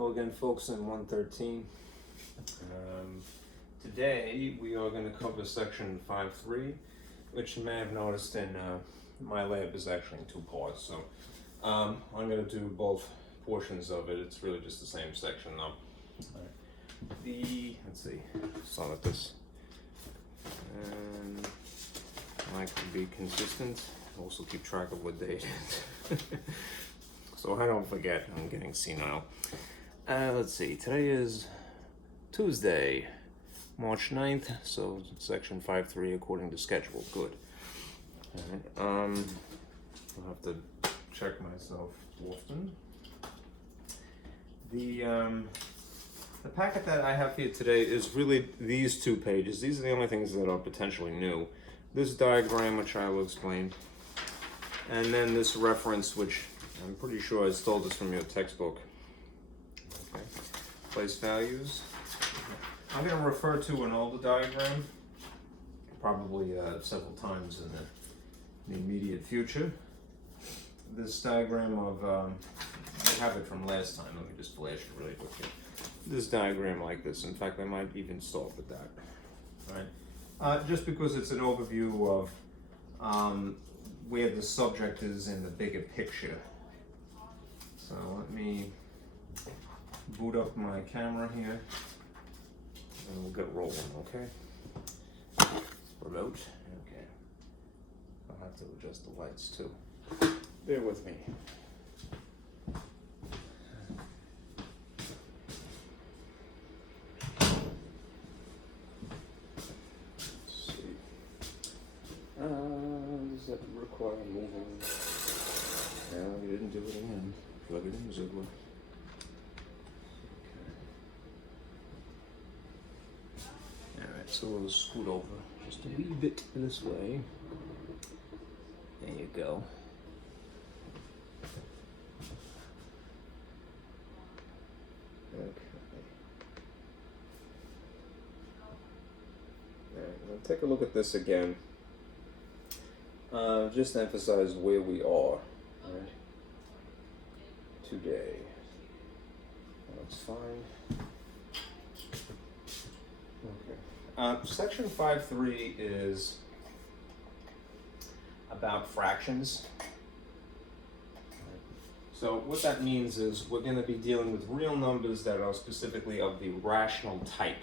Hello again, folks, in 113. Today we are going to cover section 5.3, which you may have noticed in my lab is actually in two parts. So I'm going to do both portions of it. It's really just the same section though. Let's see, start with this. And I can be consistent, also keep track of what day it is. So I don't forget, I'm getting senile. Let's see, today is Tuesday, March 9th, so section 5.3 according to schedule, good. Alright, I'll have to check myself often. The packet that I have here today is really these two pages. These are the only things that are potentially new. This diagram, which I will explain, and then this reference, which I'm pretty sure I stole this from your textbook. Okay. Place values. I'm going to refer to an older diagram, probably several times in the immediate future. This diagram of, I have it from last time, let me just flash it really quickly. This diagram like this, in fact I might even start with that. Right? Just because it's an overview of where the subject is in the bigger picture. So let me boot up my camera here and we'll get rolling, okay? Remote, okay. I'll have to adjust the lights too. Bear with me. Let's see. Does that require moving? No, you didn't do it again. Plug it in, Ziggler. Okay. Alright, so we'll scoot over just a wee bit this way. There you go. Okay. Alright, now take a look at this again. Just to emphasize where we are. Right. Today. That's fine. Okay. Section 5.3 is about fractions. So what that means is we're going to be dealing with real numbers that are specifically of the rational type.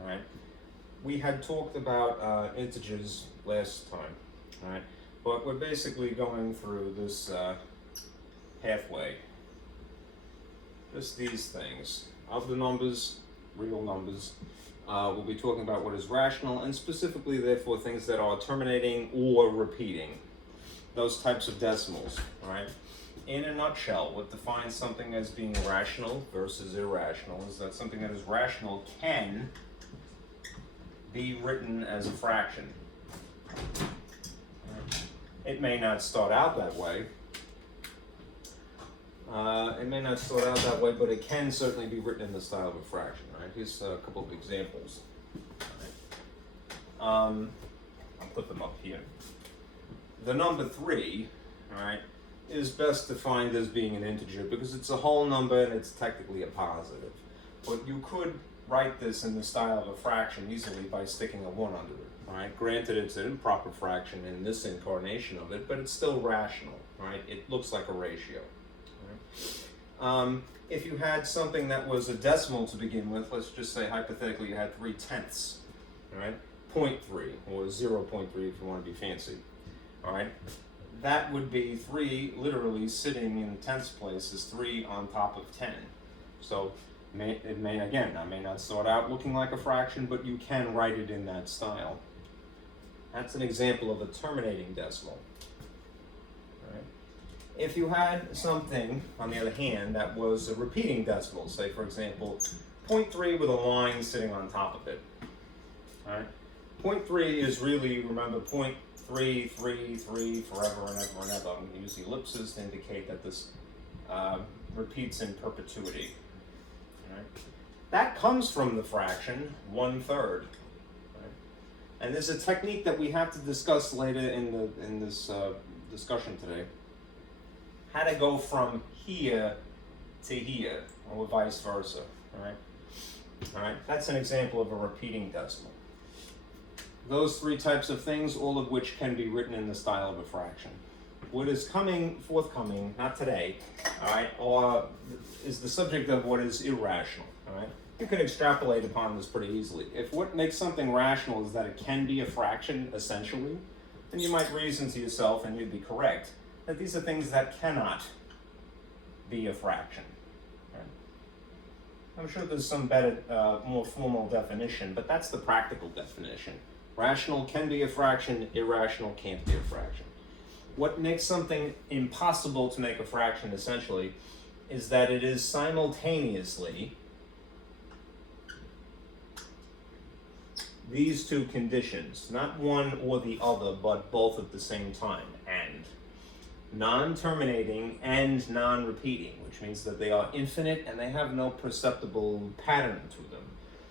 All right. We had talked about integers last time. All right. But we're basically going through this pathway. Just these things. Of the numbers, real numbers, we'll be talking about what is rational and specifically therefore things that are terminating or repeating. Those types of decimals, right? In a nutshell, what defines something as being rational versus irrational is that something that is rational can be written as a fraction. It may not start out that way. But it can certainly be written in the style of a fraction. Right? Here's a couple of examples. Right. I'll put them up here. The number 3, all right, is best defined as being an integer because it's a whole number and it's technically a positive. But you could write this in the style of a fraction easily by sticking a 1 under it. Right? Granted, it's an improper fraction in this incarnation of it, but it's still rational. Right? It looks like a ratio. Right? If you had something that was a decimal to begin with, let's just say hypothetically you had 3/10, right? 0.3 or 0.3 if you want to be fancy. All right, that would be 3 literally sitting in tenths place is 3 on top of 10. So it may not start out looking like a fraction, but you can write it in that style. That's an example of a terminating decimal. Right? If you had something, on the other hand, that was a repeating decimal, say for example, 0.3 with a line sitting on top of it. All right? 0.3 is really, remember, 0.333 forever and ever and ever. I'm going to use ellipses to indicate that this repeats in perpetuity. All right? That comes from the fraction 1/3. And there's a technique that we have to discuss later in this discussion today. How to go from here to here, or vice versa, all right? All right, that's an example of a repeating decimal. Those three types of things, all of which can be written in the style of a fraction. What is forthcoming, not today, all right, is the subject of what is irrational, all right? You can extrapolate upon this pretty easily. If what makes something rational is that it can be a fraction, essentially, then you might reason to yourself, and you'd be correct, that these are things that cannot be a fraction. Right? I'm sure there's some better, more formal definition, but that's the practical definition. Rational can be a fraction, irrational can't be a fraction. What makes something impossible to make a fraction, essentially, is that it is simultaneously these two conditions, not one or the other, but both at the same time, and non-terminating and non-repeating, which means that they are infinite and they have no perceptible pattern to them.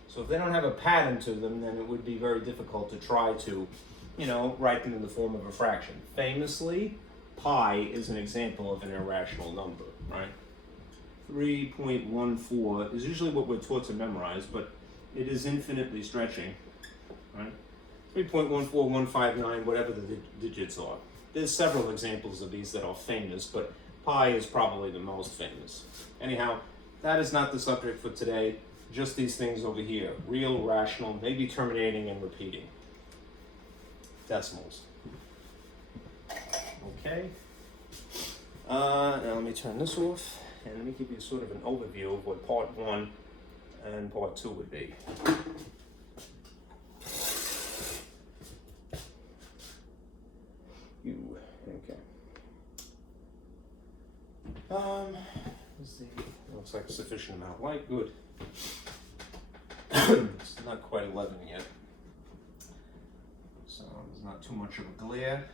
So if they don't have a pattern to them, then it would be very difficult to try to, write them in the form of a fraction. Famously, pi is an example of an irrational number, right? 3.14 is usually what we're taught to memorize, but it is infinitely stretching, right? 3.14159, whatever the digits are. There's several examples of these that are famous, but pi is probably the most famous. Anyhow, that is not the subject for today. Just these things over here, real, rational, maybe terminating and repeating. Decimals. Okay. Now let me turn this off, and let me give you sort of an overview of what part 1 and part 2 would be. Okay. Let's see. Looks like a sufficient amount of light. Good. It's not quite 11 yet, so there's not too much of a glare.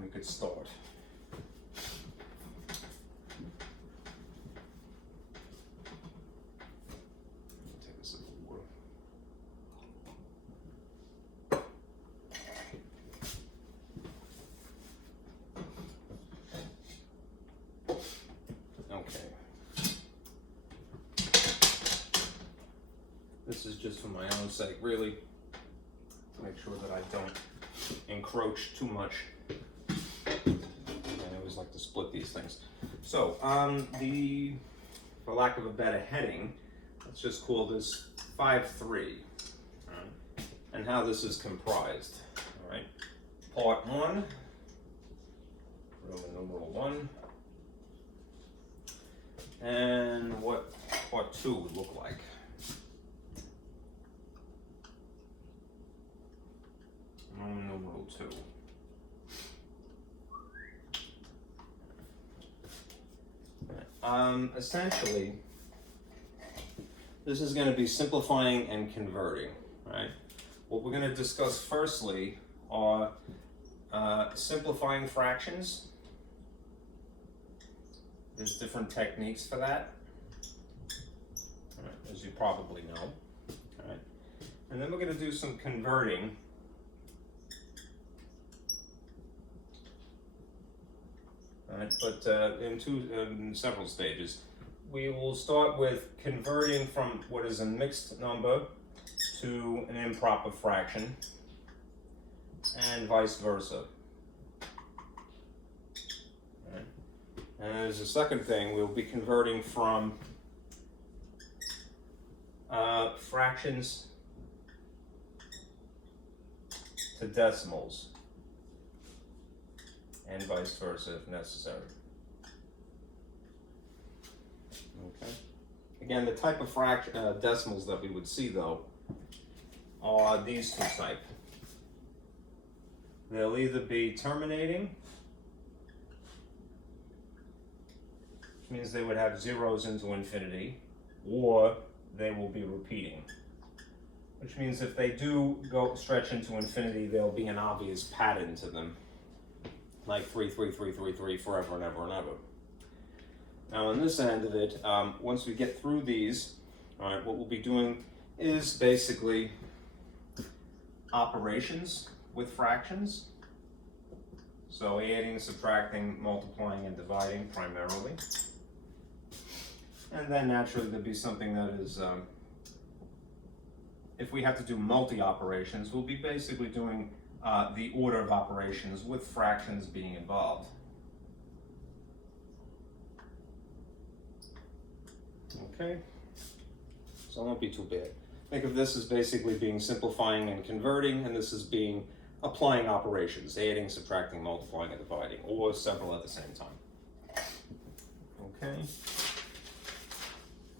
We could start. Take a sip of water. Okay. This is just for my own sake, really, to make sure that I don't encroach too much. I always like to split these things. So, for lack of a better heading, let's just call this 5.3, and how this is comprised. All right, part 1, Roman numeral 1, and what part 2 would look like. Roman numeral 2. Essentially, this is going to be simplifying and converting, right? What we're going to discuss firstly are simplifying fractions. There's different techniques for that, as you probably know. All right. And then we're going to do some converting. Right, but in several stages. We will start with converting from what is a mixed number to an improper fraction, and vice versa. Right. And as a second thing, we'll be converting from fractions to decimals, and vice versa if necessary. Okay. Again, the type of decimals that we would see, though, are these two types. They'll either be terminating, which means they would have zeros into infinity, or they will be repeating, which means if they do stretch into infinity, there'll be an obvious pattern to them, like 3, 3, 3, 3, 3, forever and ever and ever. Now on this end of it, once we get through these, all right, what we'll be doing is basically operations with fractions. So adding, subtracting, multiplying, and dividing primarily. And then naturally there'll be something that is, if we have to do multi-operations, we'll be basically doing the order of operations with fractions being involved. Okay, so it won't be too bad. Think of this as basically being simplifying and converting, and this is being applying operations, adding, subtracting, multiplying, and dividing, or several at the same time. Okay.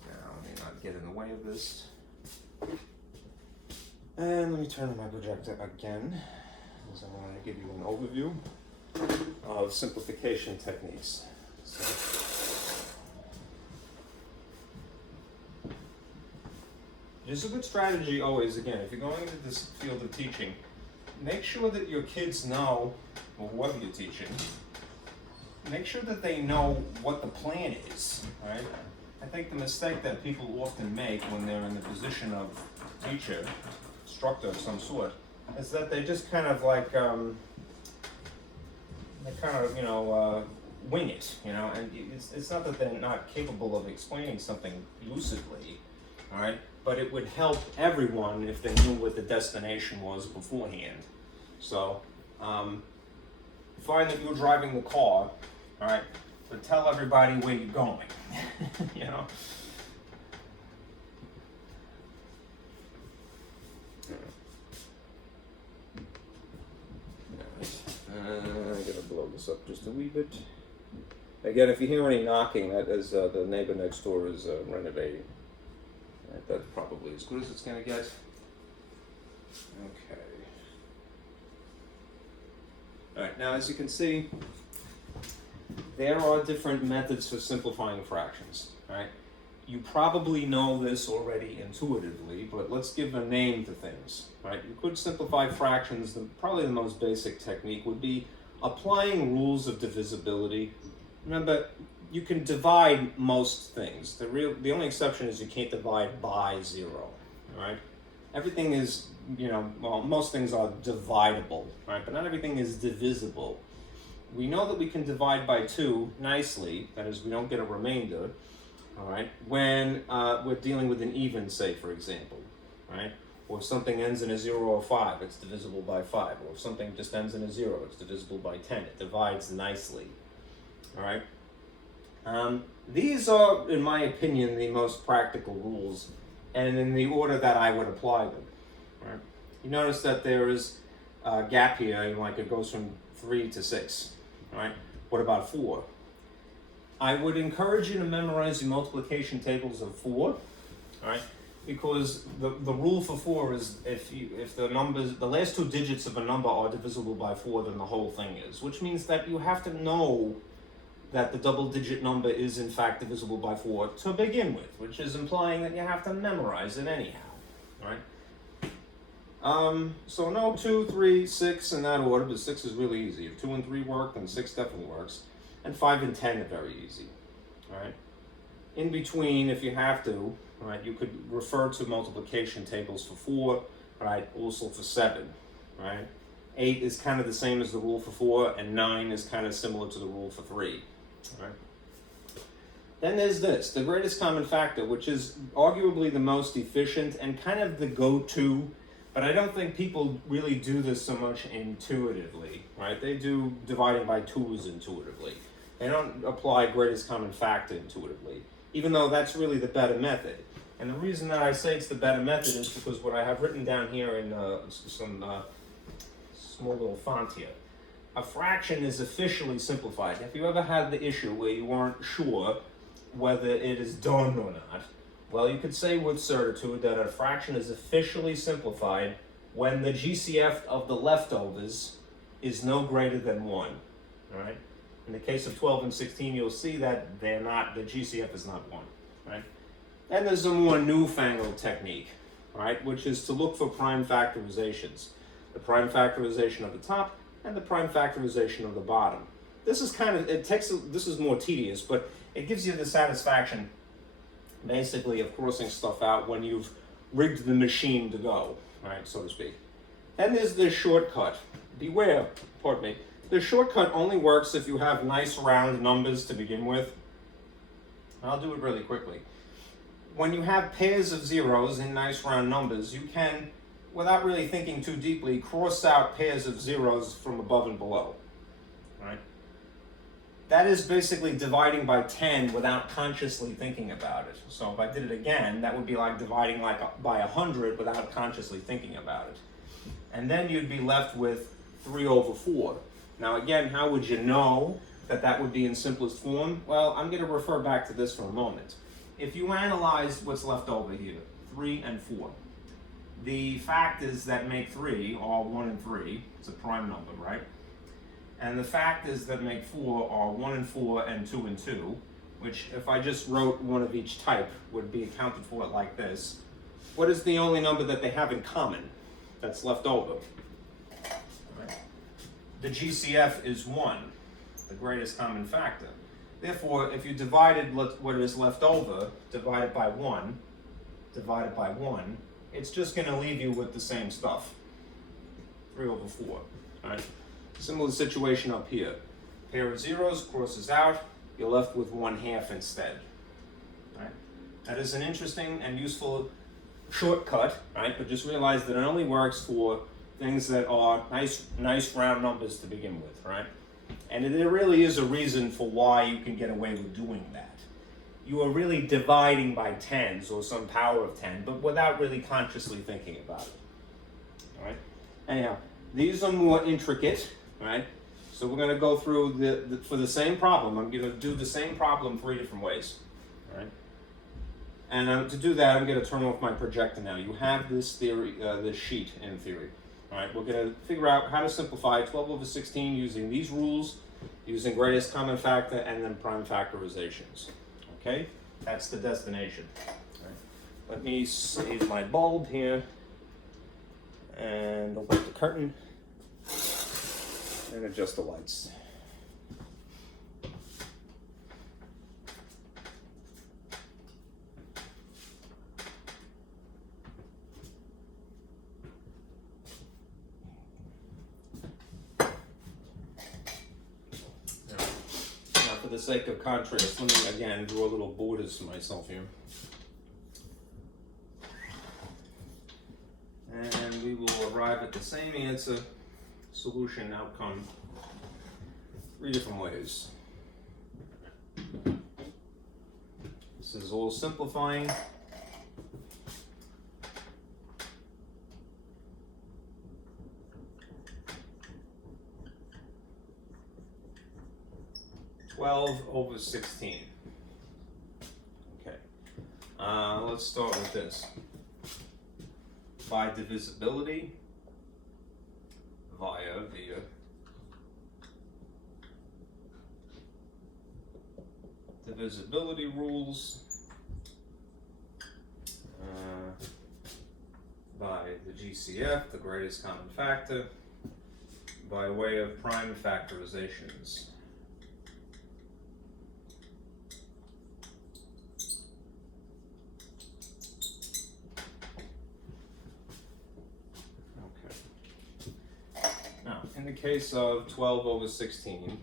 Now, let me not get in the way of this. And let me turn on my projector again, because I want to give you an overview of simplification techniques. So, it is a good strategy always, again, if you're going into this field of teaching, make sure that your kids know, or whoever you're teaching, make sure that they know what the plan is, right? I think the mistake that people often make when they're in the position of teacher, instructor of some sort, is that they just kind of like, wing it, and it's not that they're not capable of explaining something lucidly, all right? But it would help everyone if they knew what the destination was beforehand. So, find that you're driving the car, all right, but tell everybody where you're going, I gotta blow this up just a wee bit. Again, if you hear any knocking, that is the neighbor next door is renovating. Right, that's probably as good as it's going to get. Okay. Alright, now as you can see, there are different methods for simplifying fractions. Right? You probably know this already intuitively, but let's give a name to things. Right? You could simplify fractions. Probably the most basic technique would be applying rules of divisibility. Remember, you can divide most things. The only exception is you can't divide by 0, right? Everything is, most things are dividable, right? But not everything is divisible. We know that we can divide by 2 nicely, that is, we don't get a remainder, all right? When we're dealing with an even, say, for example, right? Or if something ends in a 0 or 5, it's divisible by 5. Or if something just ends in a 0, it's divisible by 10. It divides nicely, all right? These are, in my opinion, the most practical rules, and in the order that I would apply them. Right? You notice that there is a gap here, like it goes from 3 to 6. Right? What about 4? I would encourage you to memorize the multiplication tables of 4. Right? Because the rule for 4 is if the numbers, the last 2 digits of a number are divisible by 4, then the whole thing is, which means that you have to know that the double-digit number is in fact divisible by 4 to begin with, which is implying that you have to memorize it anyhow, right? So no 2, 3, 6 in that order, but 6 is really easy. If 2 and 3 work, then 6 definitely works. And 5 and 10 are very easy, right? In between, if you have to, right, you could refer to multiplication tables for 4, right, also for 7, right? 8 is kind of the same as the rule for 4, and 9 is kind of similar to the rule for 3. Right. Then there's this, the greatest common factor, which is arguably the most efficient and kind of the go-to, but I don't think people really do this so much intuitively, right? They do dividing by 2s intuitively. They don't apply greatest common factor intuitively, even though that's really the better method. And the reason that I say it's the better method is because what I have written down here in some small little font here. A fraction is officially simplified. Have you ever had the issue where you weren't sure whether it is done or not? Well, you could say with certitude that a fraction is officially simplified when the GCF of the leftovers is no greater than 1, all right? In the case of 12 and 16, you'll see that they're not, the GCF is not 1, right? Then there's a more newfangled technique, right, which is to look for prime factorizations. The prime factorization of the top and the prime factorization of the bottom. This is this is more tedious, but it gives you the satisfaction, basically, of crossing stuff out when you've rigged the machine to go, right, so to speak. Then there's this shortcut. Beware, pardon me. The shortcut only works if you have nice round numbers to begin with. I'll do it really quickly. When you have pairs of zeros in nice round numbers, you can, without really thinking too deeply, cross out pairs of zeros from above and below. Right? That is basically dividing by 10 without consciously thinking about it. So if I did it again, that would be like dividing by 100 without consciously thinking about it. And then you'd be left with 3 over 4. Now again, how would you know that that would be in simplest form? Well, I'm going to refer back to this for a moment. If you analyze what's left over here, 3 and 4, the factors that make 3 are 1 and 3. It's a prime number, right? And the factors that make 4 are 1 and 4 and 2 and 2, which if I just wrote one of each type would be accounted for like this. What is the only number that they have in common that's left over? Right. The GCF is 1, the greatest common factor. Therefore, if you divided what is left over, divided by 1, it's just going to leave you with the same stuff, 3 over 4. All right. Similar situation up here. Pair of zeros crosses out, you're left with 1/2 instead. Right? That is an interesting and useful shortcut, right? But just realize that it only works for things that are nice round numbers to begin with, right? And there really is a reason for why you can get away with doing that. You are really dividing by tens or some power of 10, but without really consciously thinking about it. All right? Anyhow, these are more intricate, right? So we're going to go through for the same problem. I'm going to do the same problem 3 different ways. All right? And to do that, I'm going to turn off my projector now. You have this theory, this sheet in theory. All right, we're going to figure out how to simplify 12 over 16 using these rules, using greatest common factor, and then prime factorizations. Okay, that's the destination. All right. Let me save my bulb here, and open the curtain, and adjust the lights. For the sake of contrast, let me again draw little borders for myself here. And we will arrive at the same answer, solution, outcome, 3 different ways. This is all simplifying. Over 16. Okay. Let's start with this. By divisibility via divisibility rules, by the GCF, the greatest common factor, by way of prime factorizations. In the case of 12 over 16,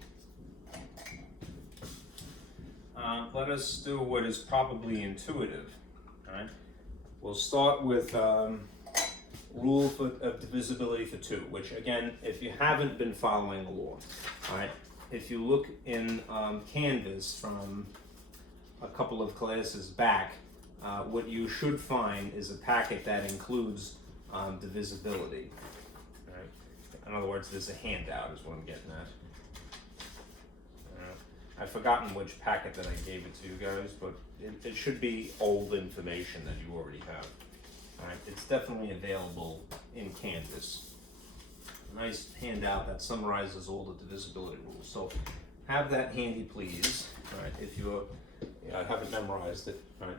let us do what is probably intuitive. Right? We'll start with rule of divisibility for 2, which again, if you haven't been following the law, right? If you look in Canvas from a couple of classes back, what you should find is a packet that includes divisibility. In other words, there's a handout is what I'm getting at. I've forgotten which packet that I gave it to you guys, but it should be old information that you already have. All right, it's definitely available in Canvas. A nice handout that summarizes all the divisibility rules. So have that handy, please. All right, if you haven't memorized it. All right.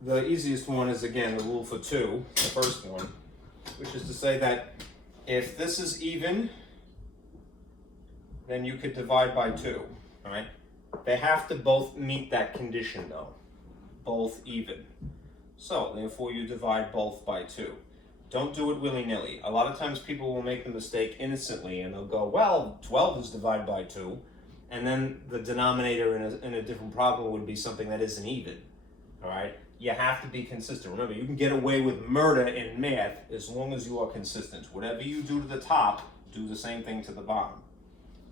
The easiest one is again the rule for 2, the first one, which is to say that if this is even, then you could divide by 2, all right? They have to both meet that condition though, both even. So therefore you divide both by 2. Don't do it willy-nilly. A lot of times people will make the mistake innocently and they'll go, well, 12 is divided by 2. and then the denominator in a different problem would be something that isn't even, all right? You have to be consistent. Remember, you can get away with murder in math as long as you are consistent. Whatever you do to the top, do the same thing to the bottom.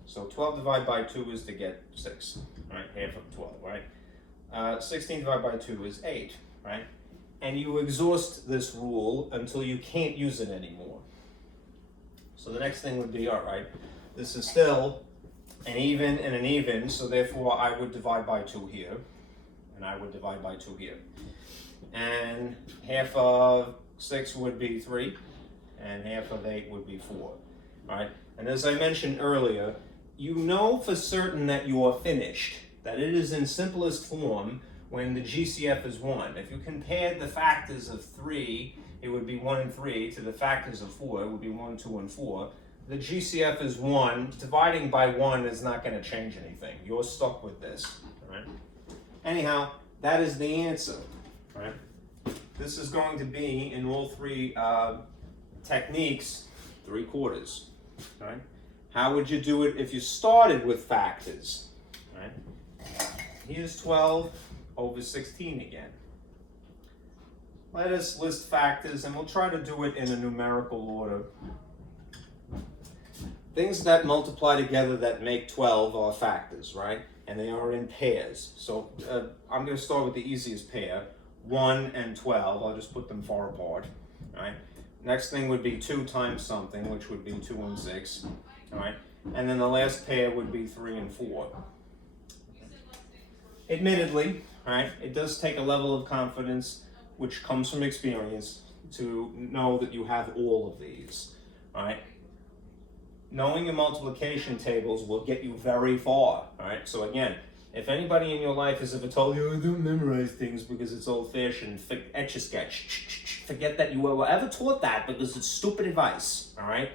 So 12 divided by 2 is to get 6, right? Half of 12, right? 16 divided by 2 is 8, right? And you exhaust this rule until you can't use it anymore. So the next thing would be, all right, this is still an even and an even, so therefore I would divide by 2 here, and I would divide by 2 here. And half of 6 would be 3, and half of 8 would be 4, right? And as I mentioned earlier, you know for certain that you are finished, that it is in simplest form when the GCF is 1. If you compared the factors of 3, it would be 1 and 3, to the factors of 4, it would be 1, 2, and 4. The GCF is 1. Dividing by 1 is not going to change anything. You're stuck with this, right? Anyhow, that is the answer, right? This is going to be, in all three techniques, 3/4, right? How would you do it if you started with factors, right? Here's 12 over 16 again. Let us list factors, and we'll try to do it in a numerical order. Things that multiply together that make 12 are factors, right? And they are in pairs. So I'm going to start with the easiest pair, 1 and 12. I'll just put them far apart, right? Next thing would be 2 times something, which would be 2 and 6, all right? And then the last pair would be 3 and 4. Admittedly, right, it does take a level of confidence, which comes from experience, to know that you have all of these, right? Knowing your multiplication tables will get you very far, all right? So again, if anybody in your life has ever told you, I don't memorize things because it's old-fashioned, etch-a-sketch, forget that you were ever taught that because it's stupid advice, all right?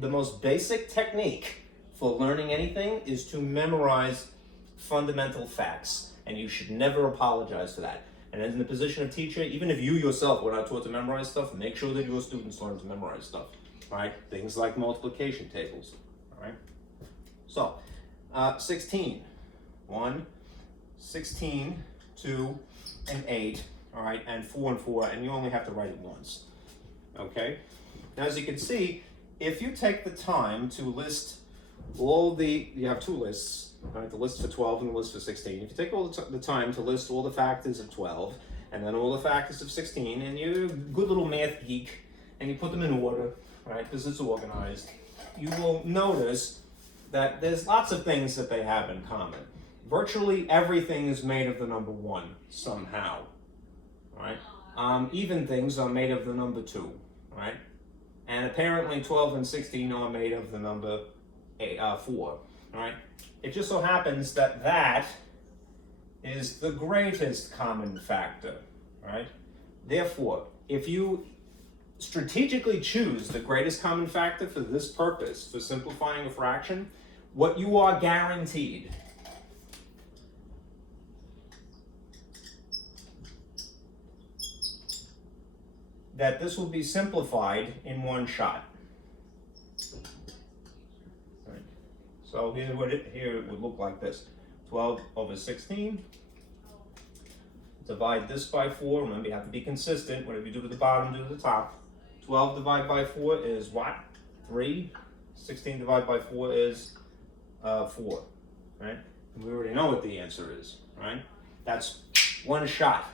The most basic technique for learning anything is to memorize fundamental facts, and you should never apologize for that. And in the position of teacher, even if you yourself were not taught to memorize stuff, make sure that your students learn to memorize stuff, right? Things like multiplication tables, all right? So, 16. 1, 16, 2, and 8, all right, and 4 and 4, and you only have to write it once, okay? Now, as you can see, if you take the time to list you have 2 lists, right, the list for 12 and the list for 16. If you take all the time to list all the factors of 12, and then all the factors of 16, and you're a good little math geek, and you put them in order, right, because it's organized, you will notice that there's lots of things that they have in common. Virtually everything is made of the number 1 somehow, right? Even things are made of the number 2, right? And apparently 12 and 16 are made of the number 4, right? It just so happens that that is the greatest common factor, right? Therefore, if you strategically choose the greatest common factor for this purpose, for simplifying a fraction, what you are guaranteed that this will be simplified in one shot. Right. So here it would look like this. 12 over 16. Divide this by 4. Remember, you have to be consistent. Whatever you do to the bottom, do to the top. 12 divided by 4 is what? 3. 16 divided by 4 is 4. Right? And we already know what the answer is. Right? That's one shot.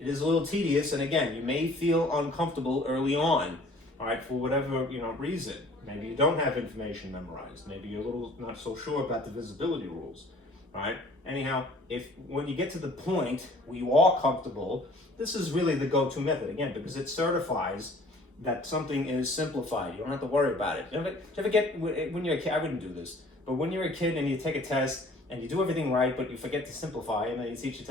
It is a little tedious, and again, you may feel uncomfortable early on, all right, for whatever reason. Maybe you don't have information memorized. Maybe you're a little not so sure about divisibility rules, all right? Anyhow, when you get to the point where you are comfortable, this is really the go-to method, again, because it certifies that something is simplified. You don't have to worry about it. Do you ever get, when you're a kid, I wouldn't do this, but when you're a kid and you take a test, and you do everything right, but you forget to simplify, and then your teacher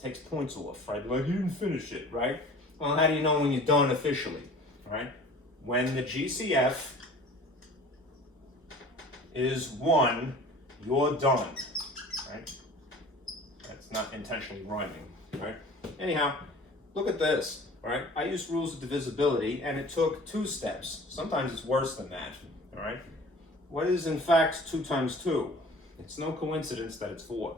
takes points off, right? Like, you didn't finish it, right? Well, how do you know when you're done officially, right? When the GCF is 1, you're done, right? That's not intentionally rhyming, right? Anyhow, look at this, right? I used rules of divisibility, and it took 2 steps. Sometimes it's worse than that, all right? What is, in fact, 2 times 2? It's no coincidence that it's 4,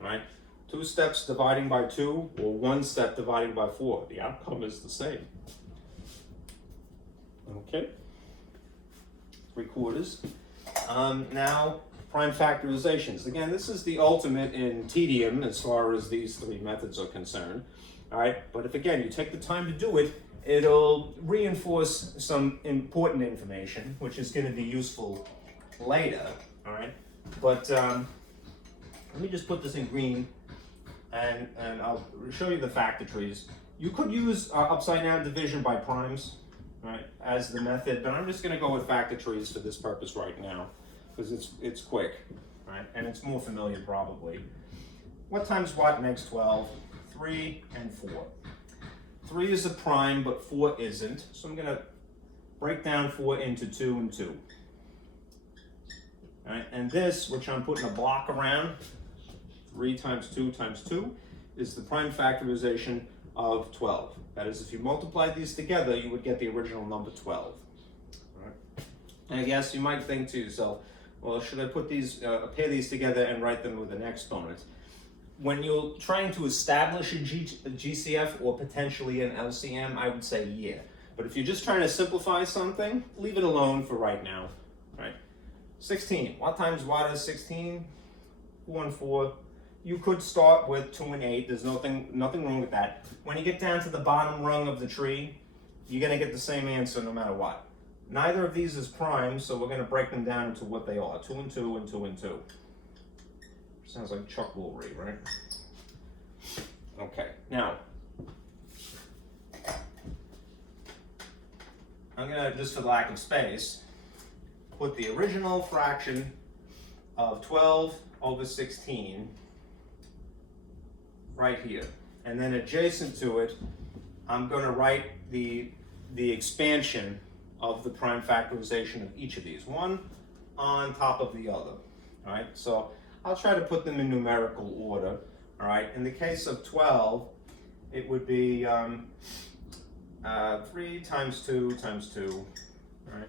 right? 2 steps dividing by 2 or 1 step dividing by 4. The outcome is the same. Okay. 3/4. Now, prime factorizations. Again, this is the ultimate in tedium as far as these 3 methods are concerned. All right, but if again you take the time to do it, it'll reinforce some important information, which is going to be useful later. All right, but let me just put this in green, and I'll show you the factor trees. You could use upside down division by primes, right, as the method, but I'm just going to go with factor trees for this purpose right now, because it's quick, right, and it's more familiar probably. What times what makes 12? 3 and 4. 3 is a prime, but 4 isn't, so I'm going to break down 4 into 2 and 2. All right, and this, which I'm putting a block around, 3 times 2 times 2, is the prime factorization of 12. That is, if you multiplied these together, you would get the original number 12. All right. And I guess you might think to yourself, well, should I put these, pair these together and write them with an exponent? When you're trying to establish a GCF or potentially an LCM, I would say yeah. But if you're just trying to simplify something, leave it alone for right now. Right? 16. What times what is 16? 4 and 4. You could start with 2 and 8. There's nothing wrong with that. When you get down to the bottom rung of the tree, you're going to get the same answer no matter what. Neither of these is prime, so we're going to break them down into what they are. 2 and 2 and 2 and 2. Sounds like Chuck Woolery, right? Okay, now, I'm going to, just for the lack of space, put the original fraction of 12 over 16 right here. And then adjacent to it, I'm going to write the expansion of the prime factorization of each of these, one on top of the other. All right, so I'll try to put them in numerical order. All right, in the case of 12, it would be 3 times 2 times 2. All right,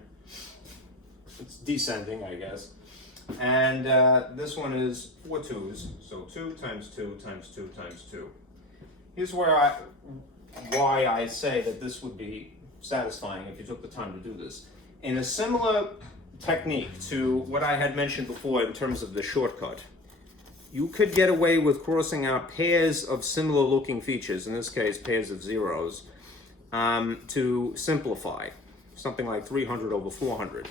it's descending, I guess. And this one is 4 2's, so 2 times 2 times 2 times 2. Here's why I say that this would be satisfying if you took the time to do this. In a similar technique to what I had mentioned before in terms of the shortcut, you could get away with crossing out pairs of similar looking features, in this case pairs of zeros, to simplify, something like 300 over 400.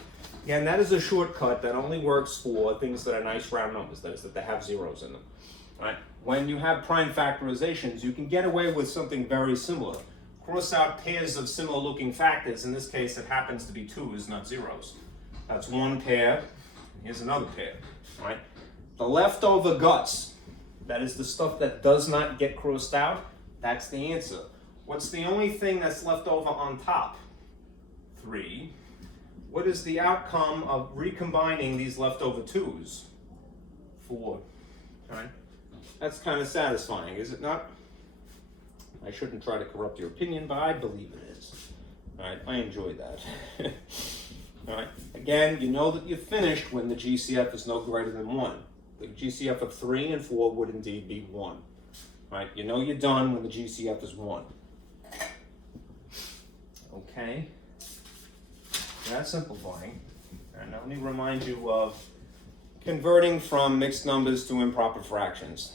Yeah, and that is a shortcut that only works for things that are nice round numbers, that is, that they have zeros in them. Right? When you have prime factorizations, you can get away with something very similar. Cross out pairs of similar looking factors. In this case, it happens to be 2's, not zeros. That's one pair. Here's another pair. Right? The leftover guts, that is the stuff that does not get crossed out, that's the answer. What's the only thing that's left over on top? 3. What is the outcome of recombining these leftover 2's? 4. Right? That's kind of satisfying, is it not? I shouldn't try to corrupt your opinion, but I believe it is. All right, I enjoy that. All right, again, you know that you're finished when the GCF is no greater than 1. The GCF of 3 and 4 would indeed be 1. All right, you know you're done when the GCF is 1. Okay, that's simplifying. And now let me remind you of converting from mixed numbers to improper fractions.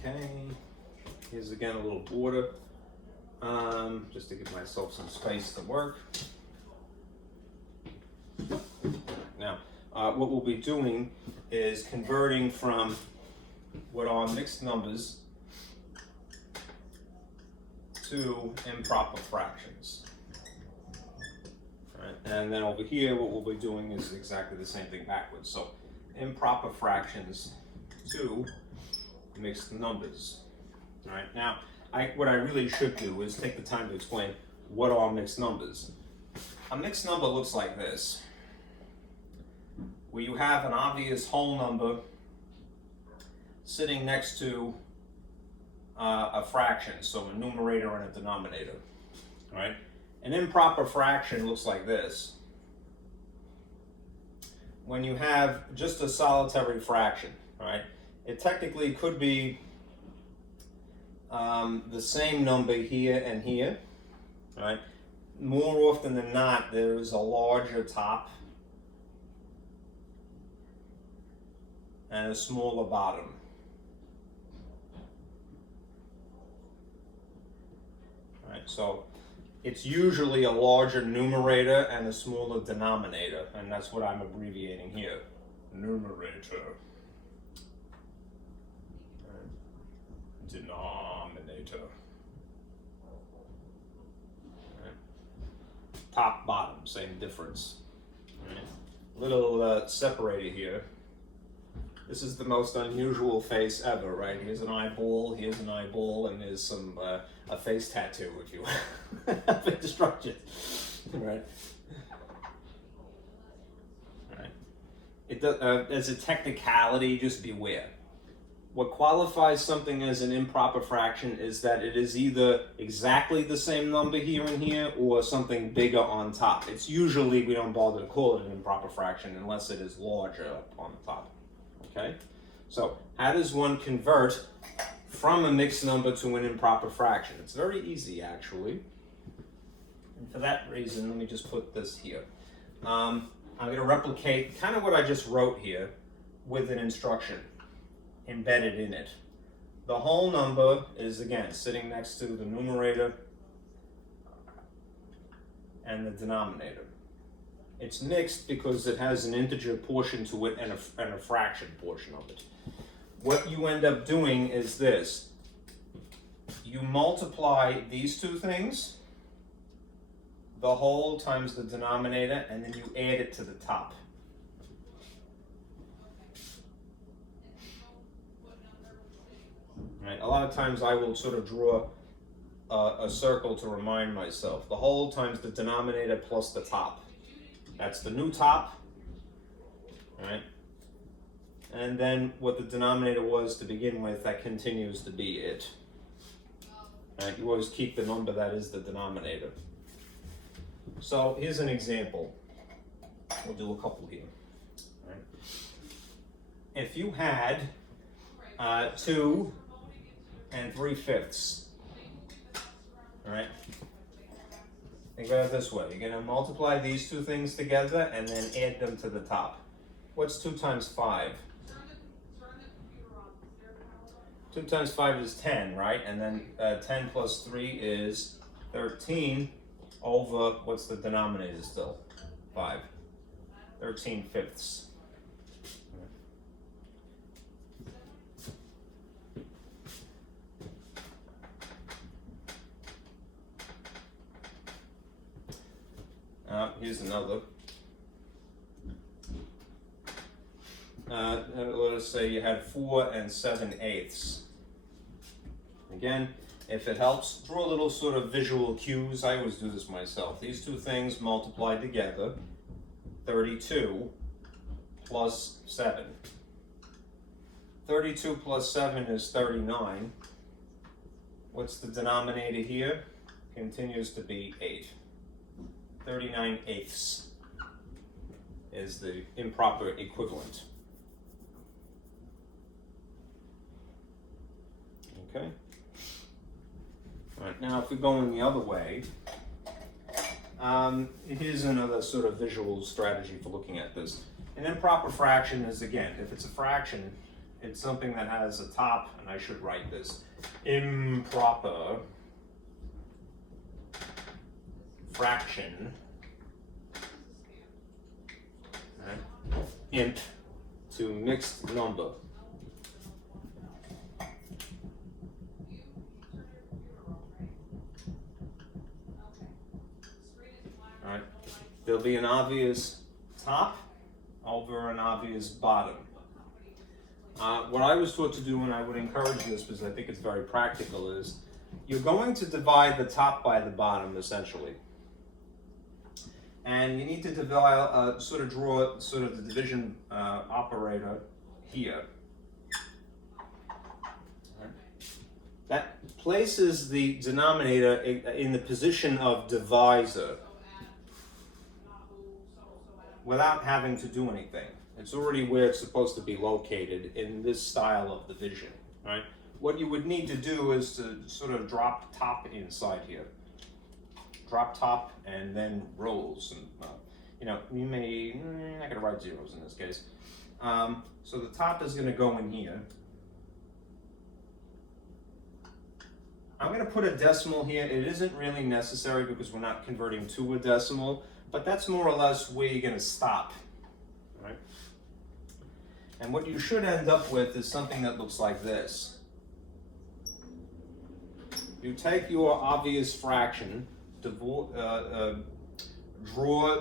Okay, here's again a little border, just to give myself some space to work. Now, what we'll be doing is converting from what are mixed numbers to improper fractions. Right? And then over here, what we'll be doing is exactly the same thing backwards. So improper fractions to mixed numbers. All right, now, what I really should do is take the time to explain what are mixed numbers. A mixed number looks like this, where you have an obvious whole number sitting next to a fraction, so a numerator and a denominator. All right? An improper fraction looks like this. When you have just a solitary fraction, right? It technically could be the same number here and here, right? More often than not, there is a larger top and a smaller bottom. All right, so it's usually a larger numerator and a smaller denominator, and that's what I'm abbreviating here. Numerator. Denominator. Right. Top, bottom, same difference. Right. Little separator here. This is the most unusual face ever, right? Here's an eyeball, and there's some a face tattoo, if you will. A bit destructive, right? Right. It does, as a technicality, just beware. What qualifies something as an improper fraction is that it is either exactly the same number here and here or something bigger on top. It's usually, we don't bother to call it an improper fraction unless it is larger up on the top. Okay? So, how does one convert from a mixed number to an improper fraction? It's very easy, actually. And for that reason, let me just put this here. I'm going to replicate kind of what I just wrote here with an instruction embedded in it. The whole number is, again, sitting next to the numerator and the denominator. It's mixed because it has an integer portion to it and a fraction portion of it. What you end up doing is this. You multiply these two things, the whole times the denominator, and then you add it to the top. Right? A lot of times I will sort of draw a circle to remind myself. The whole times the denominator plus the top. That's the new top. Right? And then what the denominator was to begin with, that continues to be it. Right? You always keep the number that is the denominator. So here's an example. We'll do a couple here. Right? If you had 2 3/5. All right. Think about it this way. You're going to multiply these two things together and then add them to the top. What's 2 times 5? 2 times 5 is 10, right? And then 10 plus 3 is 13 over, what's the denominator still? 5. 13/5. Here's another. Let us say you had 4 7/8. Again, if it helps, draw a little sort of visual cues. I always do this myself. These two things multiplied together, 32 plus 7. 32 plus 7 is 39. What's the denominator here? Continues to be 8. 39/8 is the improper equivalent. Okay. All right, now if we're going the other way, here's another sort of visual strategy for looking at this. An improper fraction is, again, if it's a fraction, it's something that has a top, and I should write this. Improper fraction, right? Imp to mixed number. there'll be an obvious top over an obvious bottom. What I was taught to do, and I would encourage this because I think it's very practical, is you're going to divide the top by the bottom, essentially. And you need to divide, draw sort of the division operator here. That places the denominator in the position of divisor without having to do anything. It's already where it's supposed to be located in this style of division, right? What you would need to do is to sort of drop top inside here. Drop top and then rows. And, you may, not gonna write zeros in this case. So the top is gonna go in here. I'm going to put a decimal here. It isn't really necessary because we're not converting to a decimal, but that's more or less where you're going to stop, right? And what you should end up with is something that looks like this. You take your obvious fraction, draw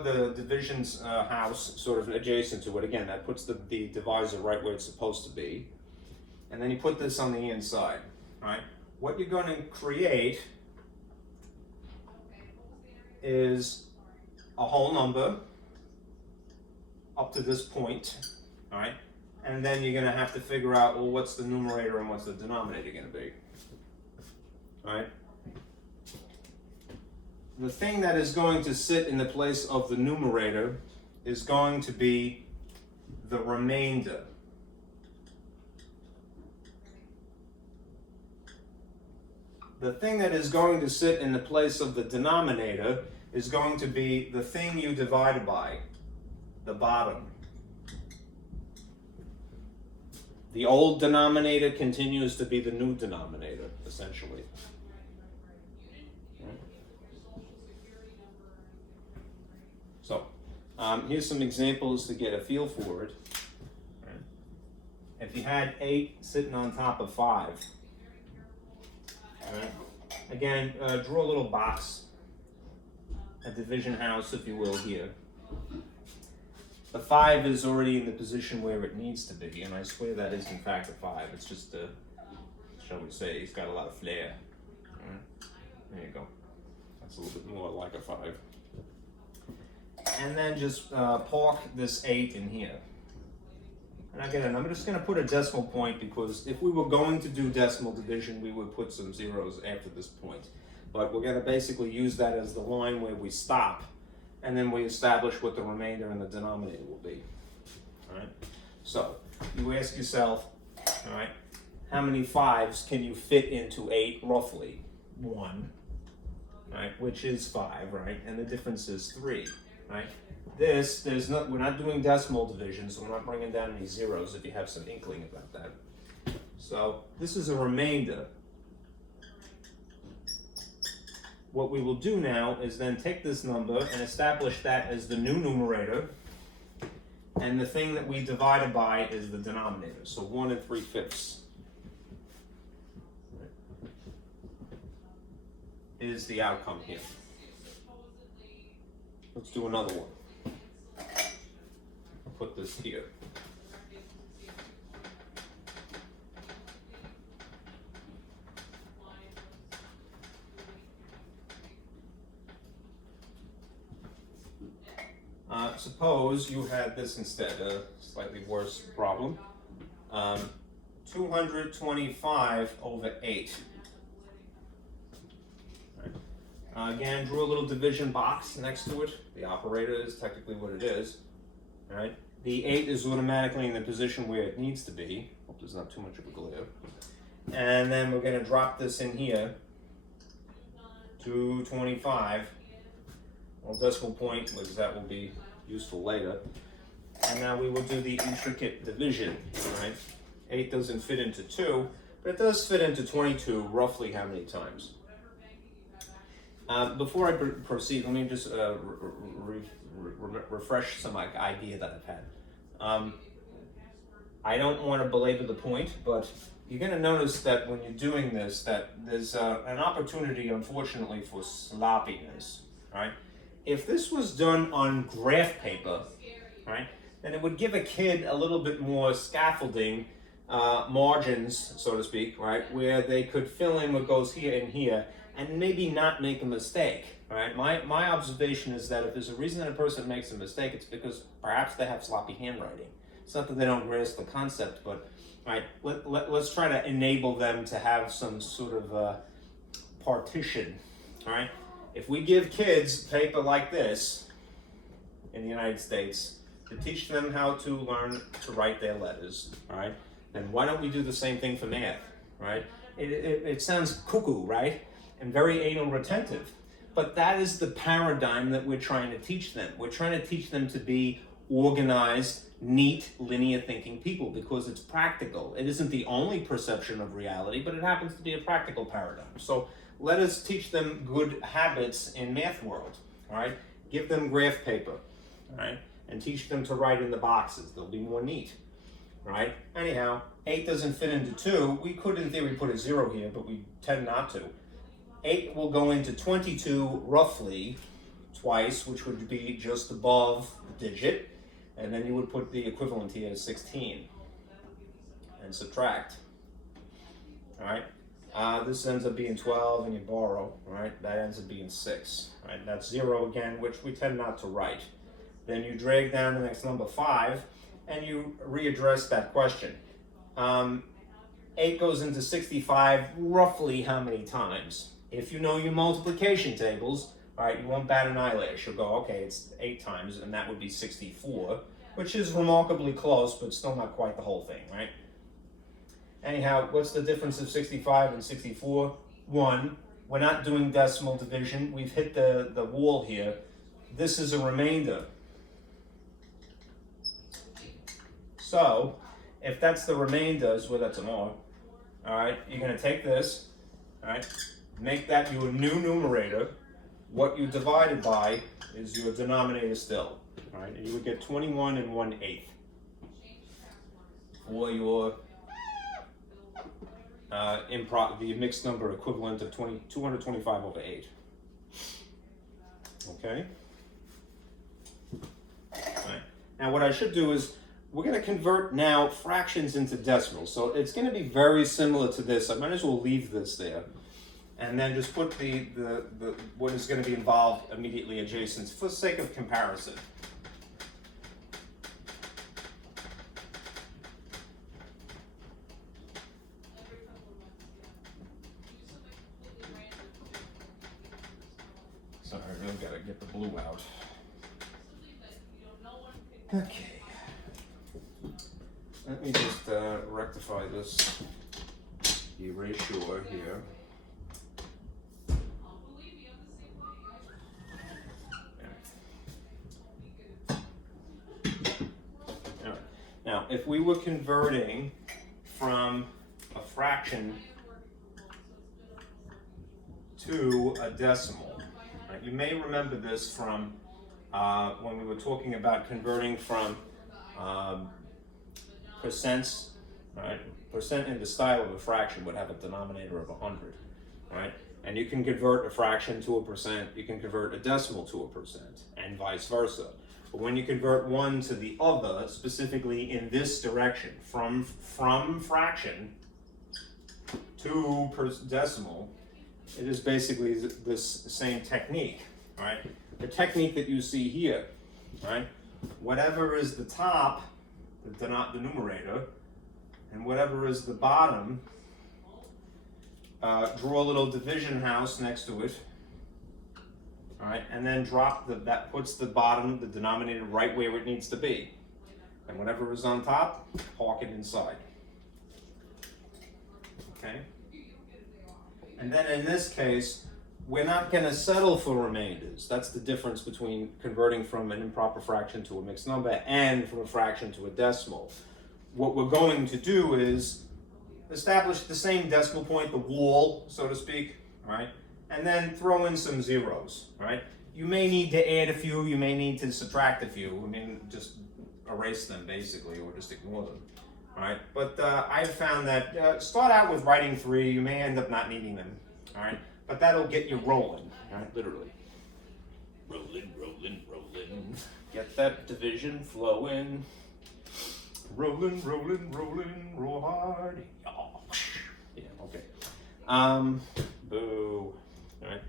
the division's house sort of adjacent to it. Again, that puts the divisor right where it's supposed to be. And then you put this on the inside, right? What you're going to create is a whole number up to this point, all right? And then you're going to have to figure out, well, what's the numerator and what's the denominator going to be, all right? The thing that is going to sit in the place of the numerator is going to be the remainder. The thing that is going to sit in the place of the denominator is going to be the thing you divided by, the bottom. The old denominator continues to be the new denominator, essentially. So, here's some examples to get a feel for it. If you had 8 sitting on top of 5, all right. Again, draw a little box, a division house, if you will, here. The 5 is already in the position where it needs to be, and I swear that is in fact a 5. It's just a, shall we say, it's got a lot of flair. All right. There you go. That's a little bit more like a 5. And then just park this 8 in here. And again, I'm just going to put a decimal point because if we were going to do decimal division, we would put some zeros after this point. But we're going to basically use that as the line where we stop, and then we establish what the remainder and the denominator will be. All right. So you ask yourself, all right, how many 5s can you fit into 8 roughly? 1, right, which is 5, right, and the difference is 3, right. We're not doing decimal division, so we're not bringing down any zeros if you have some inkling about that. So this is a remainder. What we will do now is then take this number and establish that as the new numerator, and the thing that we divided by is the denominator, so 1 3/5 is the outcome here. Let's do another one. Put this here. Suppose you had this instead, a slightly worse problem. 225 over 8. Right. Again, draw a little division box next to it. The operator is technically what it is. All right. The 8 is automatically in the position where it needs to be. Hope there's not too much of a glare. And then we're going to drop this in here. 225. Well, decimal point, because that will be useful later. And now we will do the intricate division. Right? 8 doesn't fit into 2, but it does fit into 22 roughly how many times? Before I proceed, let me just refresh some idea that I've had. I don't want to belabor the point, but you're going to notice that when you're doing this, that there's an opportunity, unfortunately, for sloppiness. Right? if this was done on graph paper, right, then it would give a kid a little bit more scaffolding, margins, so to speak, right, where they could fill in what goes here and here and maybe not make a mistake, right? My observation is that if there's a reason that a person makes a mistake, it's because perhaps they have sloppy handwriting. It's not that they don't grasp the concept, but right, let's try to enable them to have some sort of partition, right? If we give kids paper like this in the United States to teach them how to learn to write their letters, right? Then why don't we do the same thing for math, right? It sounds cuckoo, right? And very anal retentive. But that is the paradigm that we're trying to teach them. We're trying to teach them to be organized, neat, linear thinking people because it's practical. It isn't the only perception of reality, but it happens to be a practical paradigm. So let us teach them good habits in math world, all right? Give them graph paper, all right? And teach them to write in the boxes. They'll be more neat, right? Anyhow, 8 doesn't fit into 2. We could, in theory, put a 0 here, but we tend not to. 8 will go into 22 roughly twice, which would be just above the digit. And then you would put the equivalent here as 16 and subtract, all right? This ends up being 12 and you borrow, right? That ends up being 6, right? That's 0 again, which we tend not to write. Then you drag down the next number 5 and you readdress that question. 8 goes into 65 roughly how many times? If you know your multiplication tables, all right, you won't bat an eyelash. You'll go, okay, it's 8 times, and that would be 64, which is remarkably close, but still not quite the whole thing, right? Anyhow, what's the difference of 65 and 64? 1. We're not doing decimal division. We've hit the wall here. This is a remainder. So, if that's the remainder, well, that's an R, all right, you're going to take this, all right, make that your new numerator. What you divided by is your denominator still, all right? And you would get 21 and 1/8 for your the mixed number equivalent of 225 over 8. Okay? All right. Now what I should do is we're going to convert now fractions into decimals. So it's going to be very similar to this. I might as well leave this there. And then just put the what is going to be involved immediately adjacent for the sake of comparison. Sorry, I really got to get the blue out. Okay. Let me just rectify this erasure here. Now, if we were converting from a fraction to a decimal, right? You may remember this from when we were talking about converting from percents, right? Percent in the style of a fraction would have a denominator of 100, right? And you can convert a fraction to a percent, you can convert a decimal to a percent, and vice versa. But when you convert one to the other, specifically in this direction, from fraction to decimal, it is basically this same technique, right? The technique that you see here, right? Whatever is the top, the numerator, and whatever is the bottom, draw a little division house next to it. All right, and then drop that puts the bottom, the denominator, right where it needs to be. And whatever is on top, park it inside. Okay? And then in this case, we're not going to settle for remainders. That's the difference between converting from an improper fraction to a mixed number and from a fraction to a decimal. What we're going to do is establish the same decimal point, the wall, so to speak, right? And then throw in some zeros, right? You may need to add a few, you may need to subtract a few. I mean, just erase them basically, or just ignore them, all right? But I've found that start out with writing 3, you may end up not needing them, all right? But that'll get you rolling, all right, literally. Rolling, rolling, rolling. Get that division flowing. Rolling, rolling, rolling, roll hard. Yeah, okay. Boo. All right.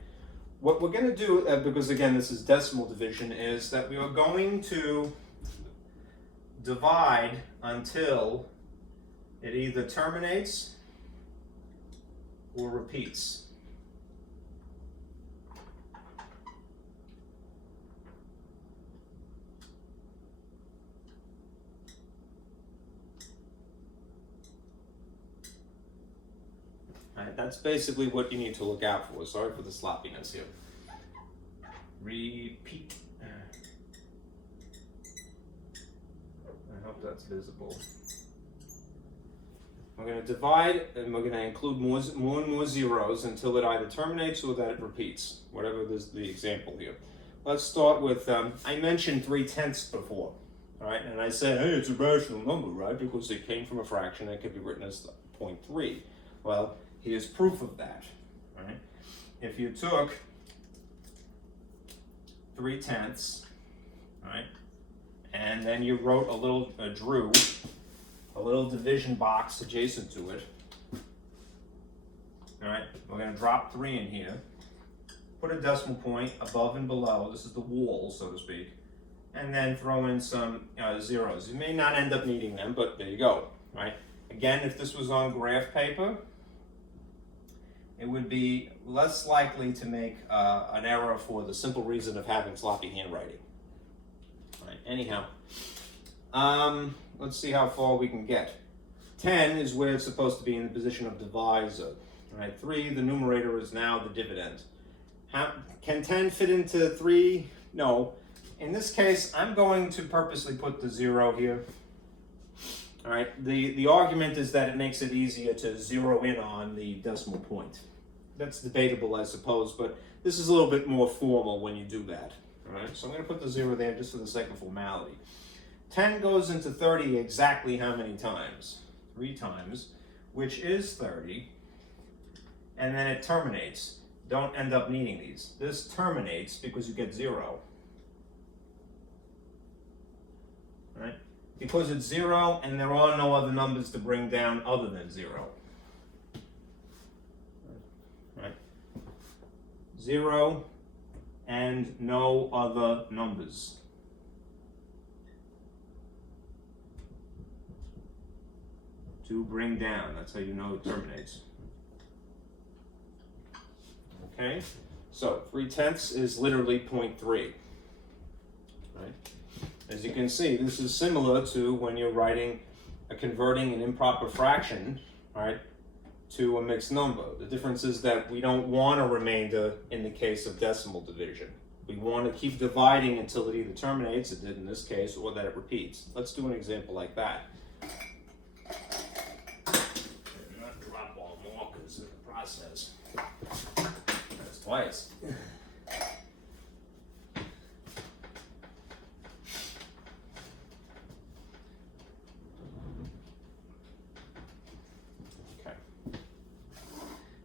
What we're going to do, because again this is decimal division, is that we are going to divide until it either terminates or repeats. Right, that's basically what you need to look out for. Sorry for the sloppiness here. Repeat. I hope that's visible. We're going to divide, and we're going to include more and more zeros until it either terminates or that it repeats, whatever is the example here. Let's start with, I mentioned 3/10 before, all right? And I said, hey, it's a rational number, right? Because it came from a fraction that could be written as 0.3. Well, here's proof of that, all right? If you took 3/10, all right, and then you wrote drew a little division box adjacent to it, all right, we're going to drop 3 in here, put a decimal point above and below, this is the wall, so to speak, and then throw in some zeros. You may not end up needing them, but there you go, right? Again, if this was on graph paper, it would be less likely to make an error for the simple reason of having sloppy handwriting. All right, anyhow, let's see how far we can get. 10 is where it's supposed to be in the position of divisor. All right, 3, the numerator is now the dividend. Can 10 fit into 3? No. In this case, I'm going to purposely put the 0 here. All right, the argument is that it makes it easier to zero in on the decimal point. That's debatable, I suppose, but this is a little bit more formal when you do that. All right, so I'm going to put the 0 there just for the sake of formality. 10 goes into 30 exactly how many times? 3 times, which is 30, and then it terminates. Don't end up needing these. This terminates because you get 0. All right? Because it's 0 and there are no other numbers to bring down other than 0. Right? 0 and no other numbers. To bring down, that's how you know it terminates. Okay, so 3/10 is literally 0.3. Right? As you can see, this is similar to when you're converting an improper fraction, right, to a mixed number. The difference is that we don't want a remainder in the case of decimal division. We want to keep dividing until it either terminates, it did in this case, or that it repeats. Let's do an example like that. And not drop all markers in the process. That's twice.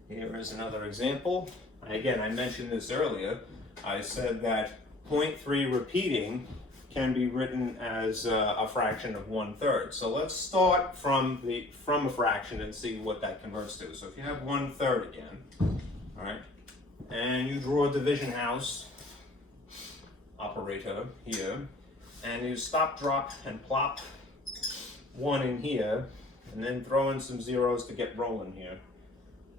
Here is another example. Again, I mentioned this earlier. I said that 0.3 repeating can be written as a fraction of 1/3. So let's start from a fraction and see what that converts to. So if you have 1/3 again, all right, and you draw a division house operator here, and you stop, drop, and plop 1 in here, and then throw in some zeros to get rolling here.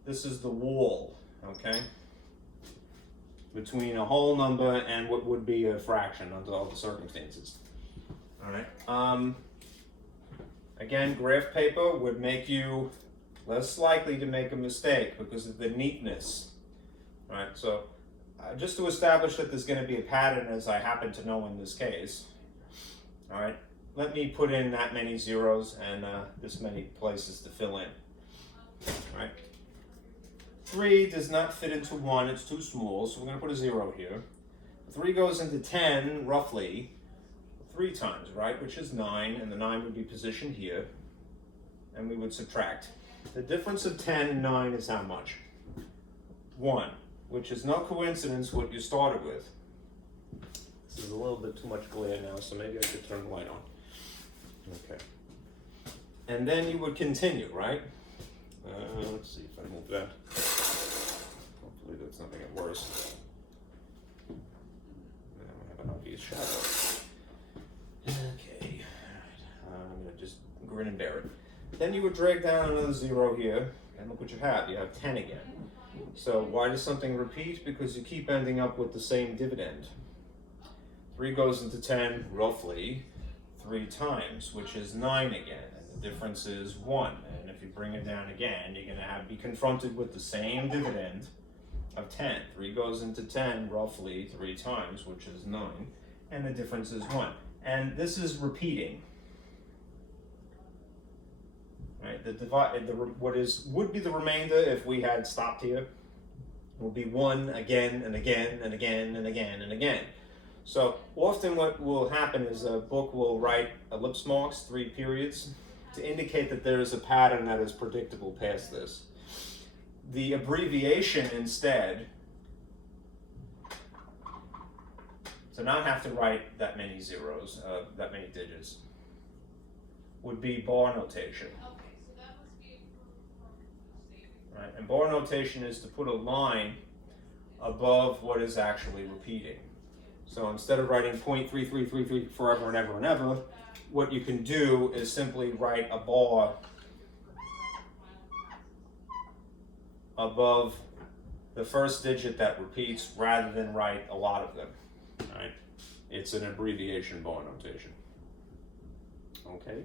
This is the wall, okay, between a whole number and what would be a fraction under all the circumstances. All right. Again, graph paper would make you less likely to make a mistake because of the neatness. All right. So just to establish that there's going to be a pattern, as I happen to know in this case. All right. Let me put in that many zeros and this many places to fill in. All right. 3 does not fit into 1, it's too small, so we're going to put a 0 here. 3 goes into 10, roughly, 3 times, right, which is 9, and the 9 would be positioned here, and we would subtract. The difference of 10 and 9 is how much? 1, which is no coincidence what you started with. This is a little bit too much glare now, so maybe I should turn the light on. Okay. And then you would continue, right? Let's see if I move that. Hopefully that's not making it worse. Now I have an obvious shadow. Okay, all right. I'm gonna just grin and bear it. Then you would drag down another 0 here, and look what you have. You have 10 again. So why does something repeat? Because you keep ending up with the same dividend. 3 goes into 10 roughly 3 times, which is 9 again. And the difference is 1. And if you bring it down again, you're going to be confronted with the same dividend of 10. 3 goes into 10 roughly 3 times, which is 9. And the difference is 1. And this is repeating. Right? Would be the remainder if we had stopped here will be 1 again and again and again and again and again. So often what will happen is a book will write ellipse marks, 3 periods, to indicate that there is a pattern that is predictable past this. The abbreviation instead, to not have to write that many zeros, that many digits, would be bar notation. Right? And bar notation is to put a line above what is actually repeating. So instead of writing 0.3333 forever and ever and ever, what you can do is simply write a bar above the first digit that repeats rather than write a lot of them. Right? It's an abbreviation bar notation. Okay.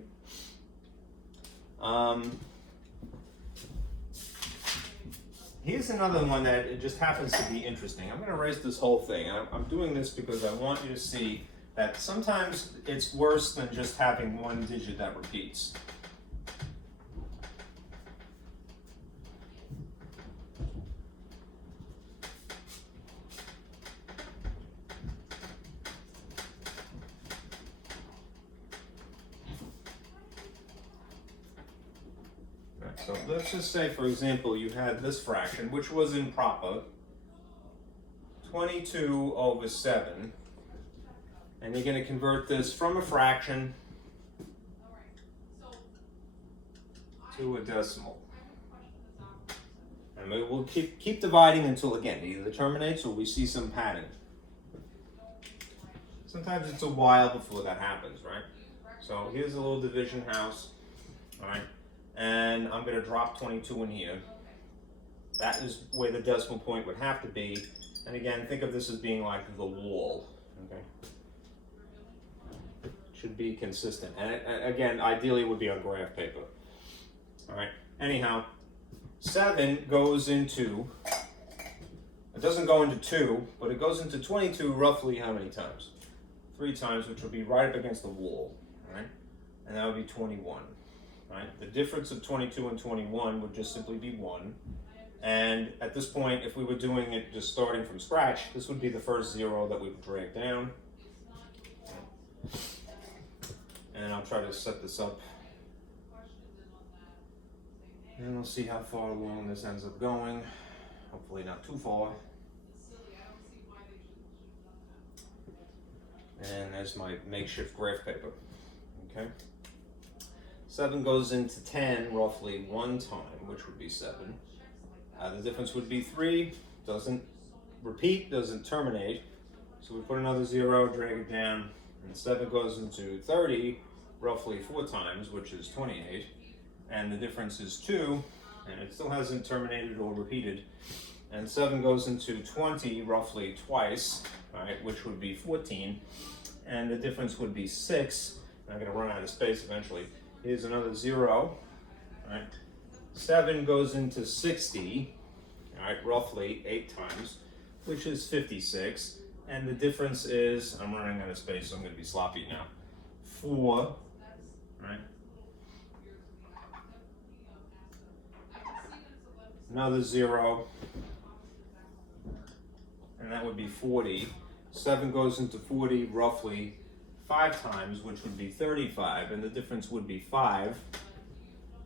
Here's another one that it just happens to be interesting. I'm going to erase this whole thing. I'm doing this because I want you to see that sometimes it's worse than just having one digit that repeats. So let's just say, for example, you had this fraction, which was improper, 22 over 7, and you're going to convert this from a fraction to a decimal. And we will keep dividing until, again, it either terminates or we see some pattern. Sometimes it's a while before that happens, right? So here's a little division house, all right? And I'm going to drop 22 in here. That is where the decimal point would have to be. And again, think of this as being like the wall. Okay. Should be consistent. And again, ideally it would be on graph paper. All right. Anyhow, 7 goes into, it doesn't go into 2, but it goes into 22 roughly how many times? 3 times, which would be right up against the wall. All right. And that would be 21. Right? The difference of 22 and 21 would just simply be 1. And at this point, if we were doing it just starting from scratch, this would be the first 0 that we would drag down. And I'll try to set this up. And we'll see how far along this ends up going. Hopefully not too far. And there's my makeshift graph paper. Okay. 7 goes into 10 roughly 1 time, which would be 7. The difference would be 3. Doesn't repeat, doesn't terminate. So we put another 0, drag it down, and 7 goes into 30 roughly 4 times, which is 28. And the difference is 2, and it still hasn't terminated or repeated. And 7 goes into 20 roughly twice, right, which would be 14. And the difference would be 6. I'm going to run out of space eventually. Here's another 0, right? 7 goes into 60, all right, roughly 8 times, which is 56. And the difference is, I'm running out of space, so I'm going to be sloppy now. 4, right? Another 0, and that would be 40. 7 goes into 40 roughly 5 times, which would be 35, and the difference would be 5.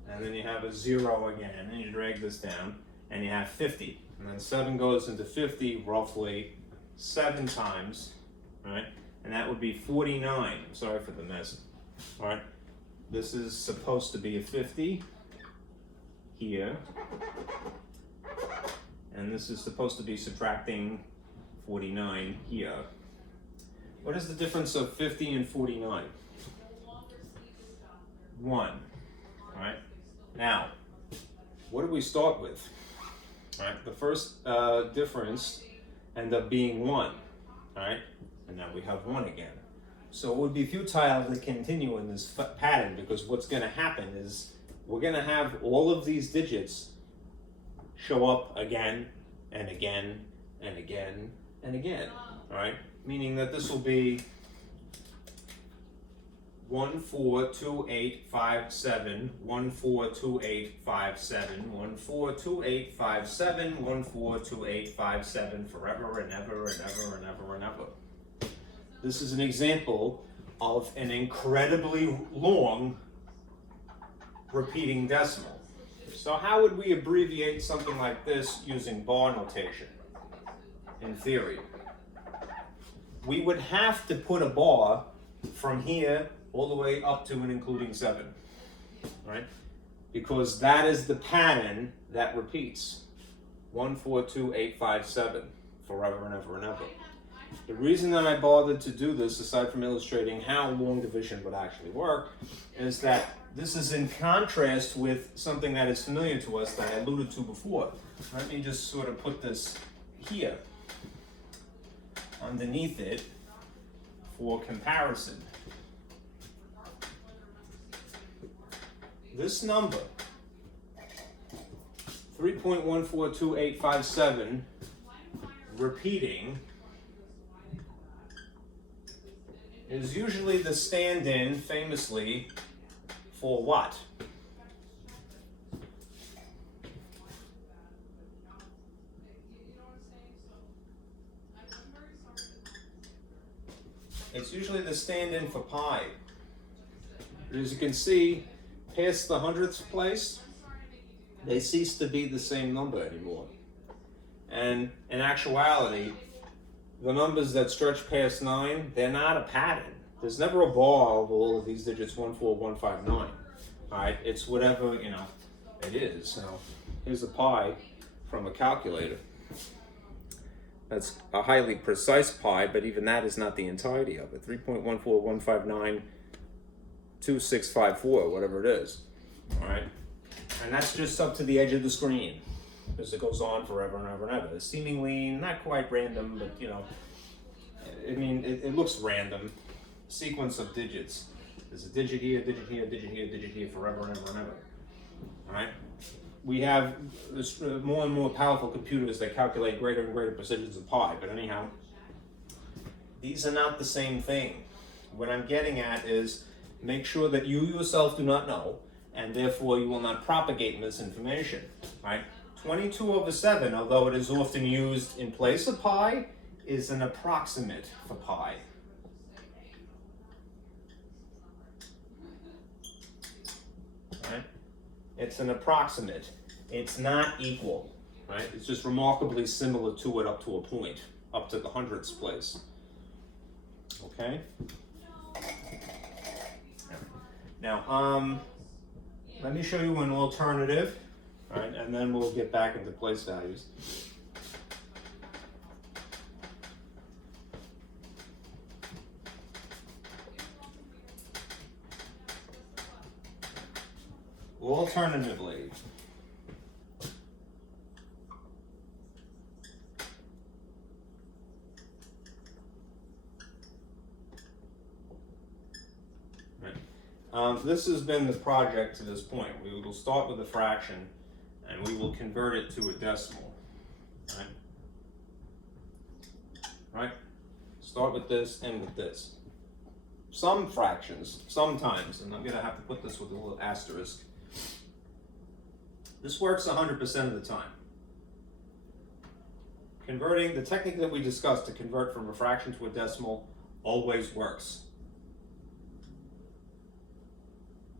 And then you have a 0 again, and you drag this down, and you have 50. And then 7 goes into 50 roughly 7 times, right? And that would be 49. Sorry for the mess. All right, this is supposed to be a 50 here, and this is supposed to be subtracting 49 here. What is the difference of 50 and 49? 1. All right. Now, what do we start with? All right. The first difference ended up being 1. All right. And now we have 1 again. So it would be futile to continue in this pattern, because what's going to happen is we're going to have all of these digits show up again and again and again and again. All right. Meaning that this will be 142857, 142857, 142857, 142857 forever and ever and ever and ever and ever. This is an example of an incredibly long repeating decimal. So how would we abbreviate something like this using bar notation in theory? We would have to put a bar from here all the way up to and including 7, right? Because that is the pattern that repeats. 142857 forever and ever and ever. The reason that I bothered to do this, aside from illustrating how long division would actually work, is that this is in contrast with something that is familiar to us that I alluded to before. Let me just sort of put this here underneath it for comparison. This number, 3.142857, repeating, is usually the stand-in, famously, for what? It's usually the stand-in for pi. As you can see, past the hundredths place, they cease to be the same number anymore. And in actuality, the numbers that stretch past 9, they're not a pattern. There's never a bar of all of these digits, 14159. All right, it's whatever, it is. So here's a pi from a calculator. That's a highly precise pi, but even that is not the entirety of it. 3.141592654, whatever it is. All right, and that's just up to the edge of the screen, because it goes on forever and ever and ever. It's seemingly not quite random, but it looks random. Sequence of digits. There's a digit here, digit here, digit here, digit here, forever and ever and ever. All right. We have more and more powerful computers that calculate greater and greater precisions of pi. But anyhow, these are not the same thing. What I'm getting at is make sure that you yourself do not know, and therefore you will not propagate misinformation. Right? 22/7, although it is often used in place of pi, is an approximate for pi. Right? It's an approximate. It's not equal. Right? It's just remarkably similar to it up to a point, up to the hundredths place. Okay? Now, let me show you an alternative. All right, and then we'll get back into place values. Alternatively, this has been the project to this point. We will start with a fraction, and we will convert it to a decimal. Right? Start with this, end with this. Some fractions, sometimes, and I'm going to have to put this with a little asterisk, this works 100% of the time. Converting, the technique that we discussed to convert from a fraction to a decimal always works.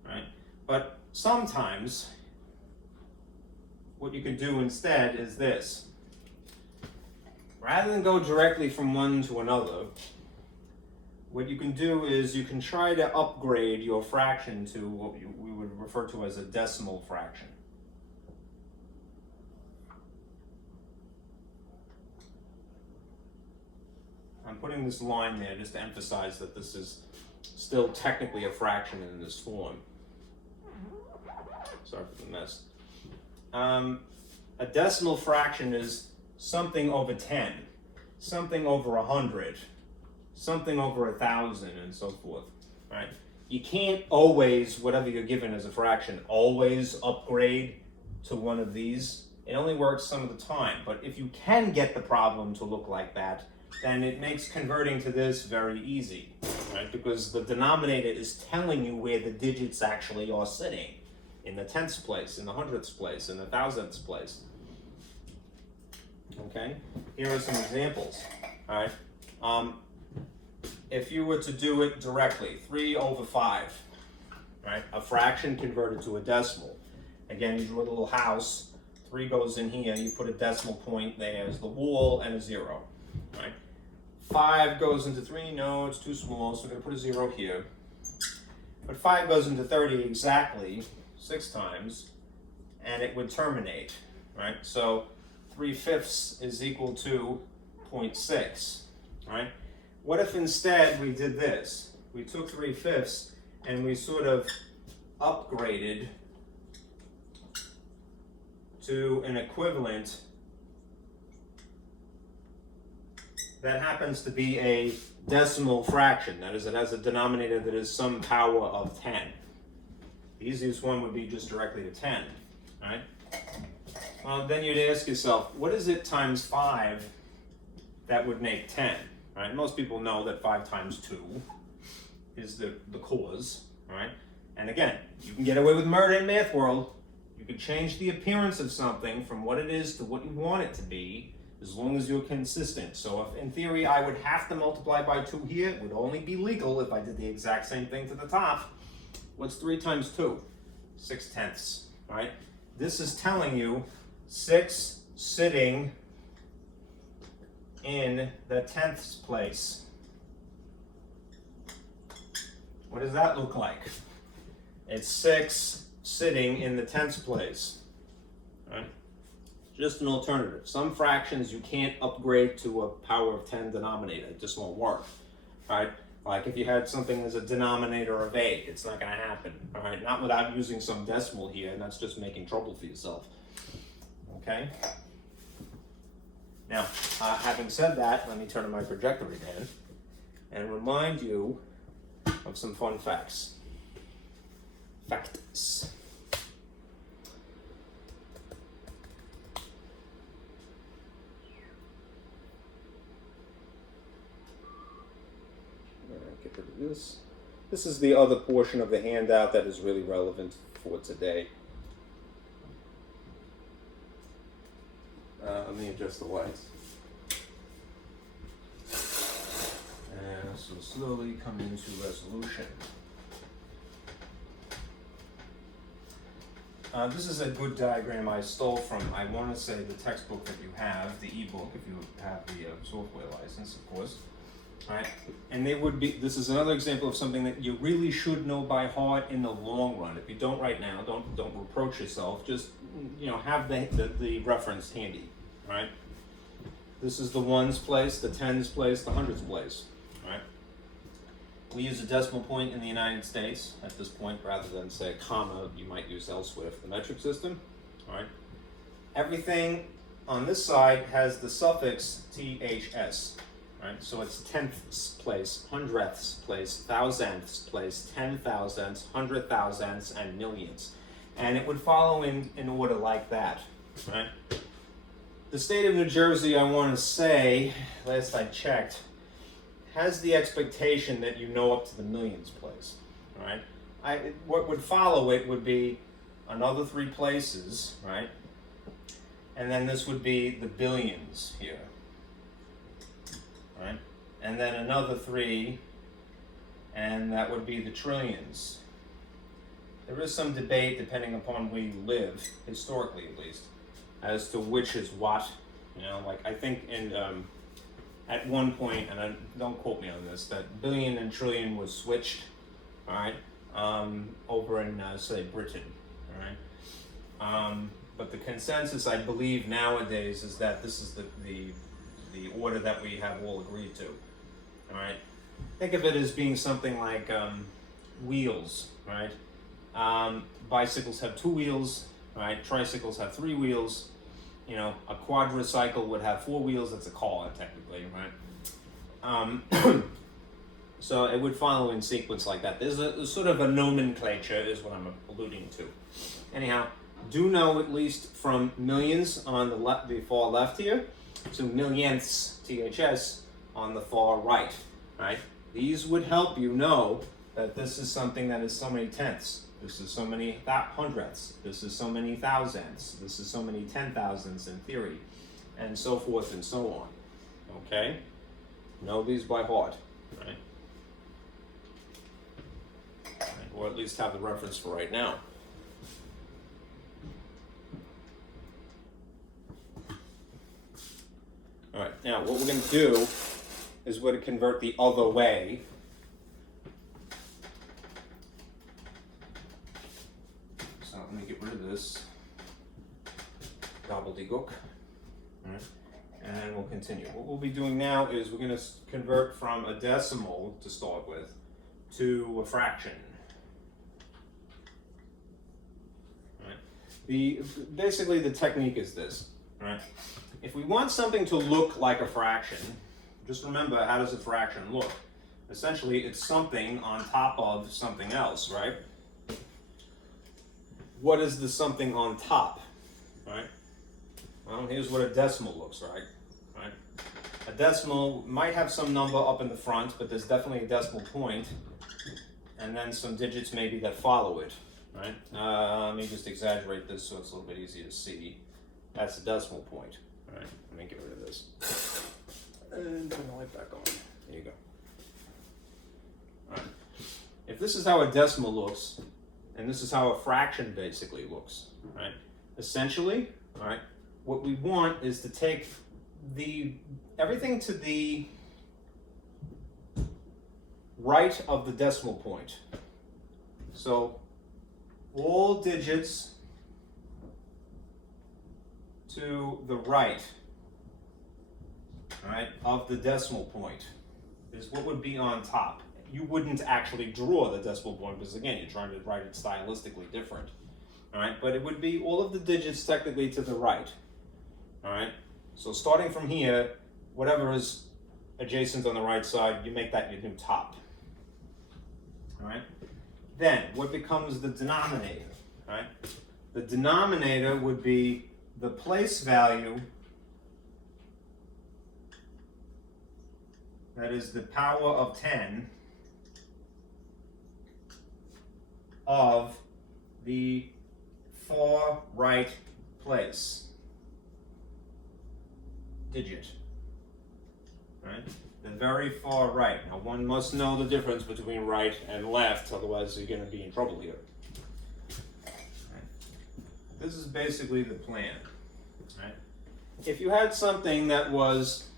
Right? But sometimes, what you can do instead is this. Rather than go directly from one to another, what you can do is you can try to upgrade your fraction to what we would refer to as a decimal fraction. I'm putting this line there just to emphasize that this is still technically a fraction in this form. Sorry for the mess. A decimal fraction is something over 10, something over 100, something over 1,000, and so forth, right? You can't always, whatever you're given as a fraction, always upgrade to one of these. It only works some of the time, but if you can get the problem to look like that, then it makes converting to this very easy, right? Because the denominator is telling you where the digits actually are sitting, in the tenths place, in the hundredths place, in the thousandths place. Okay, here are some examples, all right? If you were to do it directly, 3 over 5, right? A fraction converted to a decimal. Again, you drew a little house, 3 goes in here, you put a decimal point there as the wall and a 0, right? 5 goes into 3, no, it's too small, so we're going to put a 0 here. But 5 goes into 30 exactly 6 times, and it would terminate, right? So 3/5 is equal to 0.6, right? What if instead we did this? We took 3/5 and we sort of upgraded to an equivalent that happens to be a decimal fraction. That is, it has a denominator that is some power of 10. The easiest one would be just directly to 10, right? Well, then you'd ask yourself, what is it times 5 that would make 10, right? Most people know that 5 times 2 is the cause, right? And again, you can get away with murder in math world. You can change the appearance of something from what it is to what you want it to be, as long as you're consistent. So if in theory I would have to multiply by 2 here, it would only be legal if I did the exact same thing to the top. What's 3 times 2? 6/10, right? This is telling you 6 sitting in the 10ths place. What does that look like? It's 6 sitting in the 10ths place, right? Just an alternative. Some fractions you can't upgrade to a power of 10 denominator. It just won't work, right? Like if you had something as a denominator of 8, it's not going to happen, all right? Not without using some decimal here, and that's just making trouble for yourself, okay? Now, having said that, let me turn to my projector again and remind you of some fun facts. Facts. Get rid of this. This is the other portion of the handout that is really relevant for today. Let me adjust the lights. And so slowly come into resolution. This is a good diagram I stole from, I want to say, the textbook that you have, the ebook, if you have the software license, of course. Right? And they would be, this is another example of something that you really should know by heart in the long run. If you don't right now, don't reproach yourself, just, you know, have the reference handy, right? This is the ones place, the tens place, the hundreds place, right? We use a decimal point in the United States at this point rather than say a comma you might use elsewhere for the metric system, all right? Everything on this side has the suffix THS. Right, so it's tenths place, hundredths place, thousandths place, 10,000ths, 100,000ths, and millions. And it would follow in order like that, right? The state of New Jersey, I want to say, last I checked, has the expectation that you know up to the millions place, right? What would follow it would be another 3 places, right? And then this would be the billions here. Right? And then another 3, and that would be the trillions. There is some debate, depending upon where you live, historically at least, as to which is what. You know, like I think in at one point, and don't quote me on this, that billion and trillion was switched, all right, over in, say, Britain, all right? But the consensus, I believe, nowadays is that this is the order that we have all agreed to, all right? Think of it as being something like wheels, right? Bicycles have 2 wheels, right? Tricycles have 3 wheels. You know, a quadricycle would have 4 wheels. That's a car, technically, right? So it would follow in sequence like that. There's a sort of a nomenclature is what I'm alluding to. Anyhow, do know at least from millions on the far left here to millionths, THS, on the far right, right? These would help you know that this is something that is so many tenths. This is so many hundredths. This is so many thousandths. This is so many 10,000ths in theory, and so forth and so on. Okay? Know these by heart, right? Or at least have the reference for right now. All right, now what we're going to do is we're going to convert the other way. So let me get rid of this gobbledygook. All right, and we'll continue. What we'll be doing now is we're going to convert from a decimal to start with to a fraction. All right. Basically the technique is this. All right. If we want something to look like a fraction, just remember, how does a fraction look? Essentially, it's something on top of something else, right? What is the something on top, right? Well, here's what a decimal looks like, right? A decimal might have some number up in the front, but there's definitely a decimal point, and then some digits maybe that follow it, right? Let me just exaggerate this so it's a little bit easier to see. That's the decimal point. All right, let me get rid of this. And turn the light back on. There you go. All right. If this is how a decimal looks, and this is how a fraction basically looks, right? Essentially, all right, what we want is to take everything to the right of the decimal point. So all digits to the right, all right, of the decimal point is what would be on top. You wouldn't actually draw the decimal point because, again, you're trying to write it stylistically different, all right? But it would be all of the digits technically to the right, all right? So starting from here, whatever is adjacent on the right side, you make that your new top, all right? Then what becomes the denominator, all right? The denominator would be the place value, that is the power of 10 of the far right place digit, right? The very far right. Now one must know the difference between right and left, otherwise you're going to be in trouble here. This is basically the plan, right? If you had something that was,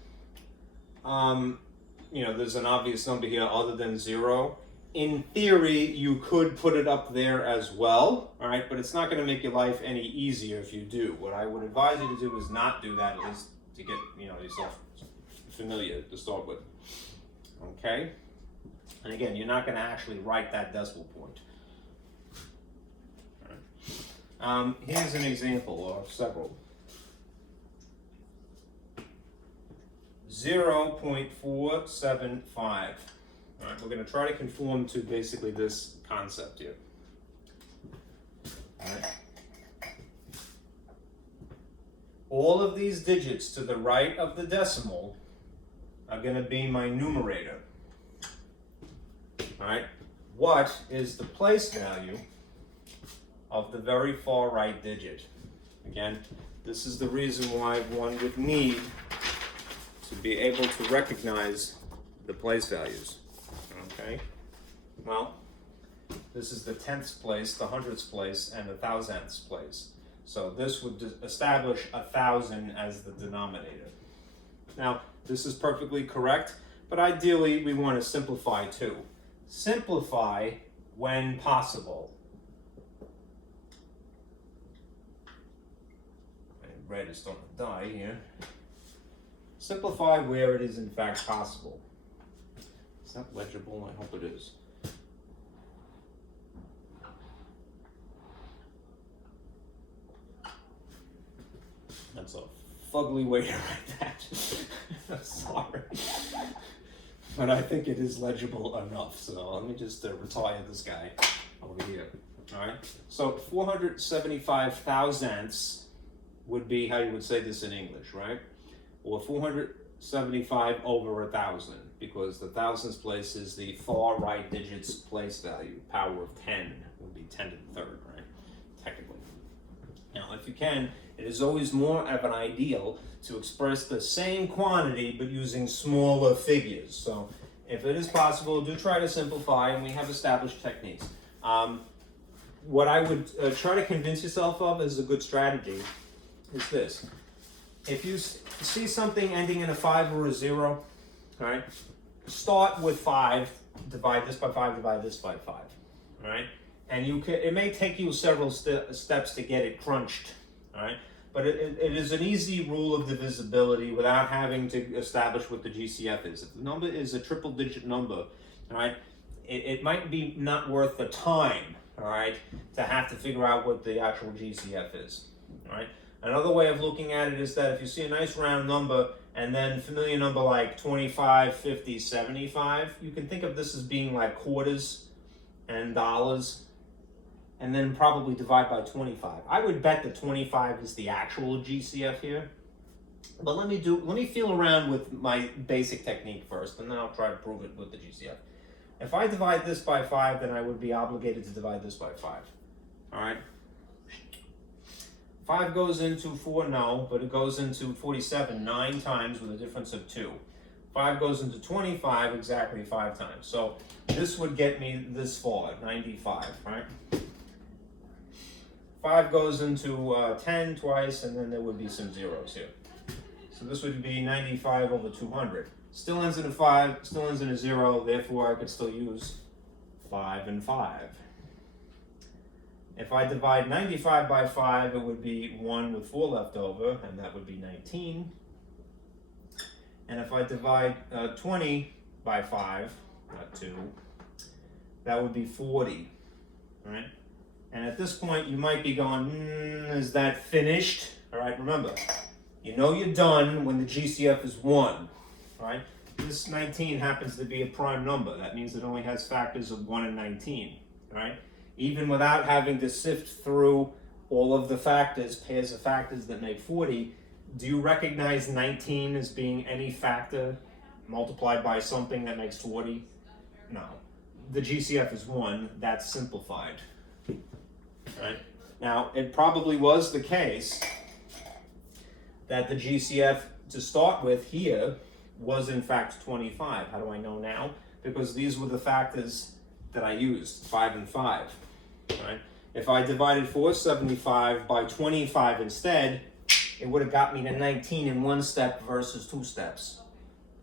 there's an obvious number here other than 0. In theory, you could put it up there as well, all right? But it's not going to make your life any easier if you do. What I would advise you to do is not do that, at least to get, yourself familiar to start with, okay? And again, you're not going to actually write that decimal point. Here's an example of several. 0.475. All right, we're going to try to conform to basically this concept here. All right. All of these digits to the right of the decimal are going to be my numerator. All right. What is the place value of the very far right digit? Again, this is the reason why one would need to be able to recognize the place values. Okay? Well, this is the tenths place, the hundredths place, and the thousandths place. So this would establish 1,000 as the denominator. Now, This is perfectly correct, but ideally we want to simplify too. Simplify when possible. Red is starting to die here. Simplify where it is in fact possible. Is that legible? I hope it is. That's a fugly way to write that. I'm sorry. But I think it is legible enough. So let me just retire this guy over here. All right. So 475 thousandths would be how you would say this in English, right? Or 475 over 1,000, because the thousandths place is the far right digits place value. Power of 10 would be 10 to the third, right? Technically. Now, if you can, it is always more of an ideal to express the same quantity but using smaller figures. So if it is possible, do try to simplify, and we have established techniques. What I would try to convince yourself of as a good strategy is this. If you see something ending in a 5 or a 0, all right, start with 5, divide this by 5, divide this by 5, all right? And you can, it may take you several steps to get it crunched, all right? But it is an easy rule of divisibility without having to establish what the GCF is. If the number is a triple digit number, all right, it might be not worth the time, all right, to have to figure out what the actual GCF is, all right? Another way of looking at it is that if you see a nice round number and then familiar number like 25, 50, 75, you can think of this as being like quarters and dollars, and then probably divide by 25. I would bet that 25 is the actual GCF here. But let me feel around with my basic technique first, and then I'll try to prove it with the GCF. If I divide this by 5, then I would be obligated to divide this by 5. All right? 5 goes into 4, no, but it goes into 47 9 times with a difference of 2. 5 goes into 25 exactly 5 times. So this would get me this far, 95, right? 5 goes into 10 twice, and then there would be some zeros here. So this would be 95 over 200. Still ends in a 5, still ends in a 0, therefore I could still use 5 and 5. If I divide 95 by 5, it would be 1 with 4 left over, and that would be 19. And if I divide 20 by 5, not 2, that would be 40, right? And at this point, you might be going, is that finished? All right, remember, you know you're done when the GCF is 1, right? This 19 happens to be a prime number. That means it only has factors of 1 and 19, right? Even without having to sift through all of the factors, pairs of factors that make 40, do you recognize 19 as being any factor multiplied by something that makes 40? No. The GCF is 1, that's simplified. Right? Now, it probably was the case that the GCF to start with here was in fact 25. How do I know now? Because these were the factors that I used, 5 and 5. Right? If I divided 475 by 25 instead, it would have got me to 19 in 1 step versus 2 steps.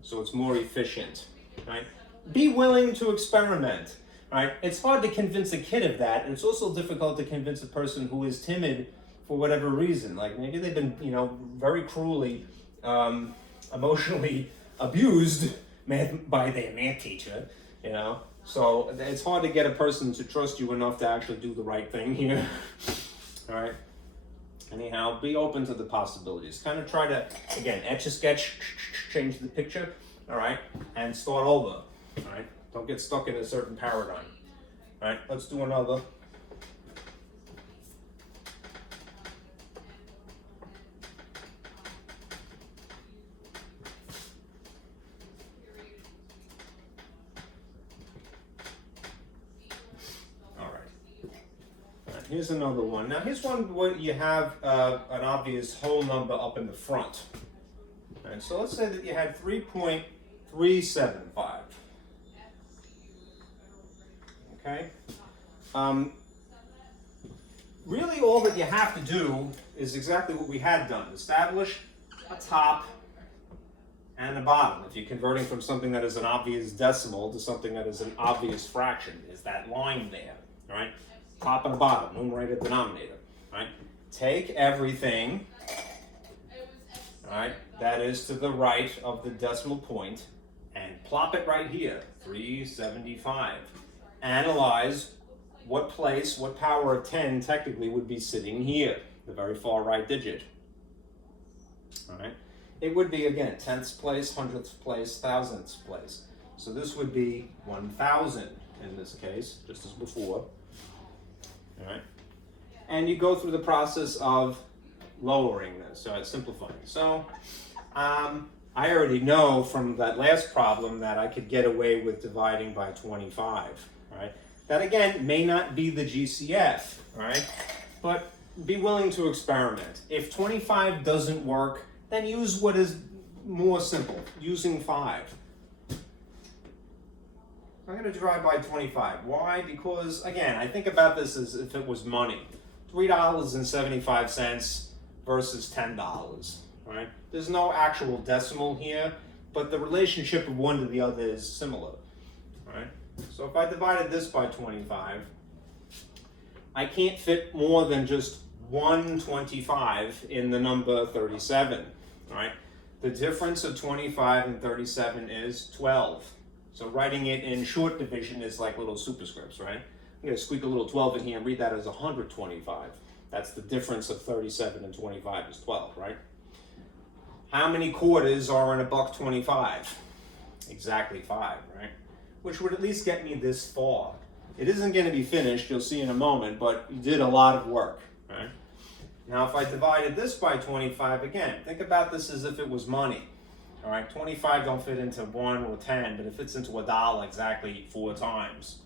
So it's more efficient. Right? Be willing to experiment. Right? It's hard to convince a kid of that, and it's also difficult to convince a person who is timid for whatever reason. Like maybe they've been, very cruelly, emotionally abused by their math teacher, So it's hard to get a person to trust you enough to actually do the right thing here. All right. Anyhow, be open to the possibilities. Kind of try to, again, etch a sketch, change the picture, all right, and start over, all right? Don't get stuck in a certain paradigm. All right, let's do another. Here's another one. Now here's one where you have an obvious whole number up in the front. All right, so let's say that you had 3.375. Okay? Really all that you have to do is exactly what we had done. Establish a top and a bottom. If you're converting from something that is an obvious decimal to something that is an obvious fraction, is that line there, all right? Top and a bottom, numerator, denominator, all right? Take everything, all right, that is to the right of the decimal point and plop it right here, 375. Analyze what place, what power of 10 technically would be sitting here, the very far right digit. All right, it would be, again, 10th place, 100th place, 1000th place. So this would be 1000 in this case, just as before. All right, and you go through the process of lowering this, simplifying. So I already know from that last problem that I could get away with dividing by 25, right? That again may not be the GCF, right? But be willing to experiment. If 25 doesn't work, then use what is more simple, using 5. I'm going to divide by 25. Why? Because, again, I think about this as if it was money. $3.75 versus $10, right? There's no actual decimal here, but the relationship of one to the other is similar, right? So if I divided this by 25, I can't fit more than just 125 in the number 37, right? The difference of 25 and 37 is 12. So writing it in short division is like little superscripts, right? I'm going to squeak a little 12 in here and read that as 125. That's the difference of 37 and 25 is 12, right? How many quarters are in $1.25? Exactly 5, right? Which would at least get me this far. It isn't going to be finished, you'll see in a moment, but you did a lot of work, right? Now if I divided this by 25 again, think about this as if it was money. All right, 25 don't fit into 1 or 10, but it fits into $1 exactly 4 times,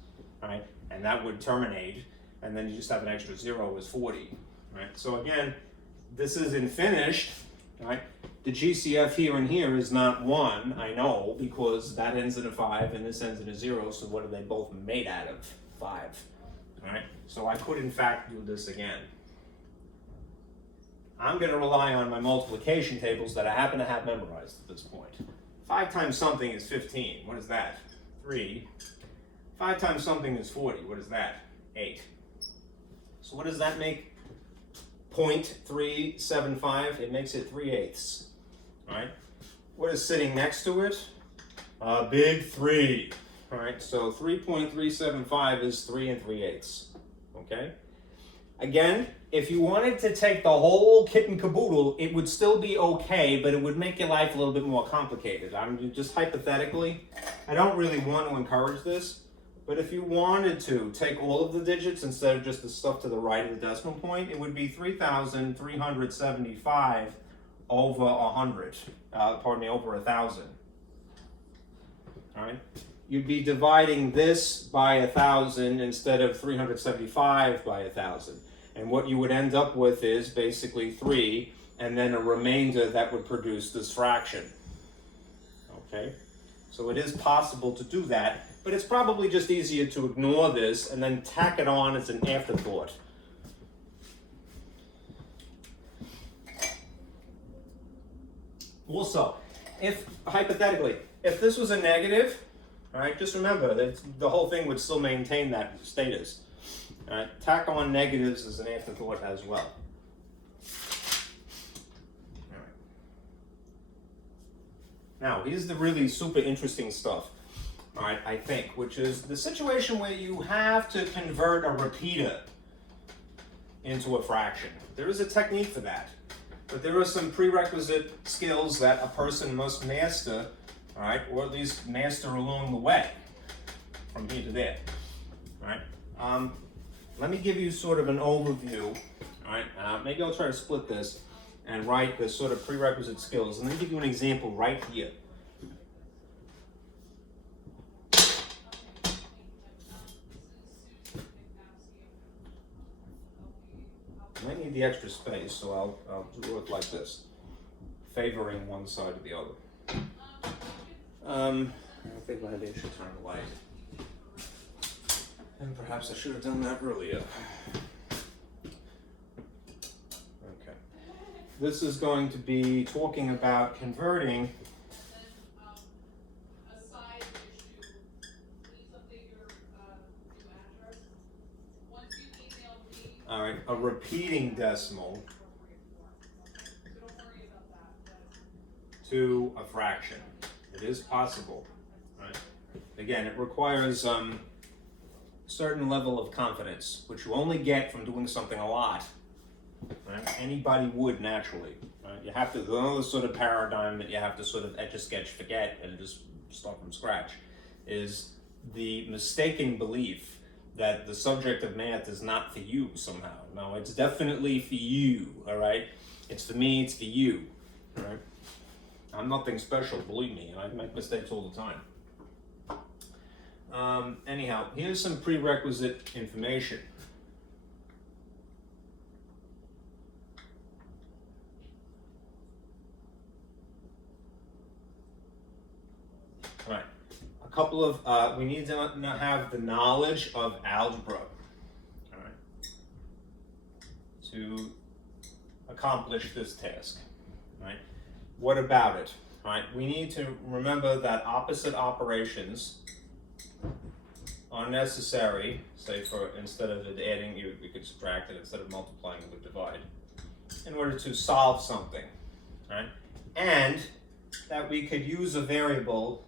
right? And that would terminate, and then you just have an extra 0 is 40, right? So again, this isn't finished, right? The GCF here and here is not 1, I know, because that ends in a 5 and this ends in a 0, so what are they both made out of? 5, all right? So I could in fact do this again. I'm going to rely on my multiplication tables that I happen to have memorized at this point. 5 times something is 15. What is that? 3. 5 times something is 40. What is that? 8. So what does that make? 0.375. It makes it 3/8. All right. What is sitting next to it? A big 3. All right. So 3.375 is 3 3/8. Okay. Again, if you wanted to take the whole kit and caboodle, it would still be okay, but it would make your life a little bit more complicated. I'm just hypothetically, I don't really want to encourage this, but if you wanted to take all of the digits instead of just the stuff to the right of the decimal point, it would be 3,375 over 100, over 1,000. All right? You'd be dividing this by 1,000 instead of 375 by 1,000. And what you would end up with is basically 3, and then a remainder that would produce this fraction. Okay? So it is possible to do that, but it's probably just easier to ignore this and then tack it on as an afterthought. Also, hypothetically, if this was a negative, all right, just remember that the whole thing would still maintain that status. All right, tack on negatives as an afterthought as well. All right. Now, here's the really super interesting stuff, all right, I think, which is the situation where you have to convert a repeater into a fraction. There is a technique for that, but there are some prerequisite skills that a person must master, all right, or at least master along the way, from here to there, all right? Let me give you sort of an overview, all right? Maybe I'll try to split this and write the sort of prerequisite skills, and then give you an example right here. I might need the extra space, so I'll do it like this, favoring one side or the other. I think maybe I should turn the light. And perhaps I should have done that earlier. Okay. This is going to be talking about converting a repeating decimal to a fraction. It is possible, right? Again, it requires a certain level of confidence, which you only get from doing something a lot. Right? Anybody would naturally. Right? You have to, another sort of paradigm that you have to sort of etch a sketch, forget, and just start from scratch, is the mistaken belief that the subject of math is not for you somehow. No, it's definitely for you, all right? It's for me, it's for you, all right? I'm nothing special, believe me, I make mistakes all the time. Anyhow, here's some prerequisite information. Right. A couple of, we need to have the knowledge of algebra, all right, to accomplish this task, right? What about it, right? We need to remember that opposite operations are necessary, say for, instead of adding, you could subtract it, instead of multiplying, you would divide, in order to solve something, right? And that we could use a variable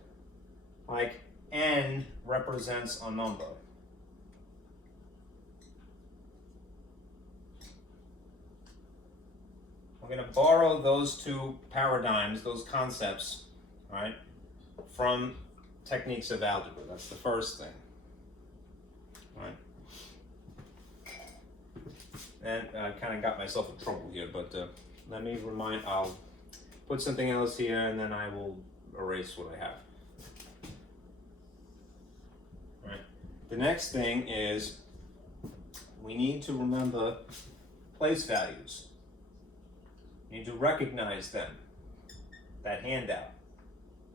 like n represents a number. We're going to borrow those two paradigms, those concepts, right, from techniques of algebra. That's the first thing, right? And I kind of got myself in trouble here, but let me remind, I'll put something else here and then I will erase what I have. Right. The next thing is we need to remember place values. You need to recognize them, that handout,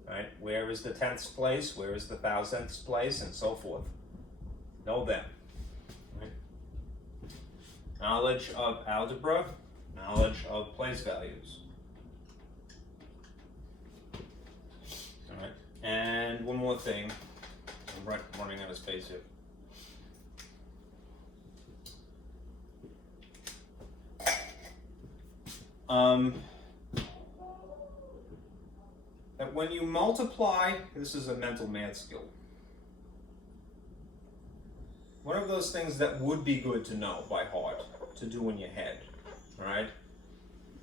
right? Where is the tenths place, where is the thousandths place, and so forth. Know them. Right? Knowledge of algebra, knowledge of place values. All right, and one more thing. I'm running out of space here. That when you multiply, this is a mental math skill. One of those things that would be good to know by heart, to do in your head, all right?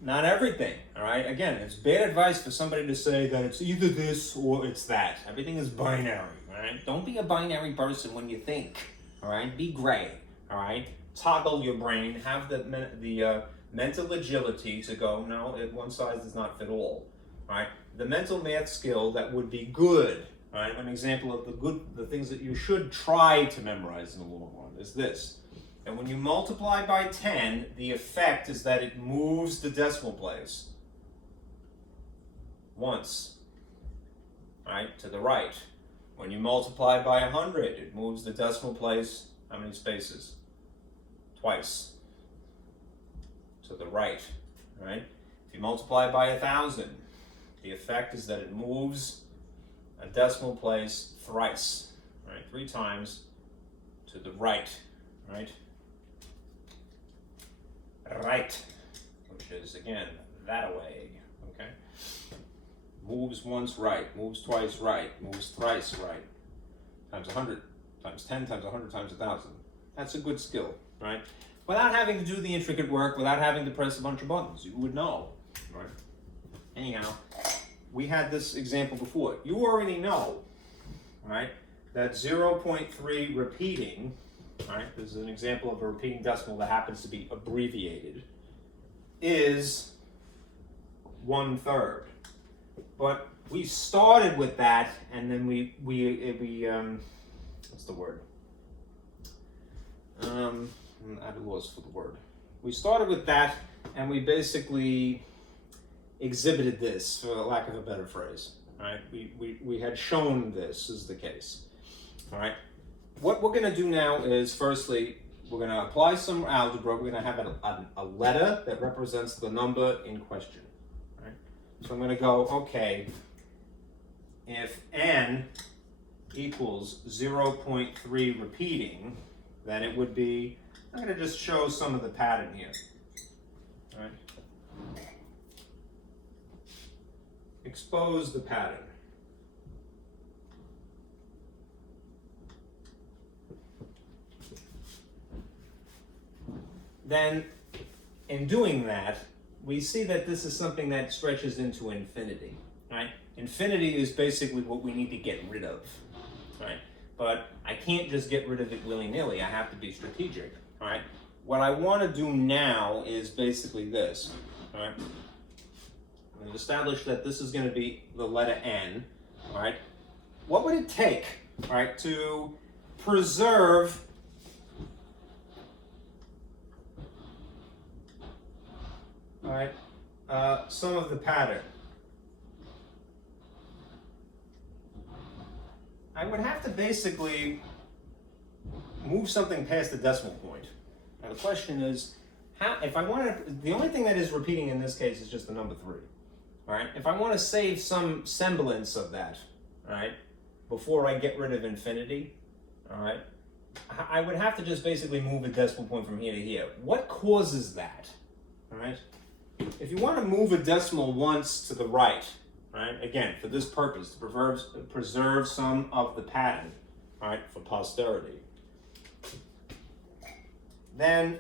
Not everything, all right? Again, it's bad advice for somebody to say that it's either this or it's that. Everything is binary, all right? Don't be a binary person when you think, all right? Be gray, all right? Toggle your brain, have the mental agility to go, no, one size does not fit all, right? The mental math skill that would be good, right? An example of the things that you should try to memorize in the long run is this. And when you multiply by 10, the effect is that it moves the decimal place once, right, to the right. When you multiply by 100, it moves the decimal place, how many spaces? Twice. To the right, right? If you multiply by 1,000, the effect is that it moves a decimal place thrice, right? 3 times to the right, right? Right, which is, again, that way, okay? Moves once right, moves twice right, moves thrice right, times 100, times 10, times 100, times 1,000. That's a good skill, right? Without having to do the intricate work, without having to press a bunch of buttons, you would know, right? Anyhow, we had this example before. You already know, right, that 0.3 repeating, right, this is an example of a repeating decimal that happens to be abbreviated, is 1/3. But we started with that, and then we what's the word? I'm at a loss for the word. We started with that, and we basically exhibited this, for lack of a better phrase. Right? We had shown this is the case. All right. What we're going to do now is, firstly, we're going to apply some algebra. We're going to have a letter that represents the number in question. Right? So I'm going to go, okay, if n equals 0.3 repeating, then it would be, I'm going to just show some of the pattern here. All right. Expose the pattern. Then, in doing that, we see that this is something that stretches into infinity, right? Infinity is basically what we need to get rid of, right? But I can't just get rid of it willy-nilly. I have to be strategic, all right? What I want to do now is basically this, all right? I'm going to establish that this is going to be the letter N, all right? What would it take, all right, to preserve all right, some of the pattern? I would have to basically move something past the decimal point. Now the question is, how, if I want to, the only thing that is repeating in this case is just the number 3. All right, if I want to save some semblance of that, all right, before I get rid of infinity, all right, I would have to just basically move a decimal point from here to here. What causes that? All right. If you want to move a decimal once to the right, right, again, for this purpose, to preserve some of the pattern, right, for posterity, then,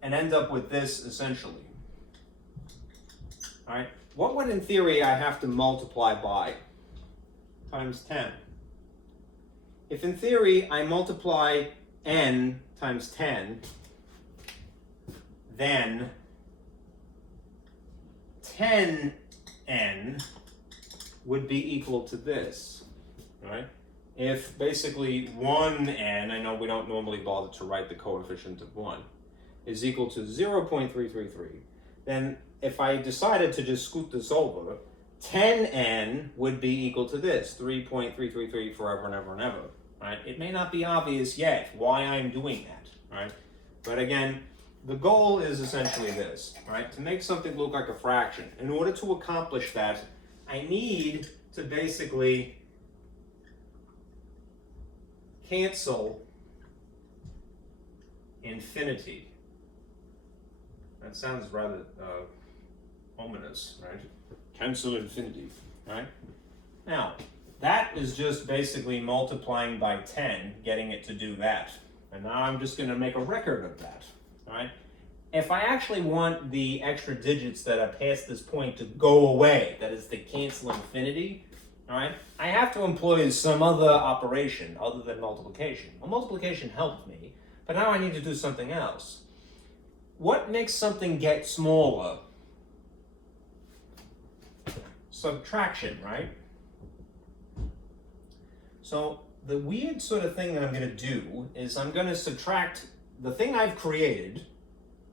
and end up with this essentially, all right, what would in theory I have to multiply by? Times 10. If in theory I multiply n times 10, then 10n would be equal to this, right? If basically 1n, I know we don't normally bother to write the coefficient of 1, is equal to 0.333, then if I decided to just scoot this over, 10n would be equal to this, 3.333 forever and ever and ever, right? It may not be obvious yet why I'm doing that, right? But again, the goal is essentially this, right? To make something look like a fraction. In order to accomplish that, I need to basically cancel infinity. That sounds rather ominous, right? Cancel infinity, right? Now, that is just basically multiplying by 10, getting it to do that. And now I'm just going to make a record of that. All right. If I actually want the extra digits that are past this point to go away, that is to cancel infinity, all right, I have to employ some other operation other than multiplication. Well, multiplication helped me, but now I need to do something else. What makes something get smaller? Subtraction, right? So the weird sort of thing that I'm going to do is I'm going to subtract the thing I've created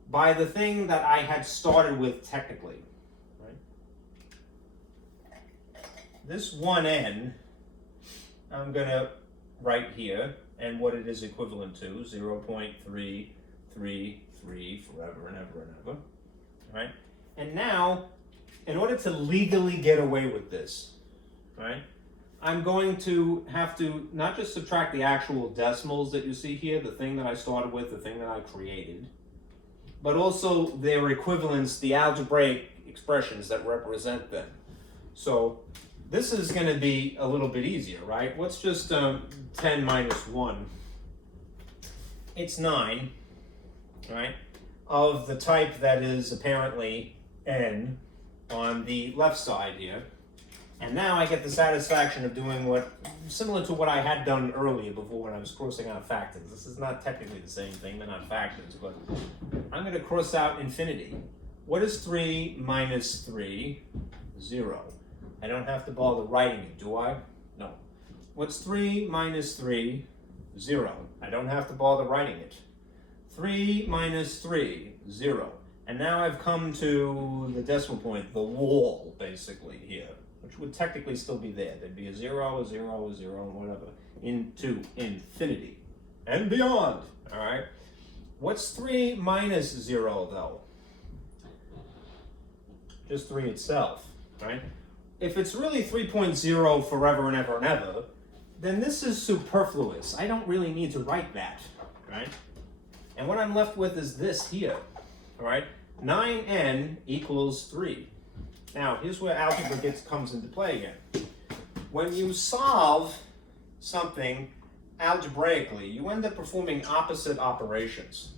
by the thing that I had started with technically, right? This 1n, I'm going to write here, and what it is equivalent to, 0.333 forever and ever and ever, right? And now, in order to legally get away with this, right, I'm going to have to not just subtract the actual decimals that you see here, the thing that I started with, the thing that I created, but also their equivalents, the algebraic expressions that represent them. So this is going to be a little bit easier, right? What's just 10 minus 1? It's 9, right? Of the type that is apparently n on the left side here. And now I get the satisfaction of doing what, similar to what I had done earlier before when I was crossing out factors. This is not technically the same thing, they're not factors, but I'm going to cross out infinity. What is 3 minus 3? 0. I don't have to bother writing it, do I? No. What's 3 minus 3? 0. I don't have to bother writing it. 3 minus 3? 0. And now I've come to the decimal point, the wall, basically, here, which would technically still be there. There'd be a 0, a 0, a 0, and whatever, into infinity and beyond, all right? What's 3 minus 0, though? Just 3 itself, right? If it's really 3.0 forever and ever and ever, then this is superfluous. I don't really need to write that, right? And what I'm left with is this here, all right? 9n equals 3. Now, here's where algebra comes into play again. When you solve something algebraically, you end up performing opposite operations,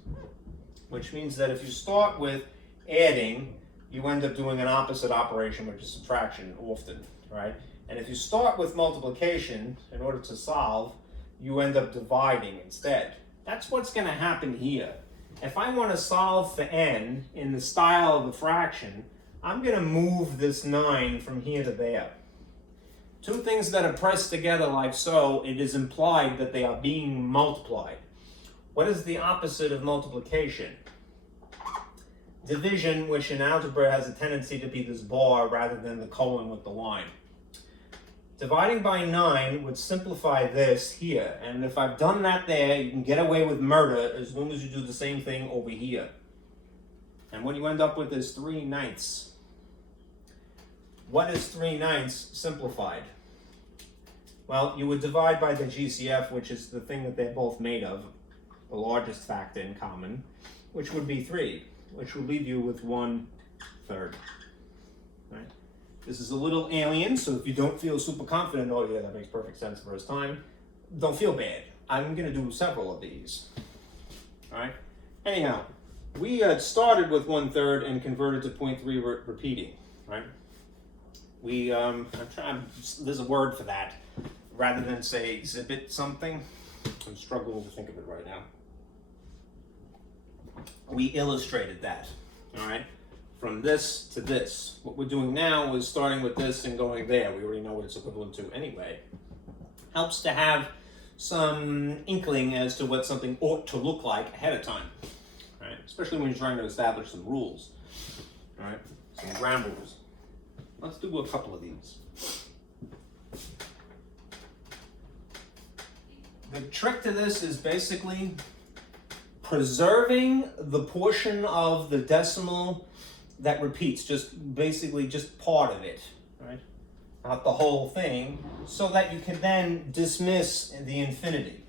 which means that if you start with adding, you end up doing an opposite operation, which is subtraction often, right? And if you start with multiplication, in order to solve, you end up dividing instead. That's what's going to happen here. If I want to solve for n in the style of a fraction, I'm going to move this 9 from here to there. Two things that are pressed together like so, it is implied that they are being multiplied. What is the opposite of multiplication? Division, which in algebra has a tendency to be this bar rather than the colon with the line. Dividing by 9 would simplify this here, and if I've done that there, you can get away with murder as long as you do the same thing over here. And what you end up with is 3/9. What is 3/9 simplified? Well, you would divide by the GCF, which is the thing that they're both made of, the largest factor in common, which would be 3, which would leave you with 1/3. Right? This is a little alien, so if you don't feel super confident, oh yeah, that makes perfect sense first time, don't feel bad. I'm going to do several of these. All right? Anyhow, we started with 1/3 and converted to 0.3 repeating. Right? There's a word for that. Rather than say exhibit something, I'm struggling to think of it right now. We illustrated that, all right? From this to this. What we're doing now is starting with this and going there. We already know what it's equivalent to anyway. Helps to have some inkling as to what something ought to look like ahead of time, right? Especially when you're trying to establish some rules, all right? Some ground rules. Let's do a couple of these. The trick to this is basically preserving the portion of the decimal that repeats, just part of it, right? Not the whole thing, so that you can then dismiss the infinity.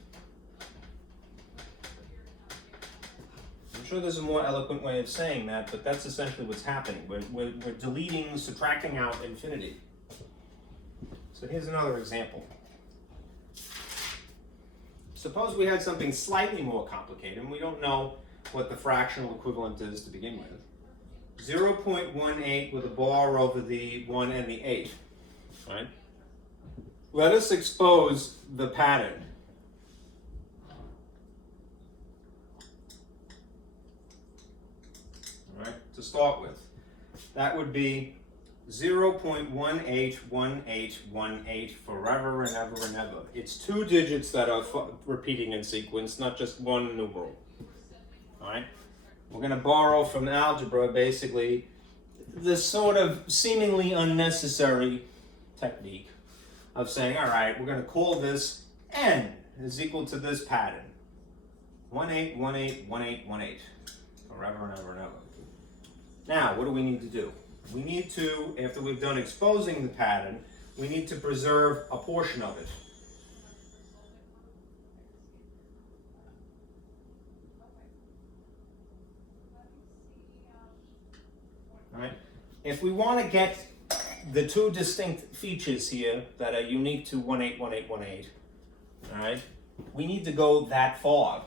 I'm sure there's a more eloquent way of saying that, but that's essentially what's happening. We're deleting, subtracting out infinity. So here's another example. Suppose we had something slightly more complicated, and we don't know what the fractional equivalent is to begin with. 0.18 with a bar over the 1 and the 8. Right? Let us expose the pattern. All right, to start with. That would be 0.181818 forever and ever and ever. It's 2 digits that are repeating in sequence, not just one numeral. All right? We're going to borrow from algebra, basically, this sort of seemingly unnecessary technique of saying, all right, we're going to call this n is equal to this pattern. 18181818 forever and ever and ever. Now, what do we need to do? We need to, after we've done exposing the pattern, we need to preserve a portion of it. All right? If we want to get the 2 distinct features here that are unique to 181818, all right, we need to go that far.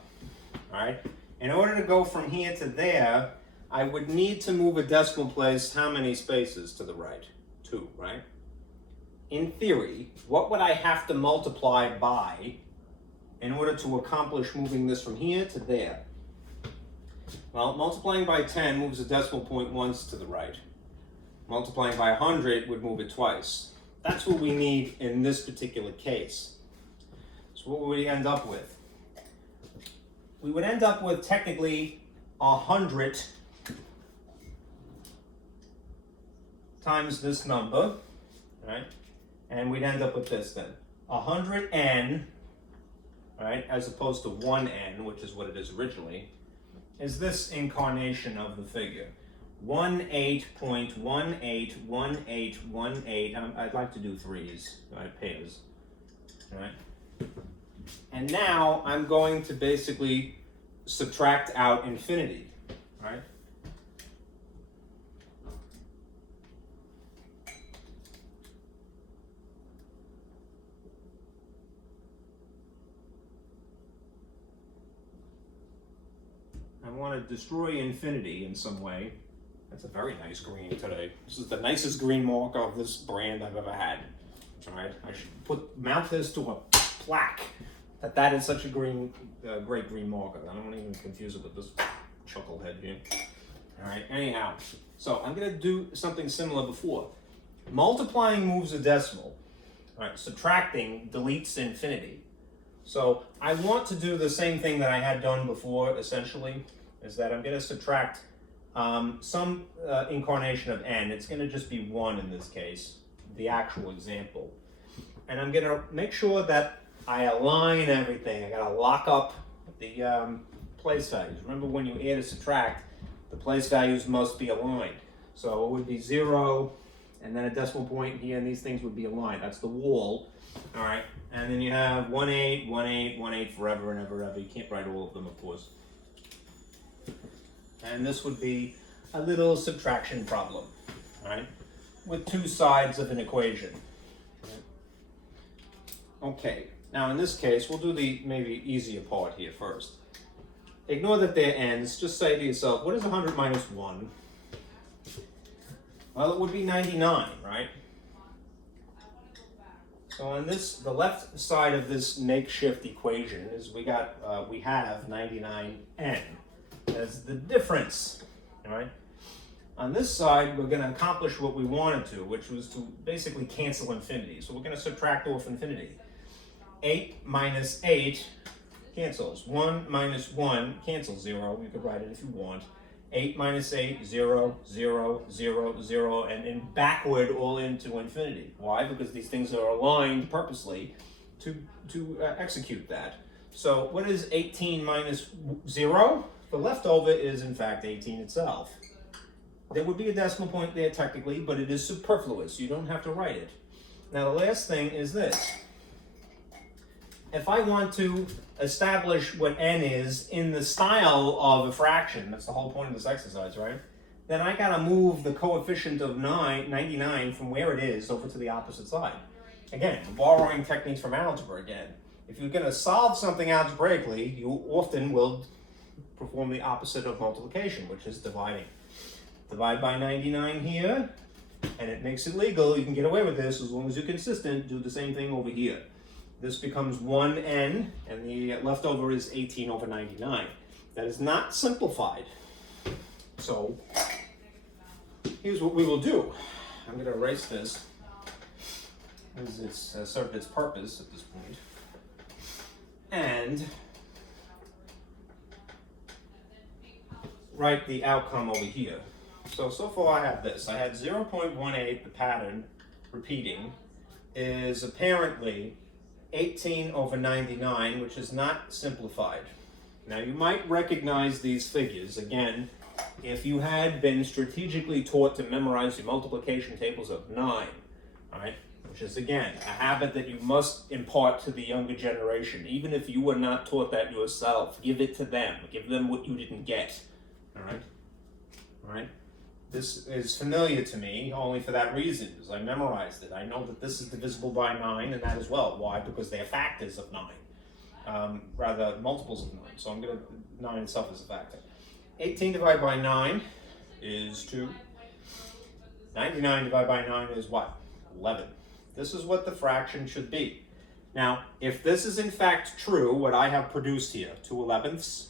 All right? In order to go from here to there, I would need to move a decimal place how many spaces to the right? 2, right? In theory, what would I have to multiply by in order to accomplish moving this from here to there? Well, multiplying by 10 moves a decimal point once to the right. Multiplying by 100 would move it twice. That's what we need in this particular case. So what would we end up with? We would end up with technically 100 times this number, right? And we'd end up with this then. 100n, right, as opposed to 1n, which is what it is originally, is this incarnation of the figure. 18.181818. I'd like to do threes, right, pairs, right? And now I'm going to basically subtract out infinity, right? I want to destroy infinity in some way. That's a very nice green today. This is the nicest green marker of this brand I've ever had. All right, I should mount this to a plaque that is such a great green marker. I don't want to even confuse it with this chucklehead here. All right, anyhow, so I'm going to do something similar before. Multiplying moves a decimal. All right, subtracting deletes infinity. So I want to do the same thing that I had done before, essentially, is that I'm going to subtract some incarnation of n. It's going to just be 1 in this case, the actual example. And I'm going to make sure that I align everything. I got to lock up the place values. Remember, when you add or subtract, the place values must be aligned. So it would be 0, and then a decimal point here, and these things would be aligned. That's the wall. All right, and then you have 1, 8, 1, 8, 1, 8 forever and ever, ever. You can't write all of them, of course. And this would be a little subtraction problem, all right, with two sides of an equation. Okay, now in this case, we'll do the maybe easier part here first. Ignore that they're n's. Just say to yourself, what is 100 minus 1? Well, it would be 99, right? So on this, the left side of this makeshift equation is we have 99n as the difference, all right? On this side, we're going to accomplish what we wanted to, which was to basically cancel infinity. So we're going to subtract off infinity. 8 minus 8 cancels. 1 minus 1 cancels 0. You could write it if you want. 8 minus 8, 0, 0, 0, 0, and then backward all into infinity. Why? Because these things are aligned purposely to execute that. So what is 18 minus 0? The leftover is, in fact, 18 itself. There would be a decimal point there technically, but it is superfluous. You don't have to write it. Now the last thing is this. If I want to establish what n is in the style of a fraction, that's the whole point of this exercise, right? Then I gotta move the coefficient of 99 from where it is over to the opposite side. Again, borrowing techniques from algebra again. If you're gonna solve something algebraically, you often will perform the opposite of multiplication, which is dividing. Divide by 99 here, and it makes it legal. You can get away with this as long as you're consistent. Do the same thing over here. This becomes 1n, and the leftover is 18 over 99. That is not simplified. So here's what we will do. I'm going to erase this, as it's served its purpose at this point. And write the outcome over here. So far I have this. I had 0.18, the pattern, repeating, is apparently 18 over 99, which is not simplified. Now you might recognize these figures. Again, if you had been strategically taught to memorize the multiplication tables of 9, all right, which is, again, a habit that you must impart to the younger generation. Even if you were not taught that yourself, give it to them. Give them what you didn't get, all right? All right? This is familiar to me only for that reason, because I memorized it. I know that this is divisible by 9 and that as well. Why? Because they're factors of 9, rather multiples of 9. So I'm going to, 9 itself is a factor. 18 divided by 9 is 2. 99 divided by 9 is what? 11. This is what the fraction should be. Now, if this is in fact true, what I have produced here, 2 11ths,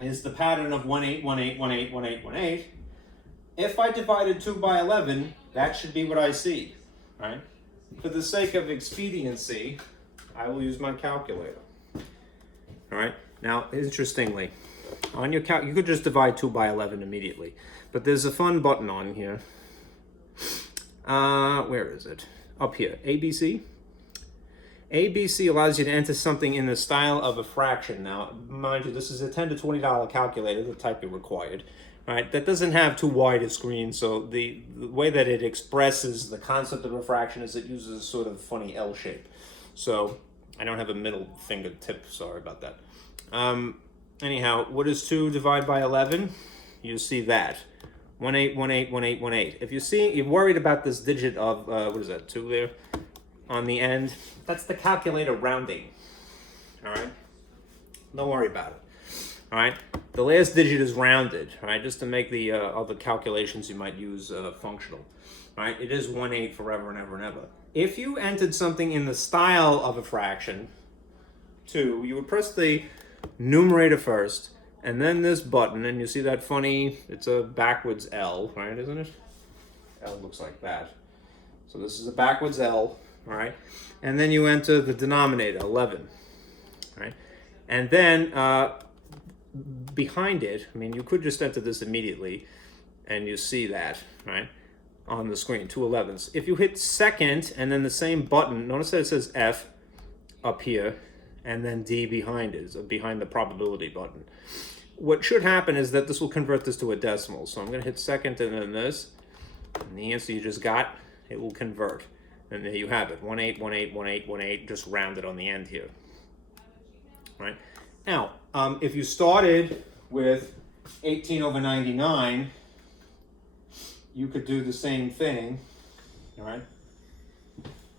is the pattern of 1 8, 1 8, 1 8, 1 8, 1 8. If I divided 2 by 11, that should be what I see, right? For the sake of expediency, I will use my calculator. All right. Now, interestingly, on your you could just divide 2 by 11 immediately, but there's a fun button on here. Where is it? Up here, ABC. ABC allows you to enter something in the style of a fraction. Now, mind you, this is a $10 to $20 calculator, the type you required. Right, that doesn't have too wide a screen, so the way that it expresses the concept of a fraction is it uses a sort of funny L shape. So I don't have a middle finger tip, sorry about that. Anyhow, what is 2 divided by 11? You see that. 18181818. If you see, you're worried about this digit of, what is that, 2 there on the end, that's the calculator rounding. All right? Don't worry about it. All right? The last digit is rounded, all right, just to make the other calculations you might use functional. All right? It is 1/8 forever and ever and ever. If you entered something in the style of a fraction, 2, you would press the numerator first, and then this button, and you see that funny, it's a backwards L, right, isn't it? L looks like that. So this is a backwards L, all right? And then you enter the denominator, 11, right? And then behind it, I mean, you could just enter this immediately, and you see that, right, on the screen, 2 11s. If you hit second, and then the same button, notice that it says F up here, and then D behind it, so behind the probability button. What should happen is that this will convert this to a decimal. So I'm going to hit second and then this, and the answer you just got, it will convert. And there you have it, 18181818, just rounded on the end here. Right? Now, if you started with 18/99, you could do the same thing, all right?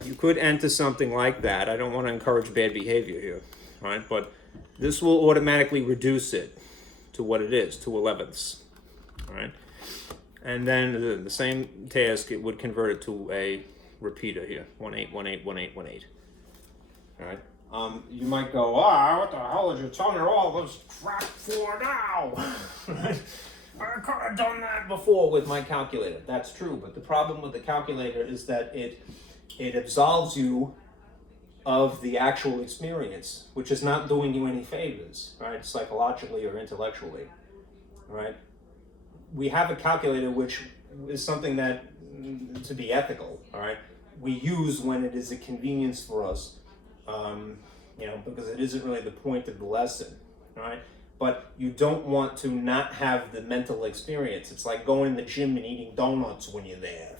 You could enter something like that. I don't want to encourage bad behavior here, right? But this will automatically reduce it to what it is, 2 11ths, all right? And then the same task, it would convert it to a repeater here, 18181818, all right? You might go, what the hell is you telling me all this crap for now? I could have done that before with my calculator. That's true, but the problem with the calculator is that it absolves you of the actual experience, which is not doing you any favors, right, psychologically or intellectually, right? We have a calculator which is something that, to be ethical, all right, we use when it is a convenience for us, you know, because it isn't really the point of the lesson, all right? But you don't want to not have the mental experience. It's like going to the gym and eating donuts when you're there.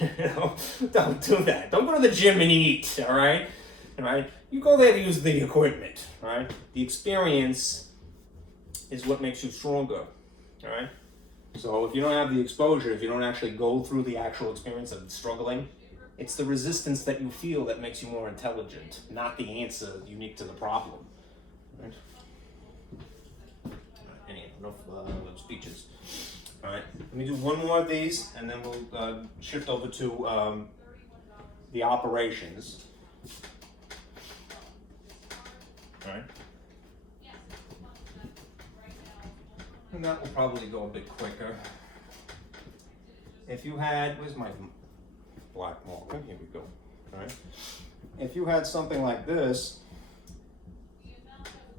You know, don't do that. Don't go to the gym and eat, all right? All right? You go there to use the equipment, all right? The experience is what makes you stronger, all right? So if you don't have the exposure, if you don't actually go through the actual experience of struggling, it's the resistance that you feel that makes you more intelligent, not the answer unique to the problem, right? Enough speeches. All right, let me do one more of these, and then we'll shift over to the operations. All right, and that will probably go a bit quicker. If you had, where's my black marker? Here we go. All right, if you had something like this,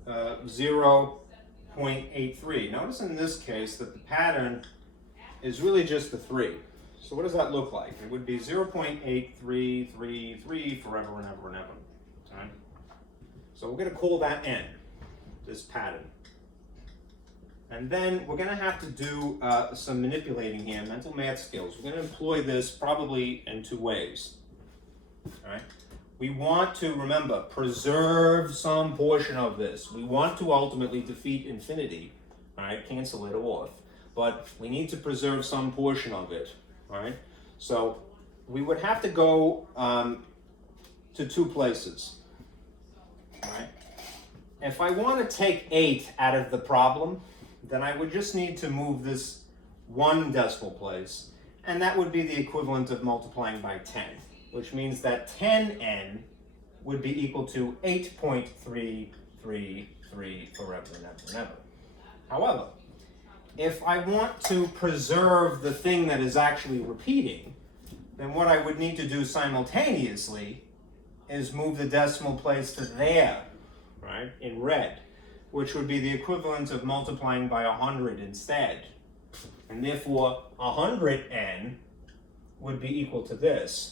0.83. Notice in this case that the pattern is really just the 3. So what does that look like? It would be 0.8333 forever and ever and ever. All right? So we're going to call that n, this pattern. And then we're going to have to do some manipulating here, mental math skills. We're going to employ this probably in 2 ways. All right? We want to, remember, preserve some portion of this. We want to ultimately defeat infinity, all right, cancel it off. But we need to preserve some portion of it, all right? So we would have to go to 2 places, all right? If I want to take 8 out of the problem, then I would just need to move this 1 decimal place, and that would be the equivalent of multiplying by 10. Which means that 10n would be equal to 8.333 forever and ever and ever. However, if I want to preserve the thing that is actually repeating, then what I would need to do simultaneously is move the decimal place to there, right, in red, which would be the equivalent of multiplying by 100 instead. And therefore, 100n would be equal to this.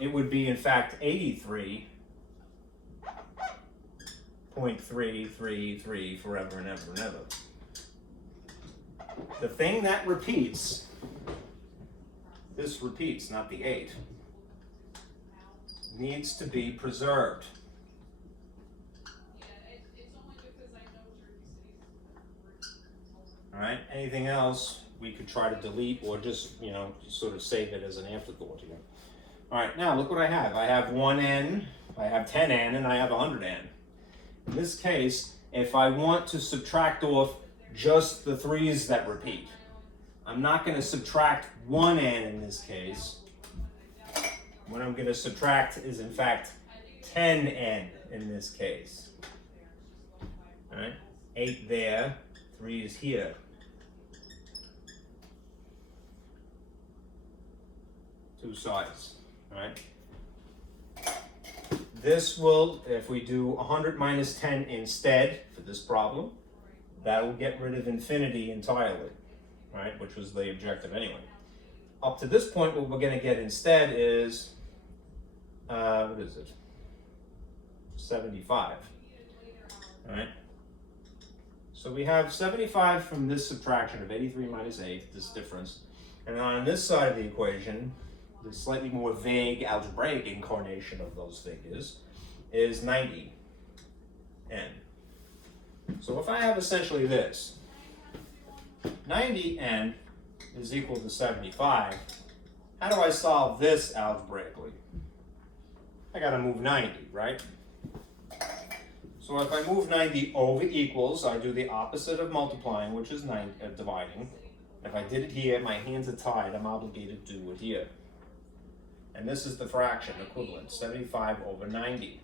It would be, in fact, 83.333 forever and ever and ever. The thing that repeats, this repeats, not the 8. needs to be preserved. All right, anything else we could try to delete or just, you know, sort of save it as an afterthought here. All right, now look what I have. I have 1n, I have 10n, and I have 100n. In this case, if I want to subtract off just the 3's that repeat, I'm not going to subtract 1n in this case. What I'm going to subtract is, in fact, 10n in this case. All right, 8 there, 3 is here. Two sides, all right? This will, if we do 100 minus 10 instead for this problem, that will get rid of infinity entirely, right? Which was the objective anyway. Up to this point, what we're going to get instead is, what is it? 75, all right? So we have 75 from this subtraction of 83 minus 8, this difference. And on this side of the equation, the slightly more vague algebraic incarnation of those figures is 90n. So if I have essentially this, 90n is equal to 75, how do I solve this algebraically? I gotta move 90, right? So if I move 90 over equals, I do the opposite of multiplying, which is dividing. If I did it here, my hands are tied, I'm obligated to do it here. And this is the fraction equivalent, 75 over 90.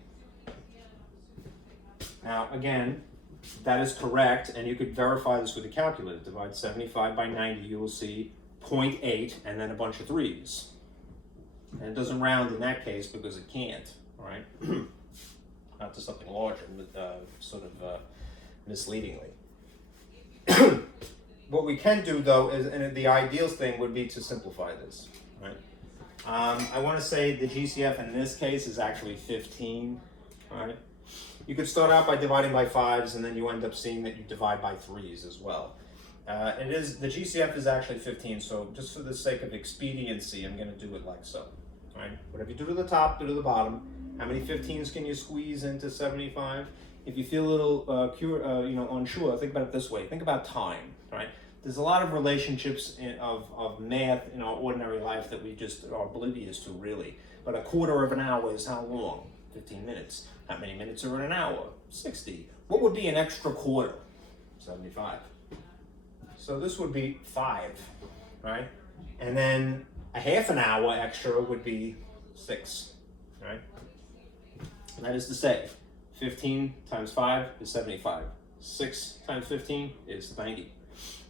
Now, again, that is correct, and you could verify this with a calculator. Divide 75 by 90, you will see 0.8 and then a bunch of 3's. And it doesn't round in that case because it can't, all right? Not to something larger, sort of misleadingly. What we can do, though, is, and the ideal thing would be to simplify this, right? I want to say the GCF in this case is actually 15, right? You could start out by dividing by 5's, and then you end up seeing that you divide by 3's as well. The GCF is actually 15, so just for the sake of expediency, I'm going to do it like so, right? Whatever you do to the top, do to the bottom. How many 15's can you squeeze into 75? If you feel a little unsure, think about it this way. Think about time, right? There's a lot of relationships of math in our ordinary life that we just are oblivious to, really. But a quarter of an hour is how long? 15 minutes. How many minutes are in an hour? 60. What would be an extra quarter? 75. So this would be 5, right? And then a half an hour extra would be 6, right? And that is to say, 15 times 5 is 75. 6 times 15 is 90.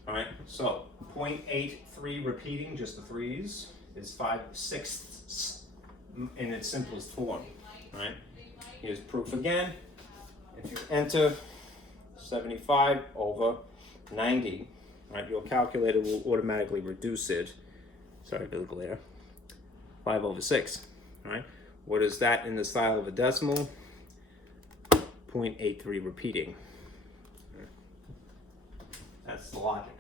All right, so 0.83 repeating, just the 3's, is 5/6 in its simplest form, right? Here's proof again. If you enter 75 over 90, right, your calculator will automatically reduce it. Sorry for the glare. 5 over 6, all right? What is that in the style of a decimal? 0.83 repeating. That's the logic.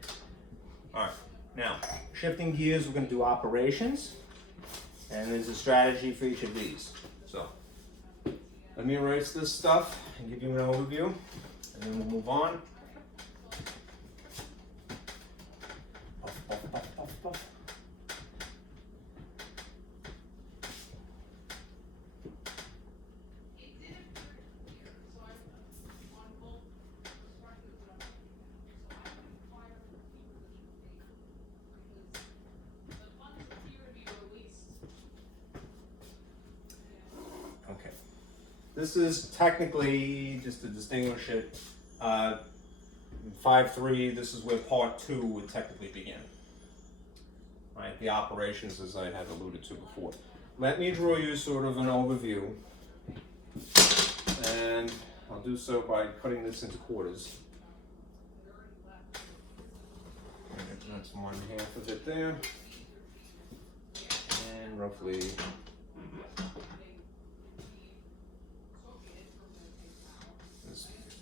All right, now, shifting gears, we're going to do operations, and there's a strategy for each of these. So, let me erase this stuff and give you an overview, and then we'll move on. This is technically, just to distinguish it, 5.3, this is where part 2 would technically begin. Right, the operations, as I had alluded to before. Let me draw you sort of an overview, and I'll do so by cutting this into quarters. That's 1/2 of it there, and roughly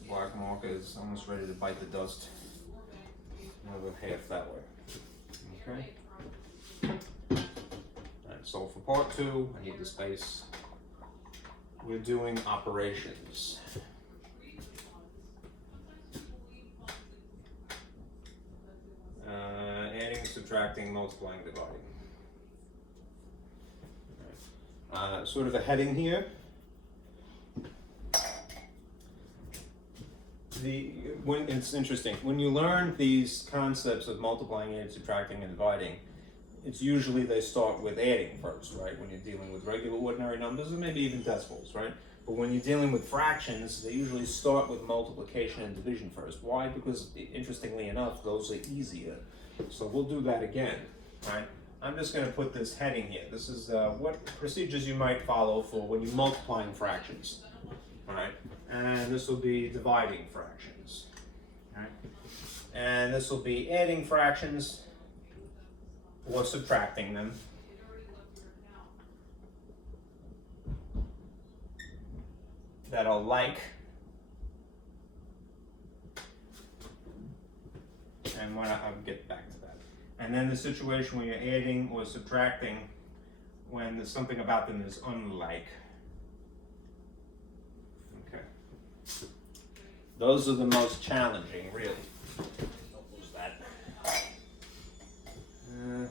black marker is almost ready to bite the dust. Another half that way. Okay. Alright, so for part 2, I need the space we're doing operations. Adding, subtracting, multiplying, dividing. Sort of a heading here. It's interesting, when you learn these concepts of multiplying, adding, subtracting, and dividing, it's usually they start with adding first, right? When you're dealing with regular ordinary numbers, or maybe even decimals, right? But when you're dealing with fractions, they usually start with multiplication and division first. Why? Because, interestingly enough, those are easier. So we'll do that again, right? I'm just going to put this heading here. This is what procedures you might follow for when you're multiplying fractions, all right? And this will be dividing fractions, all right? And this will be adding fractions or subtracting them. That are like, and when I'll get back to that. And then the situation when you're adding or subtracting when there's something about them is unlike. Okay. Those are the most challenging, really. Don't lose that.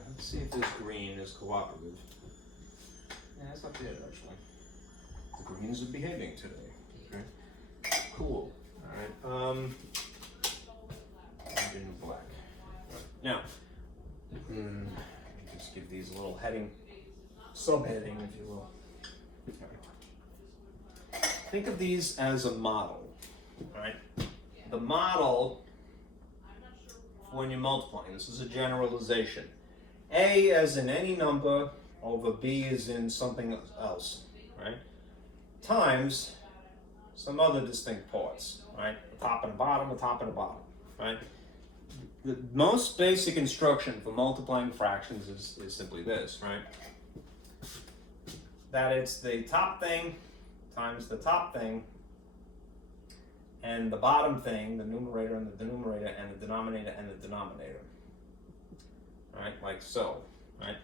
Let's see if this green is cooperative. Yeah, it's not there actually. The greens are behaving today. Okay. Cool. All right. And in black. Right. Now, let me just give these a little heading, subheading, if you will. Right. Think of these as a model. Right. The model when you're multiplying. This is a generalization. A as in any number over B as in something else. Right. Times some other distinct parts, right? The top and the bottom, the top and the bottom, right? The most basic instruction for multiplying fractions is simply this, right? That it's the top thing times the top thing and the bottom thing, the numerator and the denominator and the denominator and the denominator, right? Like so, right?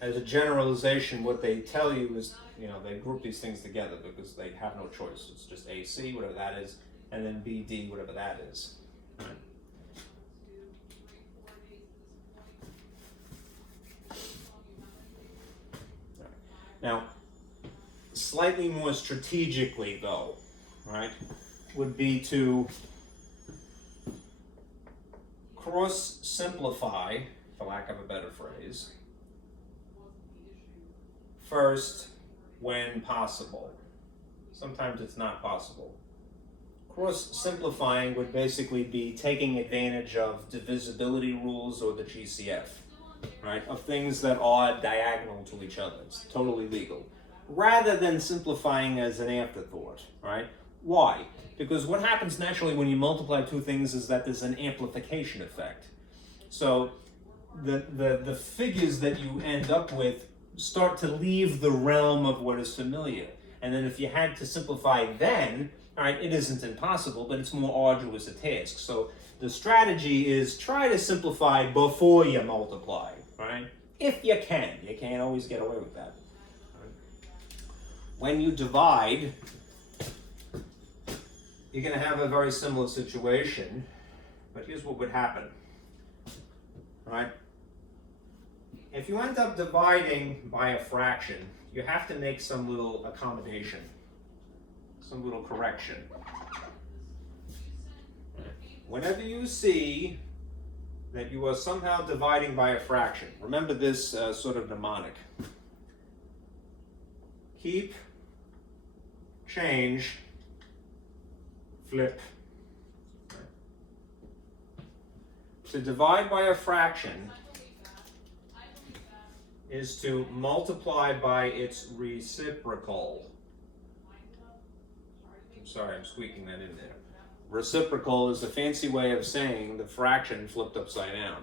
As a generalization, what they tell you is, you know, they group these things together because they have no choice. It's just AC, whatever that is, and then BD, whatever that is. Right? Right. Now, slightly more strategically, though, right, would be to cross-simplify, for lack of a better phrase, first when possible. Sometimes it's not possible. Cross-simplifying would basically be taking advantage of divisibility rules or the GCF, right? Of things that are diagonal to each other. It's totally legal. Rather than simplifying as an afterthought, right? Why? Because what happens naturally when you multiply two things is that there's an amplification effect. So the figures that you end up with start to leave the realm of what is familiar. And then if you had to simplify then, all right, it isn't impossible, but it's more arduous a task. So the strategy is try to simplify before you multiply, right? If you can. You can't always get away with that. Right? When you divide, you're going to have a very similar situation, but here's what would happen, right? If you end up dividing by a fraction, you have to make some little accommodation, some little correction. Whenever you see that you are somehow dividing by a fraction, remember this sort of mnemonic. Keep, change, flip. To divide by a fraction is to multiply by its reciprocal. I'm sorry, I'm squeaking that in there. Reciprocal is a fancy way of saying the fraction flipped upside down.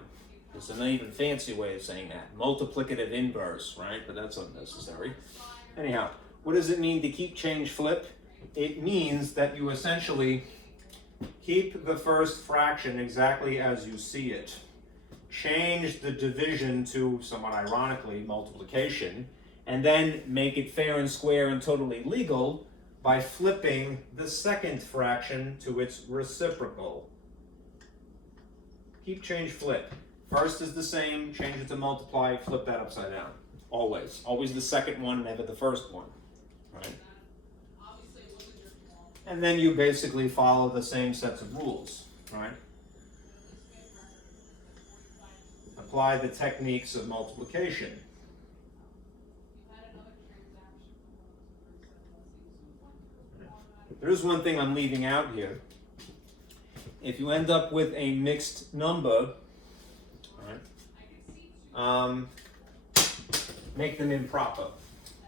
It's an even fancy way of saying that. Multiplicative inverse, right? But that's unnecessary. Anyhow, what does it mean to keep, change, flip? It means that you essentially keep the first fraction exactly as you see it. Change the division to, somewhat ironically, multiplication, and then make it fair and square and totally legal by flipping the second fraction to its reciprocal. Keep, change, flip. First is the same, change it to multiply, flip that upside down. Always. Always the second one, never the first one. Right? And then you basically follow the same sets of rules. Right? Apply the techniques of multiplication. There's one thing I'm leaving out here. If you end up with a mixed number, right, make them improper.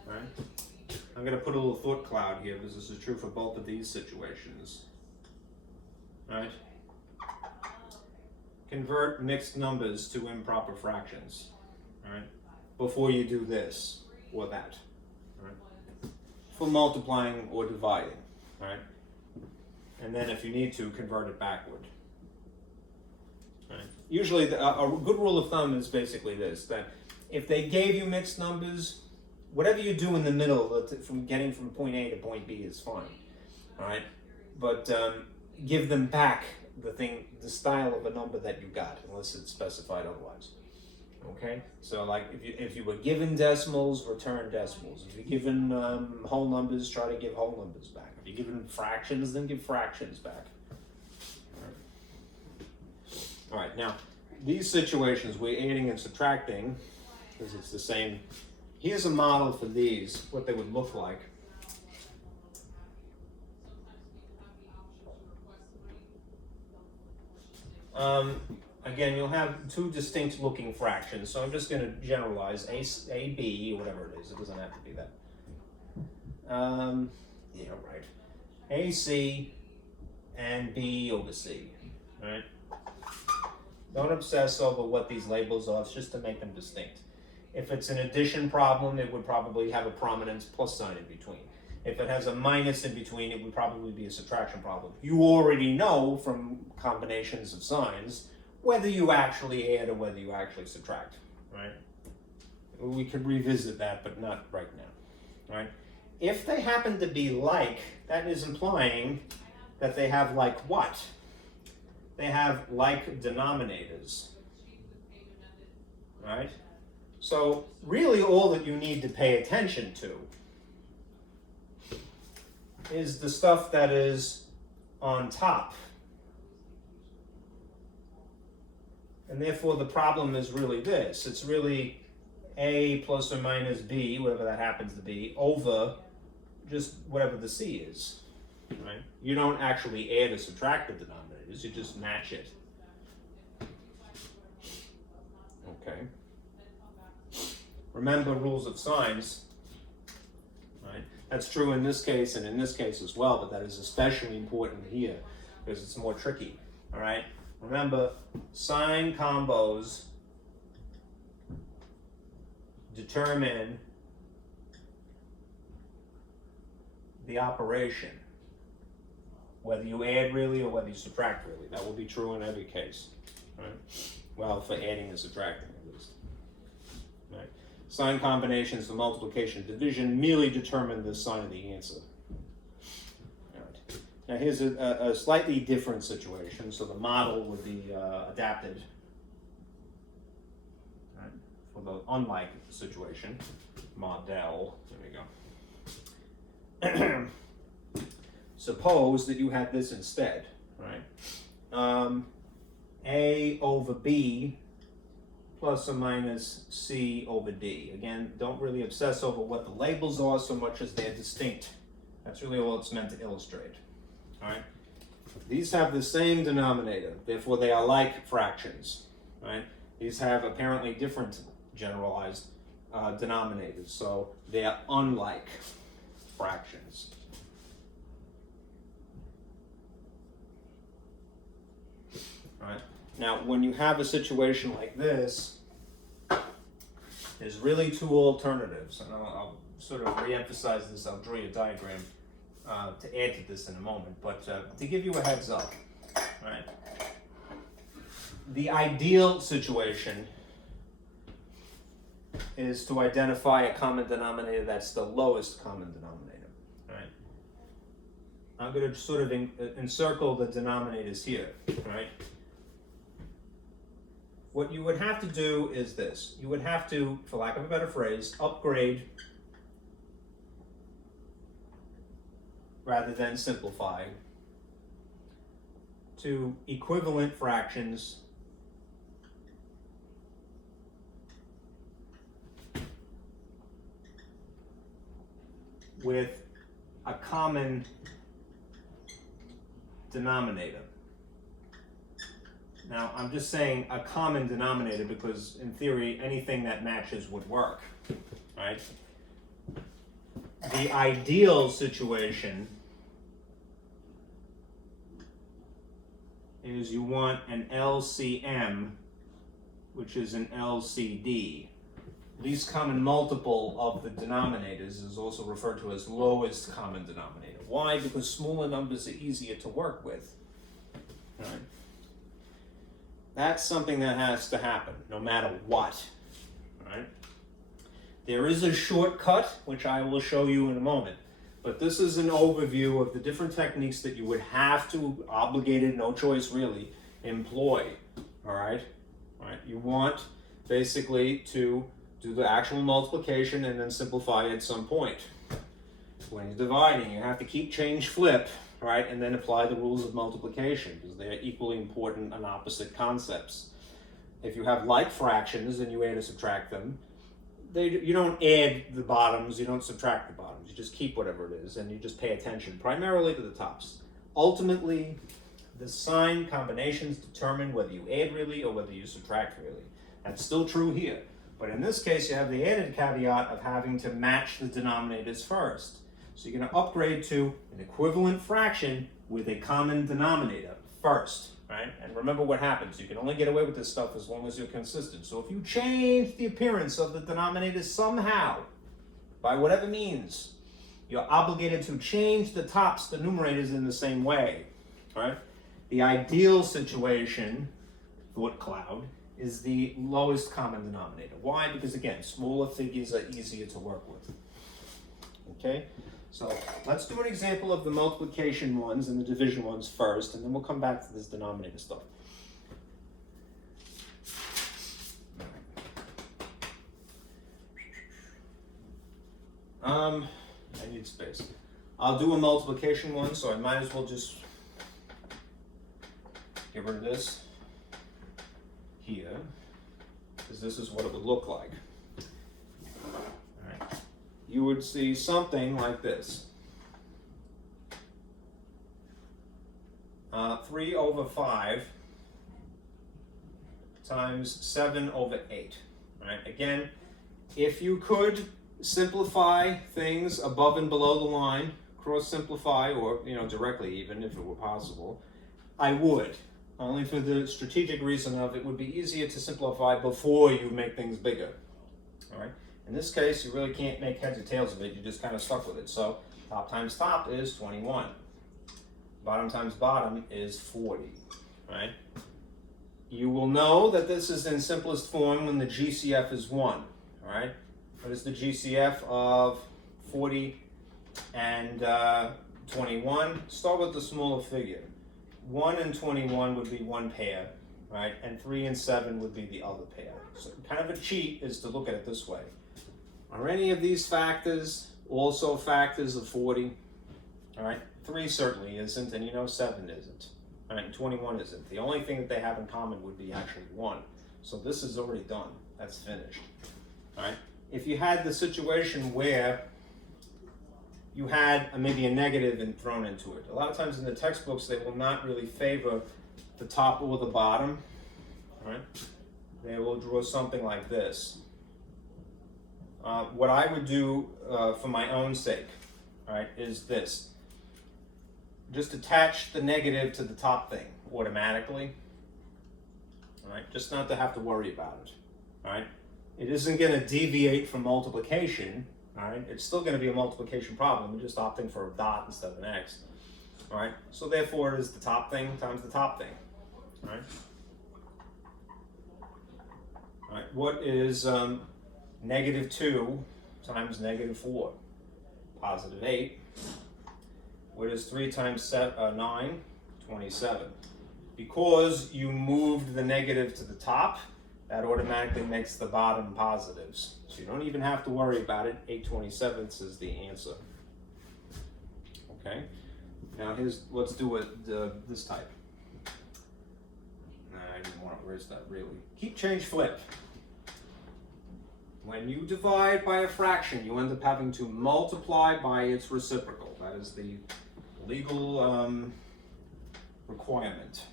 Right? I'm going to put a little thought cloud here because this is true for both of these situations. Right? Convert mixed numbers to improper fractions. Right? Before you do this or that. Right? For multiplying or dividing. Right? And then if you need to, convert it backward. Right? Usually a good rule of thumb is basically this, that if they gave you mixed numbers, whatever you do in the middle, from getting from point A to point B is fine. All right? But give them back the style of a number that you got, unless it's specified otherwise. Okay? So like if you were given decimals, return decimals. If you're given whole numbers, try to give whole numbers back. If you're given fractions, then give fractions back. All right, now these situations we're adding and subtracting, because it's the same. Here's a model for these, what they would look like. Again, you'll have two distinct looking fractions, so I'm just going to generalize A, B, or whatever it is. It doesn't have to be that. Yeah, right. AC and B over C, right? Don't obsess over what these labels are, it's just to make them distinct. If it's an addition problem, it would probably have a prominence plus sign in between. If it has a minus in between, it would probably be a subtraction problem. You already know from combinations of signs whether you actually add or whether you actually subtract, right? We could revisit that, but not right now, right? If they happen to be like, that is implying that they have like what? They have like denominators, right? So really all that you need to pay attention to is the stuff that is on top. And therefore the problem is really this. It's really A plus or minus B, whatever that happens to be, over just whatever the C is. Right? You don't actually add or subtract the denominators, you just match it. Okay. Remember rules of signs. Right? That's true in this case and in this case as well, but that is especially important here because it's more tricky. All right? Remember, sign combos determine the operation, whether you add really or whether you subtract really. That will be true in every case. Right? Well, for adding and subtracting at least. Right? Sign combinations, the multiplication, division merely determine the sign of the answer. Now here's a slightly different situation, so the model would be adapted, right, for the unlike situation. Model, there we go. Suppose that you had this instead, right? A over B plus or minus C over D. Again, don't really obsess over what the labels are so much as they're distinct. That's really all it's meant to illustrate. All right. These have the same denominator, therefore they are like fractions. Right? These have apparently different generalized denominators, so they are unlike fractions. All right. Now, when you have a situation like this, there's really two alternatives, and I'll sort of re-emphasize this. I'll draw you a diagram to add to this in a moment, but to give you a heads up, right? The ideal situation is to identify a common denominator that's the lowest common denominator, right? I'm going to sort of encircle the denominators here, right? What you would have to do is this. You would have to, for lack of a better phrase, upgrade rather than simplify to equivalent fractions with a common denominator. Now, I'm just saying a common denominator because, in theory, anything that matches would work, right? The ideal situation is you want an LCM, which is an LCD. Least common multiple of the denominators is also referred to as lowest common denominator. Why? Because smaller numbers are easier to work with. All right. That's something that has to happen, no matter what. All right. There is a shortcut, which I will show you in a moment. But this is an overview of the different techniques that you would have to, obligated, no choice really, employ. All right. All right. You want basically to do the actual multiplication and then simplify at some point. When you're dividing, you have to keep, change, flip, right, and then apply the rules of multiplication because they're equally important and opposite concepts. If you have like fractions and you add or subtract them, you don't add the bottoms, you don't subtract the bottoms, you just keep whatever it is and you just pay attention primarily to the tops. Ultimately, the sign combinations determine whether you add really or whether you subtract really. That's still true here. But in this case, you have the added caveat of having to match the denominators first. So you're going to upgrade to an equivalent fraction with a common denominator first, right? And remember what happens. You can only get away with this stuff as long as you're consistent. So if you change the appearance of the denominators somehow, by whatever means, you're obligated to change the tops, the numerators, in the same way, right? The ideal situation, thought cloud, is the lowest common denominator. Why? Because again, smaller figures are easier to work with. Okay, so let's do an example of the multiplication ones and the division ones first, and then we'll come back to this denominator stuff. I need space. I'll do a multiplication one, so I might as well just get rid of this here, because this is what it would look like. All right. You would see something like this. 3 over 5 times 7 over 8. All right. Again, if you could simplify things above and below the line, cross simplify, or directly even if it were possible, I would. Only for the strategic reason of it would be easier to simplify before you make things bigger. All right. In this case, you really can't make heads or tails of it. You're just kind of stuck with it. So top times top is 21. Bottom times bottom is 40. Right. You will know that this is in simplest form when the GCF is 1. All right. What is the GCF of 40 and 21? Start with the smaller figure. 1 and 21 would be one pair, right? And 3 and 7 would be the other pair. So kind of a cheat is to look at it this way. Are any of these factors also factors of 40? All right, 3 certainly isn't, and 7 isn't. All right, and 21 isn't. The only thing that they have in common would be actually 1. So this is already done. That's finished. All right. If you had the situation where you had maybe a negative thrown into it. A lot of times in the textbooks, they will not really favor the top or the bottom, right? They will draw something like this. What I would do for my own sake, right, is this. Just attach the negative to the top thing automatically, all right? Just not to have to worry about it, all right? It isn't going to deviate from multiplication. All right, it's still going to be a multiplication problem. We're just opting for a dot instead of an x. All right, so therefore it is the top thing times the top thing. All right. All right, what is -2 times -4? +8. What is 3 times 9? 27. Because you moved the negative to the top, that automatically makes the bottom positives. So you don't even have to worry about it. 8/27 is the answer. Okay. Now let's do it this type. I didn't want to erase that really. Keep, change, flip. When you divide by a fraction, you end up having to multiply by its reciprocal. That is the legal requirement.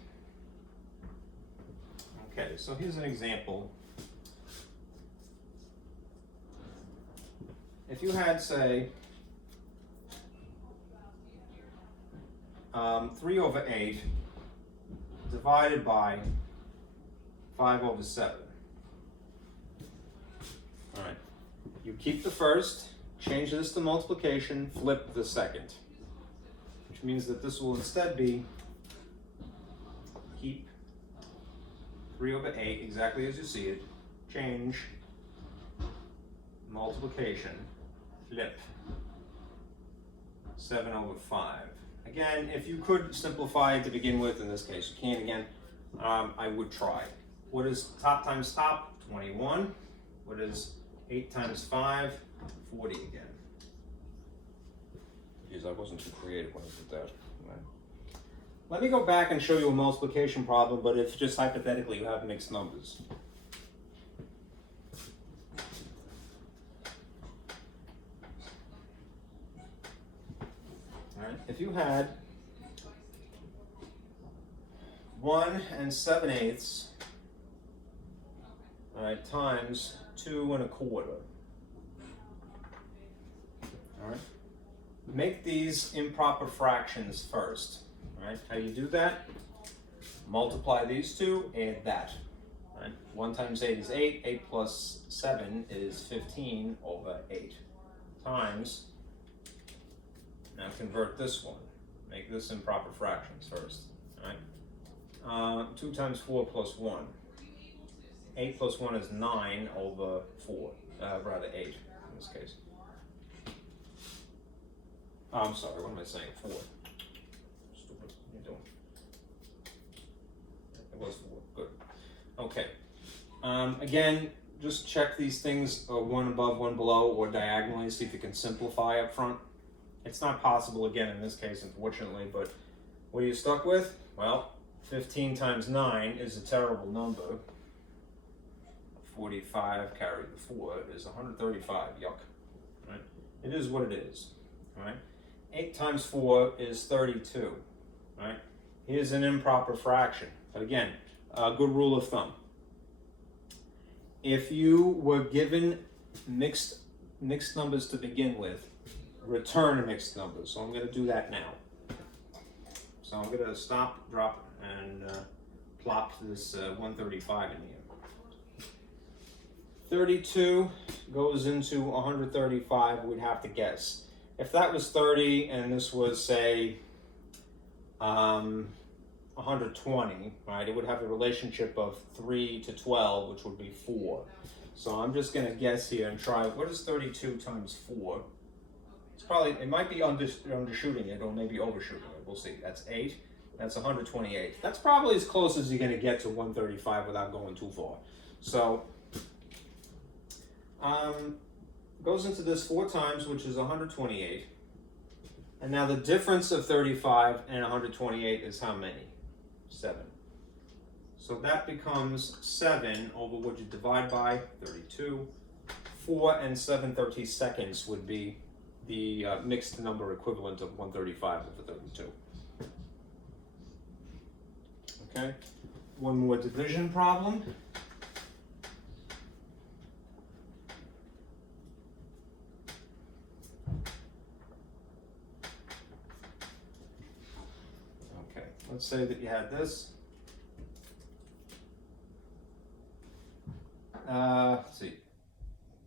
Okay, so here's an example. If you had, say, 3/8 divided by 5/7. All right, you keep the first, change this to multiplication, flip the second, which means that this will instead be keep 3/8 exactly as you see it, change, multiplication, flip, 7/5. Again, if you could simplify it to begin with, in this case you can again, I would try. What is top times top? 21. What is 8 times 5? 40 again. Geez, I wasn't too creative when I did that. Right. Let me go back and show you a multiplication problem, but if just hypothetically you have mixed numbers. If you had 1 7/8, all right, times 2 1/4, all right, make these improper fractions first. All right, how you do that? Multiply these two, add that. All right, 1 times 8 is 8. 8 plus 7 is 15/8 times. Now convert this one. Make this improper fractions first. All right. 2 times 4 plus 1. 8 plus 1 is 9/4. Rather 8 in this case. Oh, I'm sorry. What am I saying? 4. Stupid. What are you doing? It was 4. Good. Okay. Again, just check these things one above, one below, or diagonally. See if you can simplify up front. It's not possible again in this case, unfortunately, but what are you stuck with? Well, 15 times 9 is a terrible number. 45 carried the 4 is 135, yuck. Right? It is what it is. Right? 8 times 4 is 32. Right? Here's an improper fraction. But again, a good rule of thumb. If you were given mixed numbers to begin with, return mixed numbers. So I'm going to do that now. So I'm going to stop, drop, and plop this 135 in here. 32 goes into 135, we'd have to guess. If that was 30 and this was, say, 120, right, it would have a relationship of 3 to 12, which would be 4. So I'm just going to guess here and try, what is 32 times 4? It might be undershooting it or maybe overshooting it. We'll see. That's 8. That's 128. That's probably as close as you're going to get to 135 without going too far. So, goes into this 4 times, which is 128. And now the difference of 35 and 128 is how many? 7. So that becomes 7 over what you divide by 32. 4 and 7/32 would be the mixed number equivalent of 135 over 32. Okay, one more division problem. Okay, let's say that you had this. Let's see,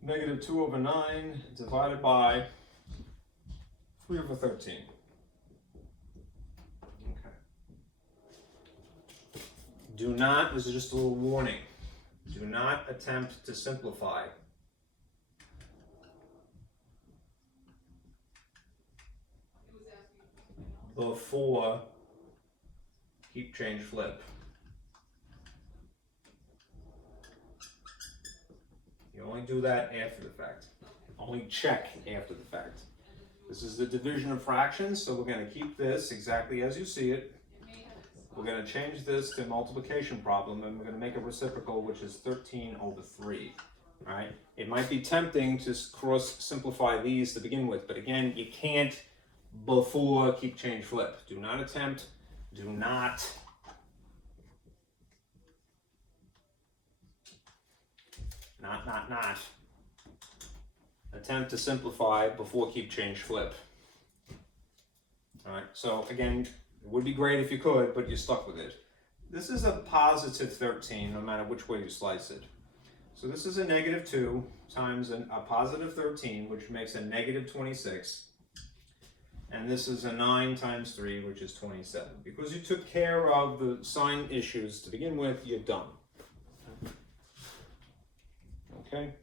-2/9 divided by 3/13. Okay. Do not, this is just a little warning, do not attempt to simplify. before keep, change, flip. You only do that after the fact. Only check after the fact. This is the division of fractions, so we're going to keep this exactly as you see it. We're going to change this to a multiplication problem, and we're going to make a reciprocal, which is 13 over 3. All right? It might be tempting to cross simplify these to begin with, but again, you can't before keep, change, flip. Do not attempt. Do not. Not. Attempt to simplify before keep, change, flip. All right, so again, it would be great if you could, but you're stuck with it. This is a positive 13, no matter which way you slice it. So this is a negative 2 times a positive 13, which makes a negative 26. And this is a 9 times 3, which is 27. Because you took care of the sign issues to begin with, you're done. Okay?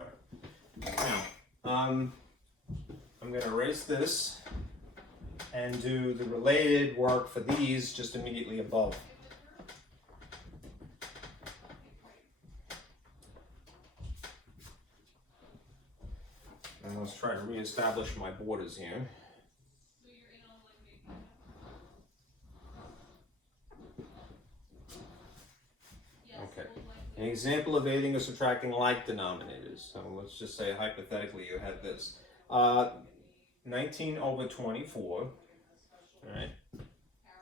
All right. Now, I'm going to erase this and do the related work for these just immediately above. And let's try to reestablish my borders here. Okay. An example of adding or subtracting like denominators. So let's just say hypothetically you had this. 19 over 24, right,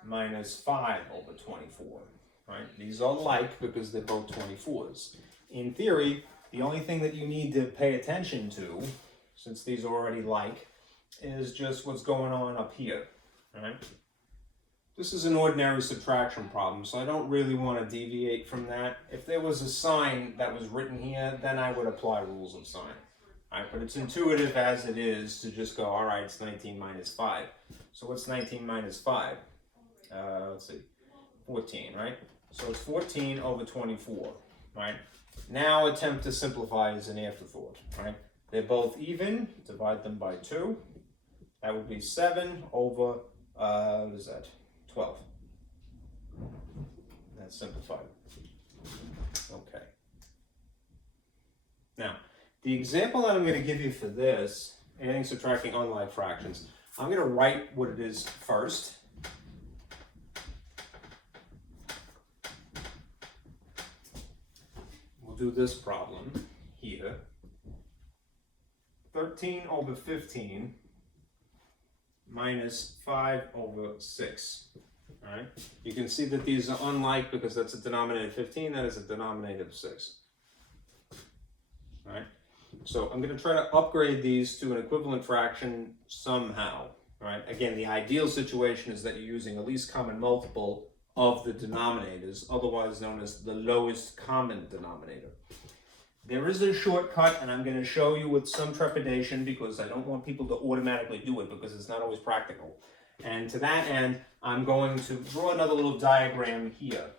minus 5 over 24, right? These are like because they're both 24s. In theory, the only thing that you need to pay attention to, since these are already like, is just what's going on up here, right? This is an ordinary subtraction problem, so I don't really want to deviate from that. If there was a sign that was written here, then I would apply rules of sign. All right, but it's intuitive as it is to just go, all right, it's 19 minus 5. So what's 19 minus 5? Let's see, 14, right? So it's 14 over 24, right? Now attempt to simplify as an afterthought, right? They're both even, divide them by 2. That would be 7 over, what is that? 12. That's simplified. Okay. Now, the example that I'm going to give you for this, adding, subtracting unlike fractions, I'm going to write what it is first. We'll do this problem here. 13 over 15 minus 5 over 6. All right. You can see that these are unlike because that's a denominator of 15, that is a denominator of 6. All right. So I'm going to try to upgrade these to an equivalent fraction somehow. All right. Again, the ideal situation is that you're using a least common multiple of the denominators, otherwise known as the lowest common denominator. There is a shortcut, and I'm going to show you with some trepidation because I don't want people to automatically do it because it's not always practical. And to that end, I'm going to draw another little diagram here.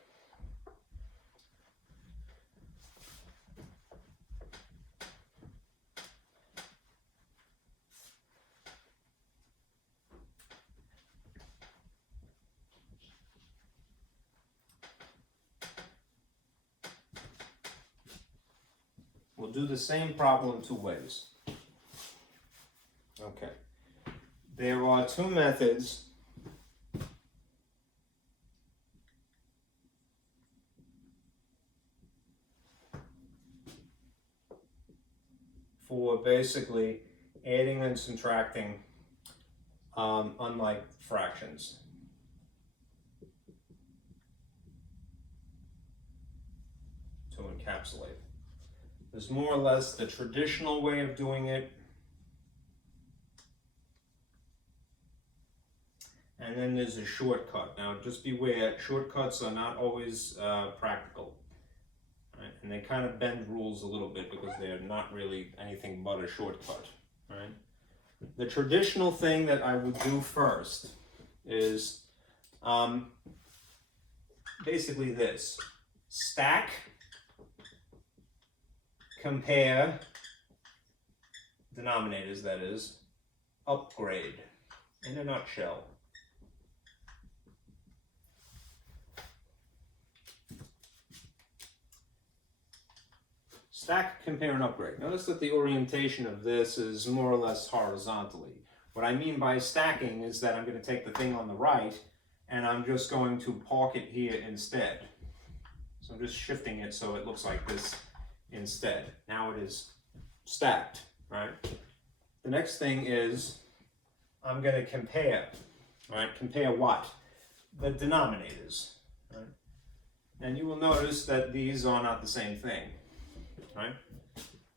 We'll do the same problem 2 ways. Okay. There are 2 methods for basically adding and subtracting unlike fractions. To encapsulate. There's more or less the traditional way of doing it. And then there's a shortcut. Now just beware, shortcuts are not always practical. Right? And they kind of bend rules a little bit because they're not really anything but a shortcut. Right? The traditional thing that I would do first is basically this. Stack, compare, denominators that is, upgrade. in a nutshell. Stack, compare, and upgrade. Notice that the orientation of this is more or less horizontally. What I mean by stacking is that I'm going to take the thing on the right and I'm just going to park it here instead. So I'm just shifting it so it looks like this instead. Now it is stacked, right? The next thing is I'm going to compare, right? Compare what? The denominators, right? And you will notice that these are not the same thing, right?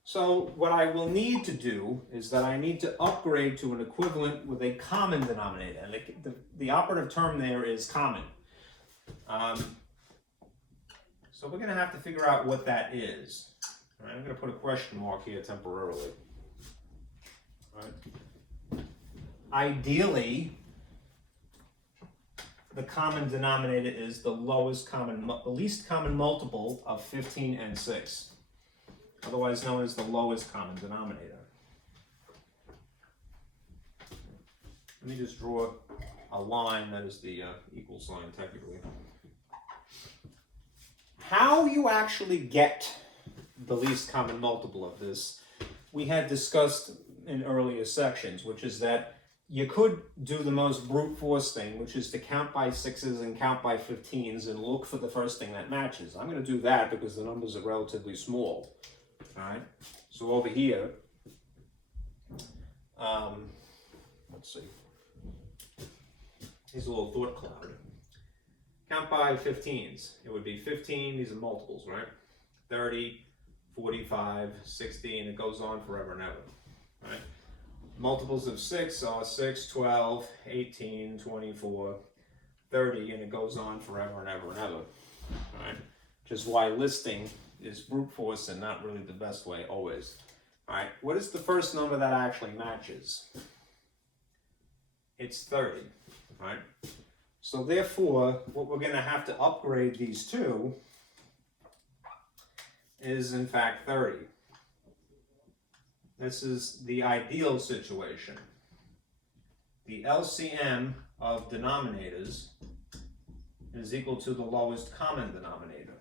So what I will need to do is that I need to upgrade to an equivalent with a common denominator. And the operative term there is common. So we're going to have to figure out what that is. All right, I'm going to put a question mark here temporarily. All right. Ideally, the common denominator is the least common multiple of 15 and 6. Otherwise known as the lowest common denominator. Let me just draw a line that is the equal sign technically. How you actually get the least common multiple of this, we had discussed in earlier sections, which is that you could do the most brute force thing, which is to count by 6s and count by 15s and look for the first thing that matches. I'm going to do that because the numbers are relatively small. All right, so over here, let's see, here's a little thought cloud. Count by 15s. It would be 15, these are multiples, right? 30, 45, 60, and it goes on forever and ever, right? Multiples of 6 are 6, 12, 18, 24, 30, and it goes on forever and ever and ever, all right? Which is why listing is brute force and not really the best way always. All right, what is the first number that actually matches? It's 30, right? So therefore, what we're going to have to upgrade these to is in fact 30. This is the ideal situation. The LCM of denominators is equal to the lowest common denominator.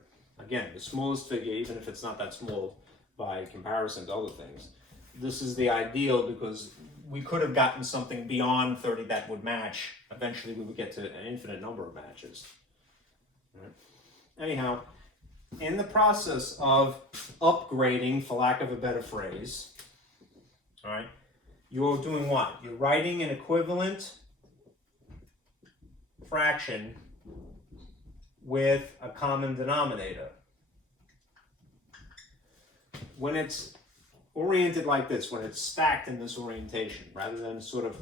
Again, the smallest figure, even if it's not that small by comparison to other things. This is the ideal because we could have gotten something beyond 30 that would match. Eventually, we would get to an infinite number of matches. Right. Anyhow, in the process of upgrading, for lack of a better phrase, all right, you're doing what? You're writing an equivalent fraction with a common denominator. When it's oriented like this, when it's stacked in this orientation, rather than sort of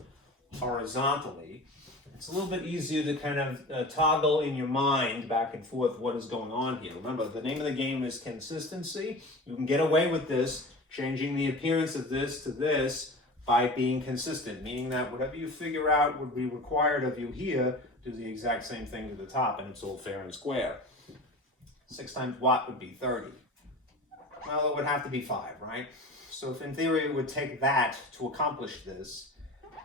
horizontally, it's a little bit easier to kind of toggle in your mind back and forth what is going on here. Remember, the name of the game is consistency. You can get away with this, changing the appearance of this to this by being consistent, meaning that whatever you figure out would be required of you here, do the exact same thing to the top, and it's all fair and square. 6 times what would be 30? Well, it would have to be 5, right? So if in theory it would take that to accomplish this,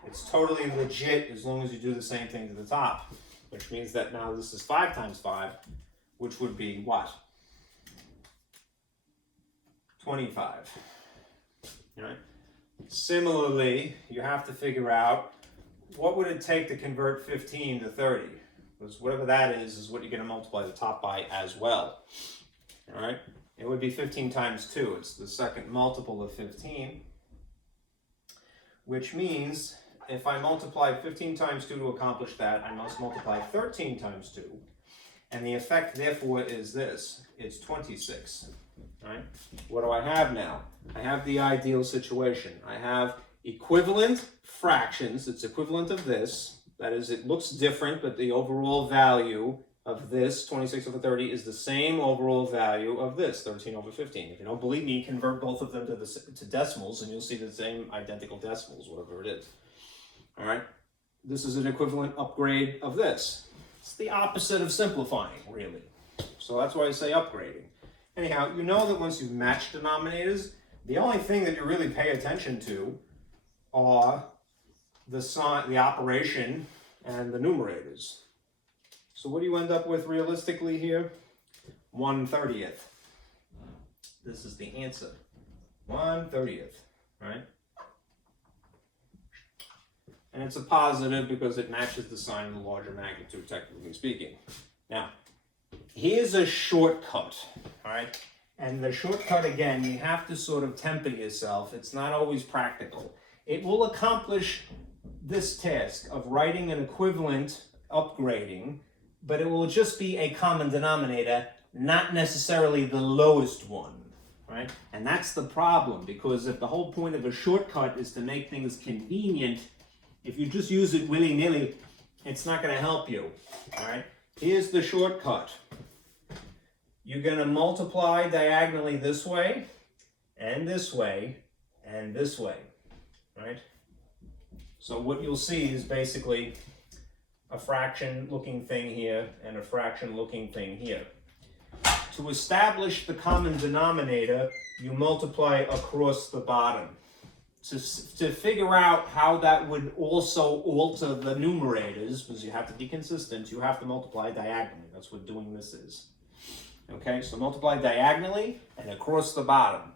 it's totally legit as long as you do the same thing to the top, which means that now this is 5 times 5, which would be what? 25. All right? Similarly, you have to figure out what would it take to convert 15 to 30? Because whatever that is what you're going to multiply the top by as well. All right? It would be 15 times 2. It's the second multiple of 15, which means if I multiply 15 times 2 to accomplish that, I must multiply 13 times 2. And the effect, therefore, is this. It's 26. Right? What do I have now? I have the ideal situation. I have equivalent fractions. It's equivalent of this. That is, it looks different, but the overall value of this, 26 over 30, is the same overall value of this, 13 over 15. If you don't believe me, convert both of them to decimals, and you'll see the same identical decimals, whatever it is. All right? This is an equivalent upgrade of this. It's the opposite of simplifying, really. So that's why I say upgrading. Anyhow, you know that once you've matched denominators, the only thing that you really pay attention to are the operation and the numerators. So what do you end up with realistically here? 1/30th. This is the answer. 1/30th, right? And it's a positive because it matches the sign of the larger magnitude, technically speaking. Now, here's a shortcut, all right? And the shortcut, again, you have to sort of temper yourself. It's not always practical. It will accomplish this task of writing an equivalent upgrading, but it will just be a common denominator, not necessarily the lowest one, right? And that's the problem, because if the whole point of a shortcut is to make things convenient, if you just use it willy-nilly, it's not going to help you, all right? Here's the shortcut. You're going to multiply diagonally this way, and this way, and this way, right? So what you'll see is basically a fraction-looking thing here and a fraction-looking thing here. To establish the common denominator, you multiply across the bottom. To figure out how that would also alter the numerators, because you have to be consistent, you have to multiply diagonally. That's what doing this is. Okay, so multiply diagonally and across the bottom.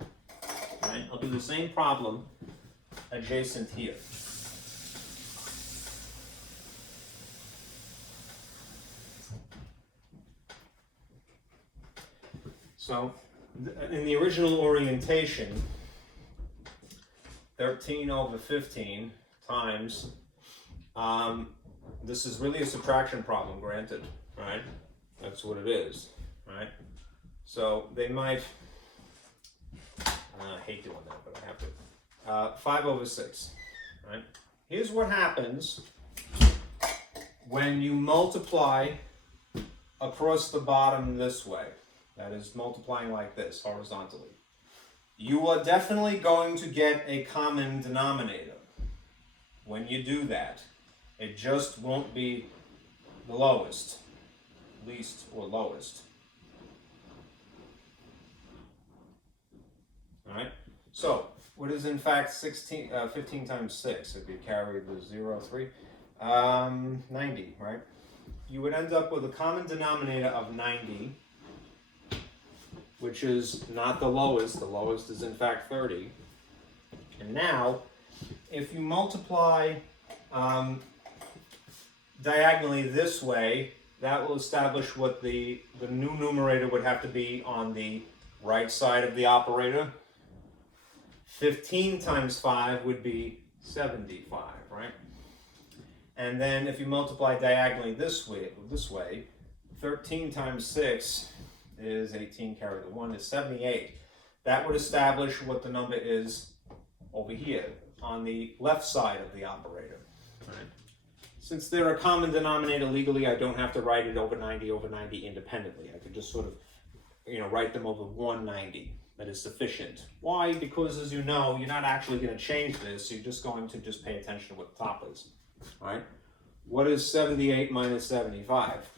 All right, I'll do the same problem adjacent here. So, in the original orientation, 13/15 times, this is really a subtraction problem, granted, right? That's what it is, right? So they might, I hate doing that, but I have to. 5/6, right? Here's what happens when you multiply across the bottom this way. That is multiplying like this, horizontally. You are definitely going to get a common denominator when you do that. It just won't be the lowest, least or lowest. All right? So, what is in fact 15 times 6? If you carry the 0, 3, 90, right? You would end up with a common denominator of 90, which is not the lowest. The lowest is in fact 30. And now, if you multiply diagonally this way, that will establish what the new numerator would have to be on the right side of the operator. 15 times 5 would be 75, right? And then if you multiply diagonally this way, 13 times 6 is 18, carry the 1 is 78. That would establish what the number is over here on the left side of the operator. Right? Since they're a common denominator legally, I don't have to write it over 90 independently. I could just sort of, write them over 190. That is sufficient. Why? Because as you know, you're not actually going to change this. You're just going to just pay attention to what the top is. Right? What is 78 minus 75?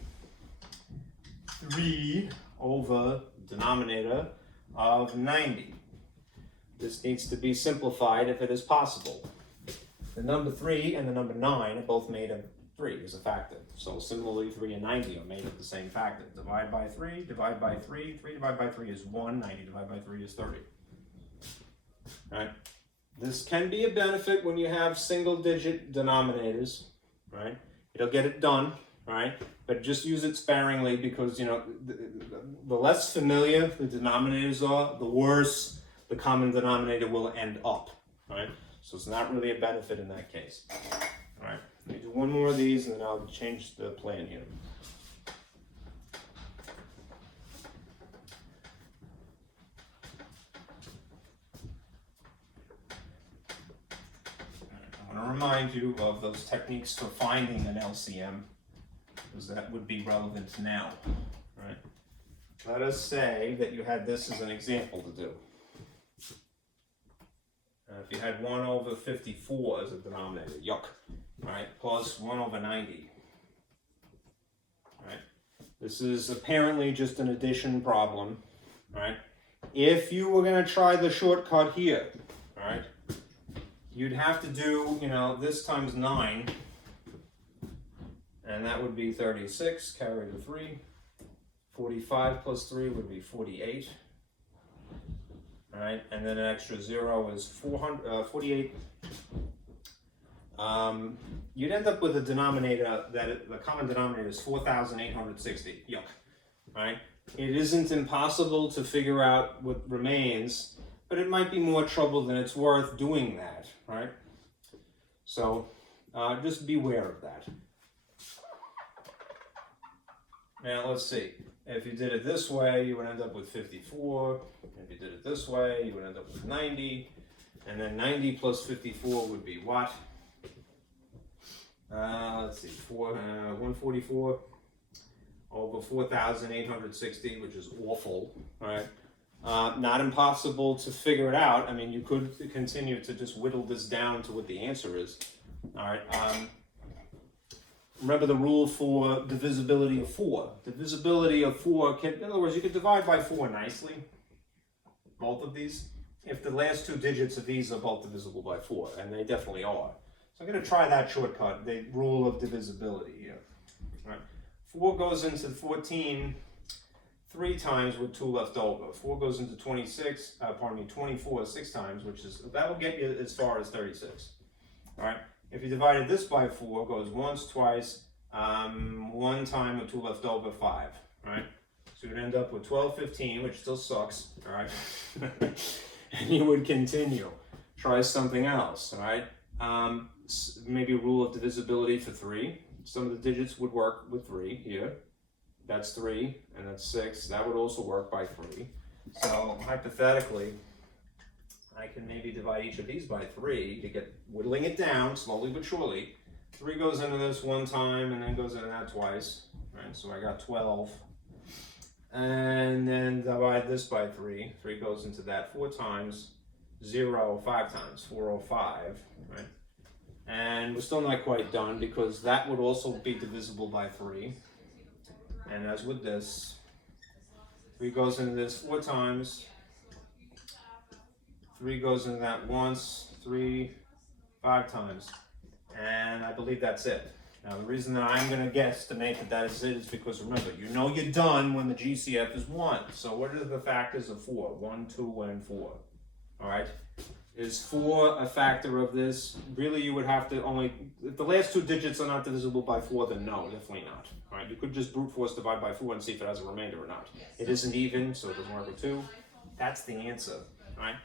3 over denominator of 90. This needs to be simplified if it is possible. The number 3 and the number 9 are both made of 3 as a factor. So similarly, 3 and 90 are made of the same factor. Divide by 3, divide by 3, 3 divided by 3 is 1, 90 divided by 3 is 30. Right? This can be a benefit when you have single-digit denominators, right? It'll get it done, right? But just use it sparingly because, the less familiar the denominators are, the worse the common denominator will end up, right? So it's not really a benefit in that case. All right, let me do one more of these and then I'll change the plan here. I want to remind you of those techniques for finding an LCM, because that would be relevant now, right? Let us say that you had this as an example to do. If you had 1 over 54 as a denominator, yuck, right? Plus 1 over 90, right? This is apparently just an addition problem, right? If you were going to try the shortcut here, right? you'd have to do, you know, this times 9, and that would be 36, carry the 3. 45 plus 3 would be 48. All right, and then an extra 0 is 48. You'd end up with a denominator the common denominator is 4,860. Yuck. Right? It isn't impossible to figure out what remains, but it might be more trouble than it's worth doing that. Right? So just beware of that. Now let's see. If you did it this way, you would end up with 54. If you did it this way, you would end up with 90. And then 90 plus 54 would be what? Let's see, 144 over 4,860, which is awful, right? Not impossible to figure it out. I mean, you could continue to just whittle this down to what the answer is. All right. Remember the rule for divisibility of 4. Divisibility of 4 can, in other words, you could divide by 4 nicely, both of these, if the last 2 digits of these are both divisible by 4, and they definitely are. So I'm going to try that shortcut, the rule of divisibility here. All right. 4 goes into 14 3 times with 2 left over. 4 goes into 24 6 times, which is, that will get you as far as 36. All right. If you divided this by 4, it goes once, twice, 1 time with 2 left over, 5. Right. So you'd end up with 12, 15, which still sucks. All right. And you would continue. Try something else. All right. Maybe a rule of divisibility for 3. Some of the digits would work with 3 here. That's 3, and that's 6. That would also work by 3. So hypothetically, I can maybe divide each of these by 3 to get whittling it down slowly but surely. 3 goes into this 1 time, and then goes into that twice. Right? So I got 12. And then divide this by 3. 3 goes into that 4 times. 0 5 times. 405. Right? And we're still not quite done because that would also be divisible by 3. And as with this, 3 goes into this 4 times. 3 goes into that once, 3, 5 times. And I believe that's it. Now the reason that I'm going to guess to make that is it is because remember, you know you're done when the GCF is 1. So what are the factors of 4? 1, 2, and 4. All right. Is 4 a factor of this? Really, you would have to only, if the last 2 digits are not divisible by 4, then no, definitely not. All right, you could just brute force divide by 4 and see if it has a remainder or not. It isn't even, so it doesn't work with 2. That's the answer, all right?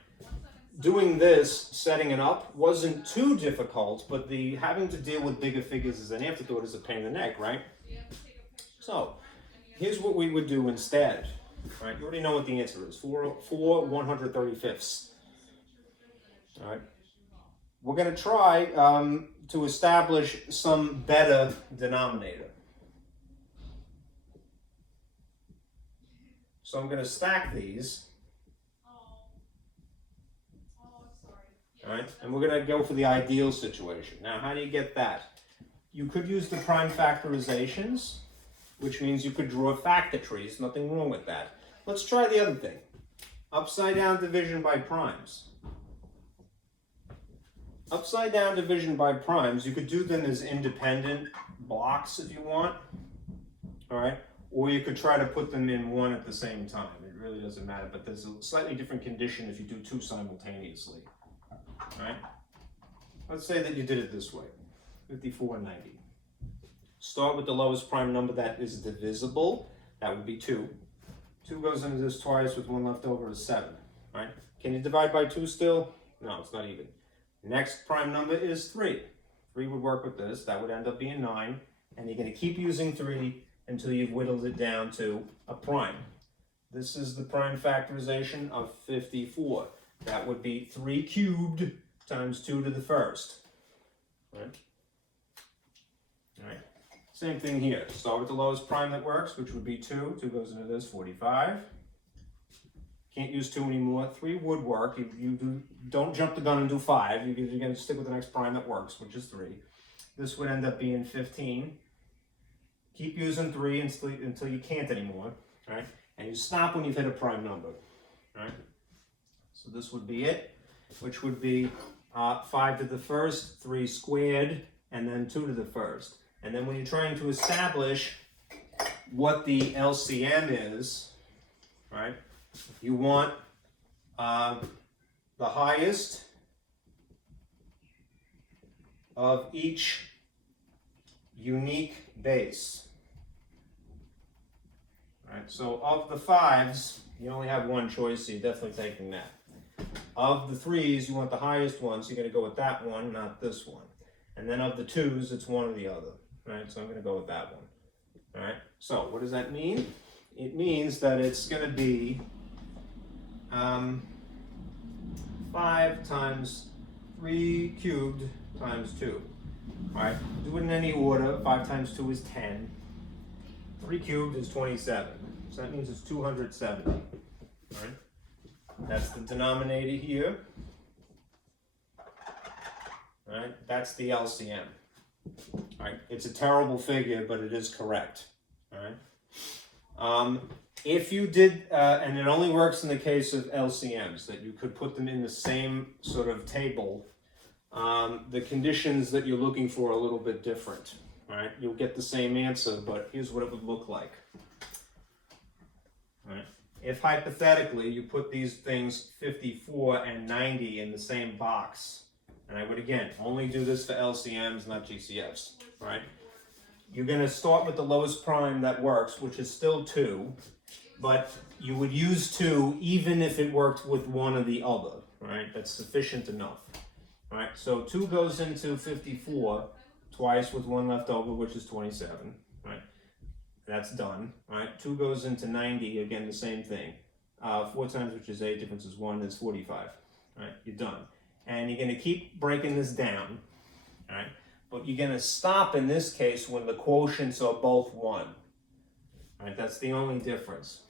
Doing this, setting it up, wasn't too difficult, but the having to deal with bigger figures as an afterthought is a pain in the neck, right? So, here's what we would do instead, right? You already know what the answer is, 4 135ths. All right, we're going to try to establish some better denominator. So I'm going to stack these. All right, and we're going to go for the ideal situation. Now, how do you get that? You could use the prime factorizations, which means you could draw factor trees. Nothing wrong with that. Let's try the other thing. Upside down division by primes. Upside down division by primes, you could do them as independent blocks if you want, all right? Or you could try to put them in one at the same time. It really doesn't matter, but there's a slightly different condition if you do 2 simultaneously, all right? Let's say that you did it this way, 54 and 90. Start with the lowest prime number that is divisible. That would be 2. 2 goes into this twice with 1 left over is 7, right? Can you divide by 2 still? No, it's not even. Next prime number is 3. 3 would work with this. That would end up being 9. And you're going to keep using 3 until you've whittled it down to a prime. This is the prime factorization of 54. That would be 3 cubed times 2 to the first. Right? All right. Same thing here. Start with the lowest prime that works, which would be 2. 2 goes into this, 45. Can't use 2 anymore. 3 would work. Don't jump the gun and do 5. You're going to stick with the next prime that works, which is 3. This would end up being 15. Keep using 3 until you can't anymore, right? And you stop when you've hit a prime number, right? So this would be it, which would be 5 to the first, 3 squared, and then 2 to the first. And then when you're trying to establish what the LCM is, right, you want the highest of each unique base. All right, so of the 5s, you only have one choice, so you're definitely taking that. Of the 3s, you want the highest one, so you're going to go with that one, not this one. And then of the 2s, it's one or the other. Right, so I'm going to go with that one. All right, so what does that mean? It means that it's going to be 5 times 3 cubed times 2. All right, do it in any order. 5 times 2 is 10. 3 cubed is 27. So that means it's 270. All right, that's the denominator here. All right, that's the LCM. All right, it's a terrible figure, but it is correct. All right. If you did, and it only works in the case of LCMs, that you could put them in the same sort of table. The conditions that you're looking for are a little bit different. All right, you'll get the same answer, but here's what it would look like. All right. If hypothetically you put these things 54 and 90 in the same box, and I would again only do this for LCMs, not GCFs. Right? You're going to start with the lowest prime that works, which is still 2, but you would use 2 even if it worked with one or the other. Right? That's sufficient enough. Right? So 2 goes into 54 twice with 1 left over, which is 27. Right? That's done. Right? 2 goes into 90, again the same thing. 4 times, which is 8, difference is 1, is 45. Right? You're done. And you're going to keep breaking this down. All right? But you're going to stop in this case when the quotients are both 1. All right, that's the only difference.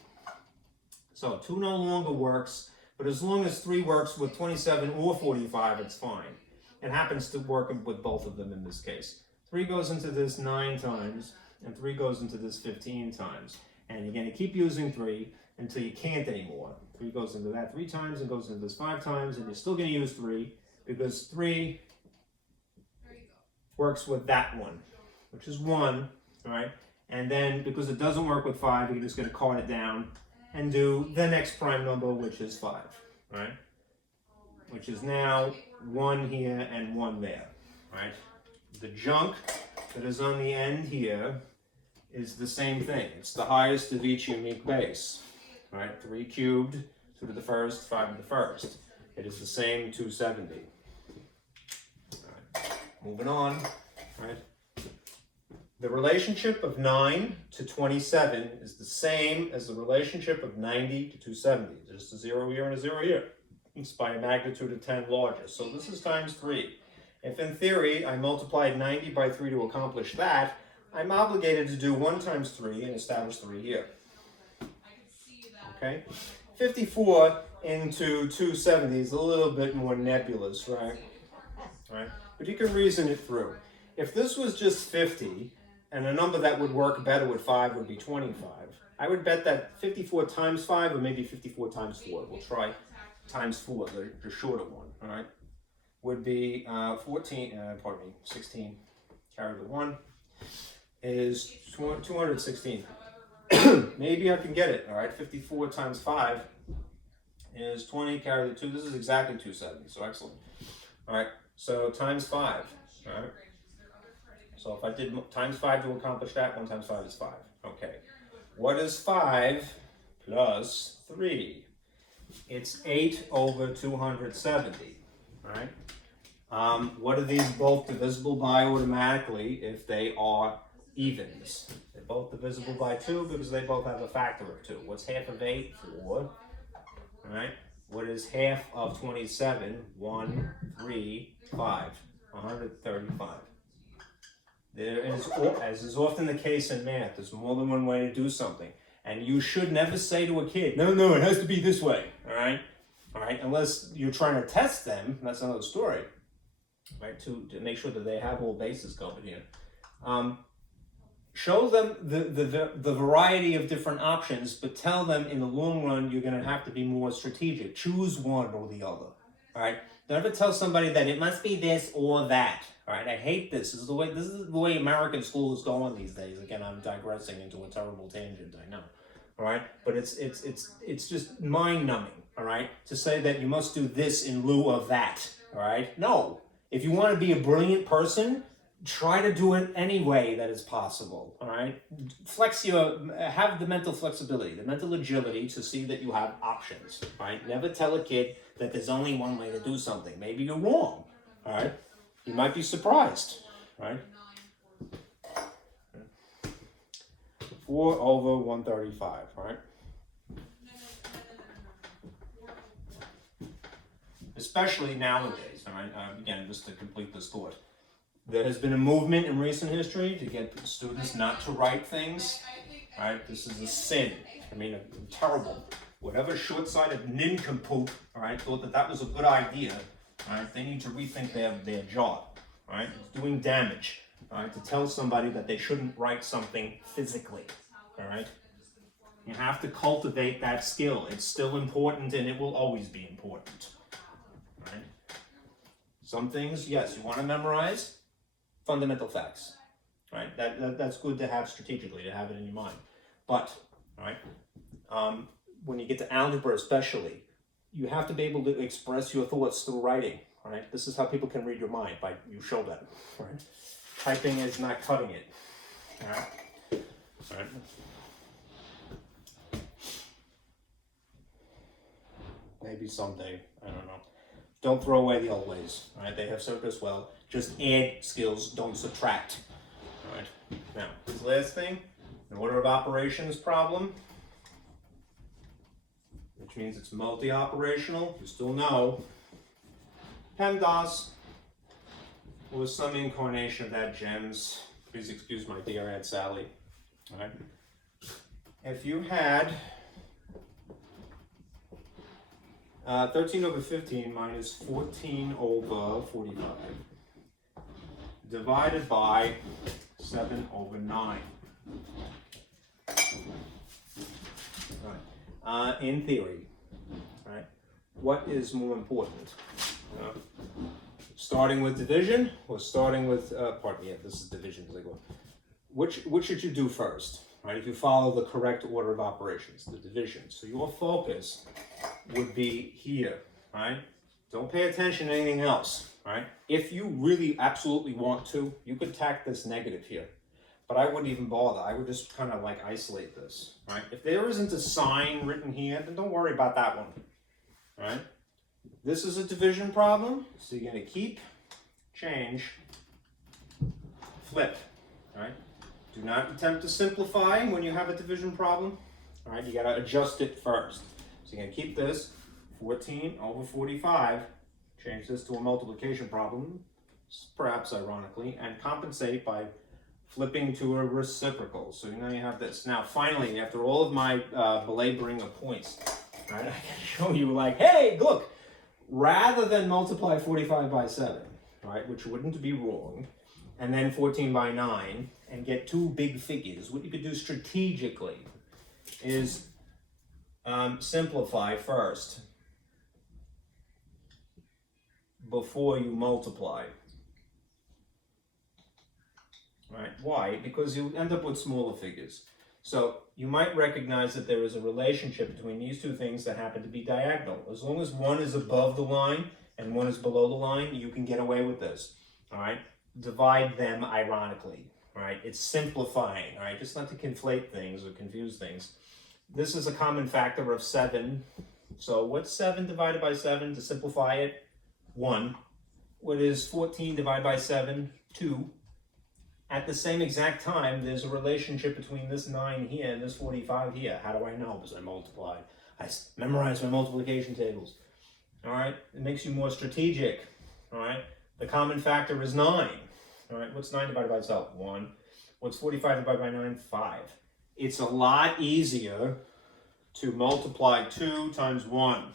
So 2 no longer works, but as long as 3 works with 27 or 45, it's fine. It happens to work with both of them in this case. 3 goes into this 9 times, and 3 goes into this 15 times. And you're going to keep using 3 until you can't anymore. 3 goes into that 3 times and goes into this 5 times, and you're still going to use 3 because 3 works with that one, which is 1, all right? And then because it doesn't work with 5, you're just going to cart it down and do the next prime number, which is 5, right? Which is now 1 here and 1 there, right? The junk that is on the end here is the same thing. It's the highest of each unique base, right? 3 cubed, 2 to the first, 5 to the first. It is the same 270. Moving on, right? The relationship of 9 to 27 is the same as the relationship of 90 to 270. Just a 0 here and a 0 here. It's by a magnitude of 10 larger. So this is times 3. If in theory I multiplied 90 by 3 to accomplish that, I'm obligated to do 1 times 3 and establish 3 here. Okay? 54 into 270 is a little bit more nebulous, right? Right? But you can reason it through. If this was just 50, and a number that would work better with 5 would be 25, I would bet that 54 times 5, or maybe 54 times 4, we'll try times 4, the shorter one, all right, would be 16, carry the 1, is 216. Maybe I can get it, all right, 54 times 5 is 20, carry the 2, this is exactly 270, so excellent. All right. So times 5, all right? So if I did times 5 to accomplish that, 1 times 5 is 5. Okay. What is 5 plus 3? It's 8 over 270, all right? What are these both divisible by automatically if they are evens? They're both divisible by 2 because they both have a factor of 2. What's half of 8? 4, all right? What is half of 27? 1, 3, 5. 135. There is, as is often the case in math, there's more than one way to do something. And you should never say to a kid, no, it has to be this way, all right? All right, unless you're trying to test them, that's another story, right? To make sure that they have all bases covered here. Show them the variety of different options, but tell them in the long run you're going to have to be more strategic. Choose one or the other. All right. Don't ever tell somebody that it must be this or that. All right, I hate this. This is the way American school is going these days. Again, I'm digressing into a terrible tangent, I know. All right, but it's just mind-numbing. All right, to say that you must do this in lieu of that. All right, no. If you want to be a brilliant person, try to do it any way that is possible. All right, have the mental flexibility, the mental agility to see that you have options. All right, never tell a kid that there's only one way to do something. Maybe you're wrong. All right, you might be surprised. Right. 4/135. All right. Especially nowadays. All right. Again, just to complete this thought. There has been a movement in recent history to get students not to write things. Right? This is a sin. I mean, terrible. Whatever short-sighted nincompoop, all right, thought that that was a good idea. All right, they need to rethink their job. All right, it's doing damage. All right, to tell somebody that they shouldn't write something physically. All right, you have to cultivate that skill. It's still important, and it will always be important. All right. Some things, yes, you want to memorize fundamental facts. Right, that's good to have strategically, to have it in your mind. But, all right, when you get to algebra especially, you have to be able to express your thoughts through writing. All right, this is how people can read your mind, by you show them. Right, typing is not cutting it. All right, all right. Maybe someday, I don't know. Don't throw away the old ways. All right, they have served us well. Just add skills, don't subtract. All right. Now, this last thing, an order of operations problem, which means it's multi-operational. You still know PEMDAS was some incarnation of that GEMS. Please excuse my dear Aunt Sally. All right. If you had 13/15 minus 14/45 divided by 7/9. Right. In theory, right, what is more important? Starting with division or starting with, this is division. Which should you do first? Right, if you follow the correct order of operations, the division. So your focus would be here, right? Don't pay attention to anything else, right? If you really absolutely want to, you could tack this negative here. But I wouldn't even bother. I would just kind of like isolate this, right? If there isn't a sign written here, then don't worry about that one, right? This is a division problem, so you're going to keep, change, flip, right? Do not attempt to simplify when you have a division problem, all right? You got to adjust it first. So you're going to keep this 14/45, change this to a multiplication problem, perhaps ironically, and compensate by flipping to a reciprocal. So now you have this. Now, finally, after all of my belaboring of points, right, I can show you like, hey, look, rather than multiply 45 by 7, right, which wouldn't be wrong, and then 14 by 9, and get two big figures, what you could do strategically is simplify first before you multiply. Right? Why? Because you end up with smaller figures. So you might recognize that there is a relationship between these two things that happen to be diagonal. As long as one is above the line and one is below the line, you can get away with this. All right? Divide them ironically. All right? It's simplifying. All right? Just not to conflate things or confuse things. This is a common factor of 7. So what's 7 divided by 7 to simplify it? 1. What is 14 divided by 7? 2. At the same exact time, there's a relationship between this 9 here and this 45 here. How do I know? Because I multiplied. I memorized my multiplication tables. All right? It makes you more strategic. All right? The common factor is 9. All right? What's 9 divided by itself? 1. What's 45 divided by 9? 5. It's a lot easier to multiply 2 times 1.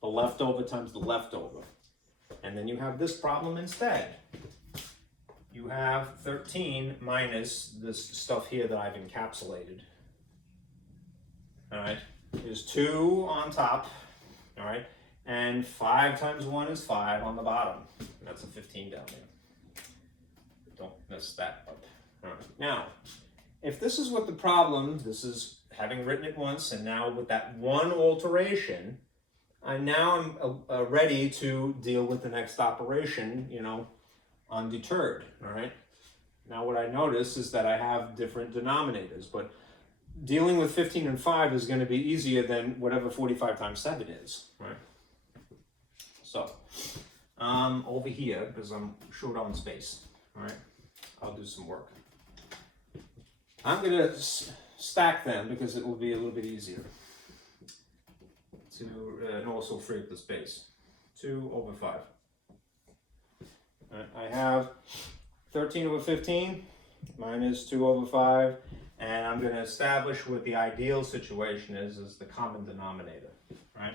The leftover times the leftover. And then you have this problem instead. You have 13 minus this stuff here that I've encapsulated. All right, there's 2 on top, all right, And 5 times 1 is 5 on the bottom. That's a 15 down there. Don't mess that up. All right. Now, if this is what the problem, this is having written it once, and now with that one alteration, I'm ready to deal with the next operation, you know, undeterred, all right? Now what I notice is that I have different denominators, but dealing with 15 and 5 is going to be easier than whatever 45 times 7 is, right? So, over here, because I'm short on space, all right, I'll do some work. I'm going to stack them because it will be a little bit easier to, and also free up the space. 2 over 5. All right, I have 13 over 15 minus 2 over 5, and I'm going to establish what the ideal situation is the common denominator, right?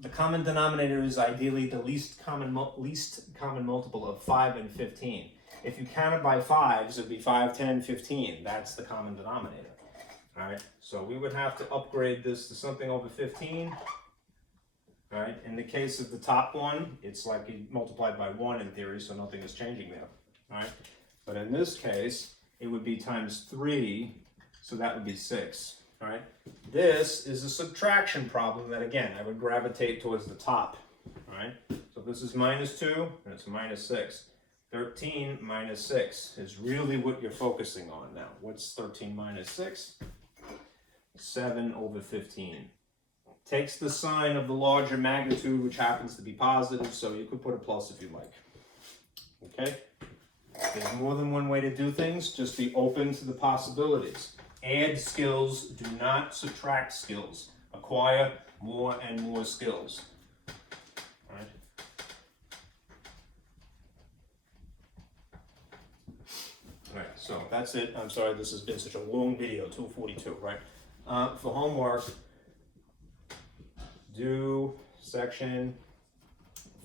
The common denominator is ideally the least common multiple of 5 and 15. If you count it by 5s, it would be 5, 10, 15. That's the common denominator. All right, so we would have to upgrade this to something over 15. All right, in the case of the top one, it's like you multiplied by 1 in theory, so nothing is changing there. All right, but in this case, it would be times 3, so that would be 6. All right, this is a subtraction problem that, again, I would gravitate towards the top. All right, so this is minus 2, and it's minus 6. 13 minus 6 is really what you're focusing on now. What's 13 minus 6? 7 over 15. Takes the sign of the larger magnitude, which happens to be positive, so you could put a plus if you like. Okay? There's more than one way to do things. Just be open to the possibilities. Add skills, do not subtract skills. Acquire more and more skills. All right? All right, so that's it. I'm sorry this has been such a long video, 2:42, right? For homework, do section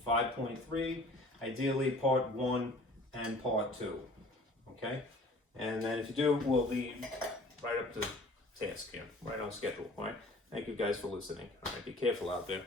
5.3, ideally part 1 and part 2, okay? And then if you do, we'll be right up to task here, right on schedule, all right? Thank you guys for listening. All right, be careful out there.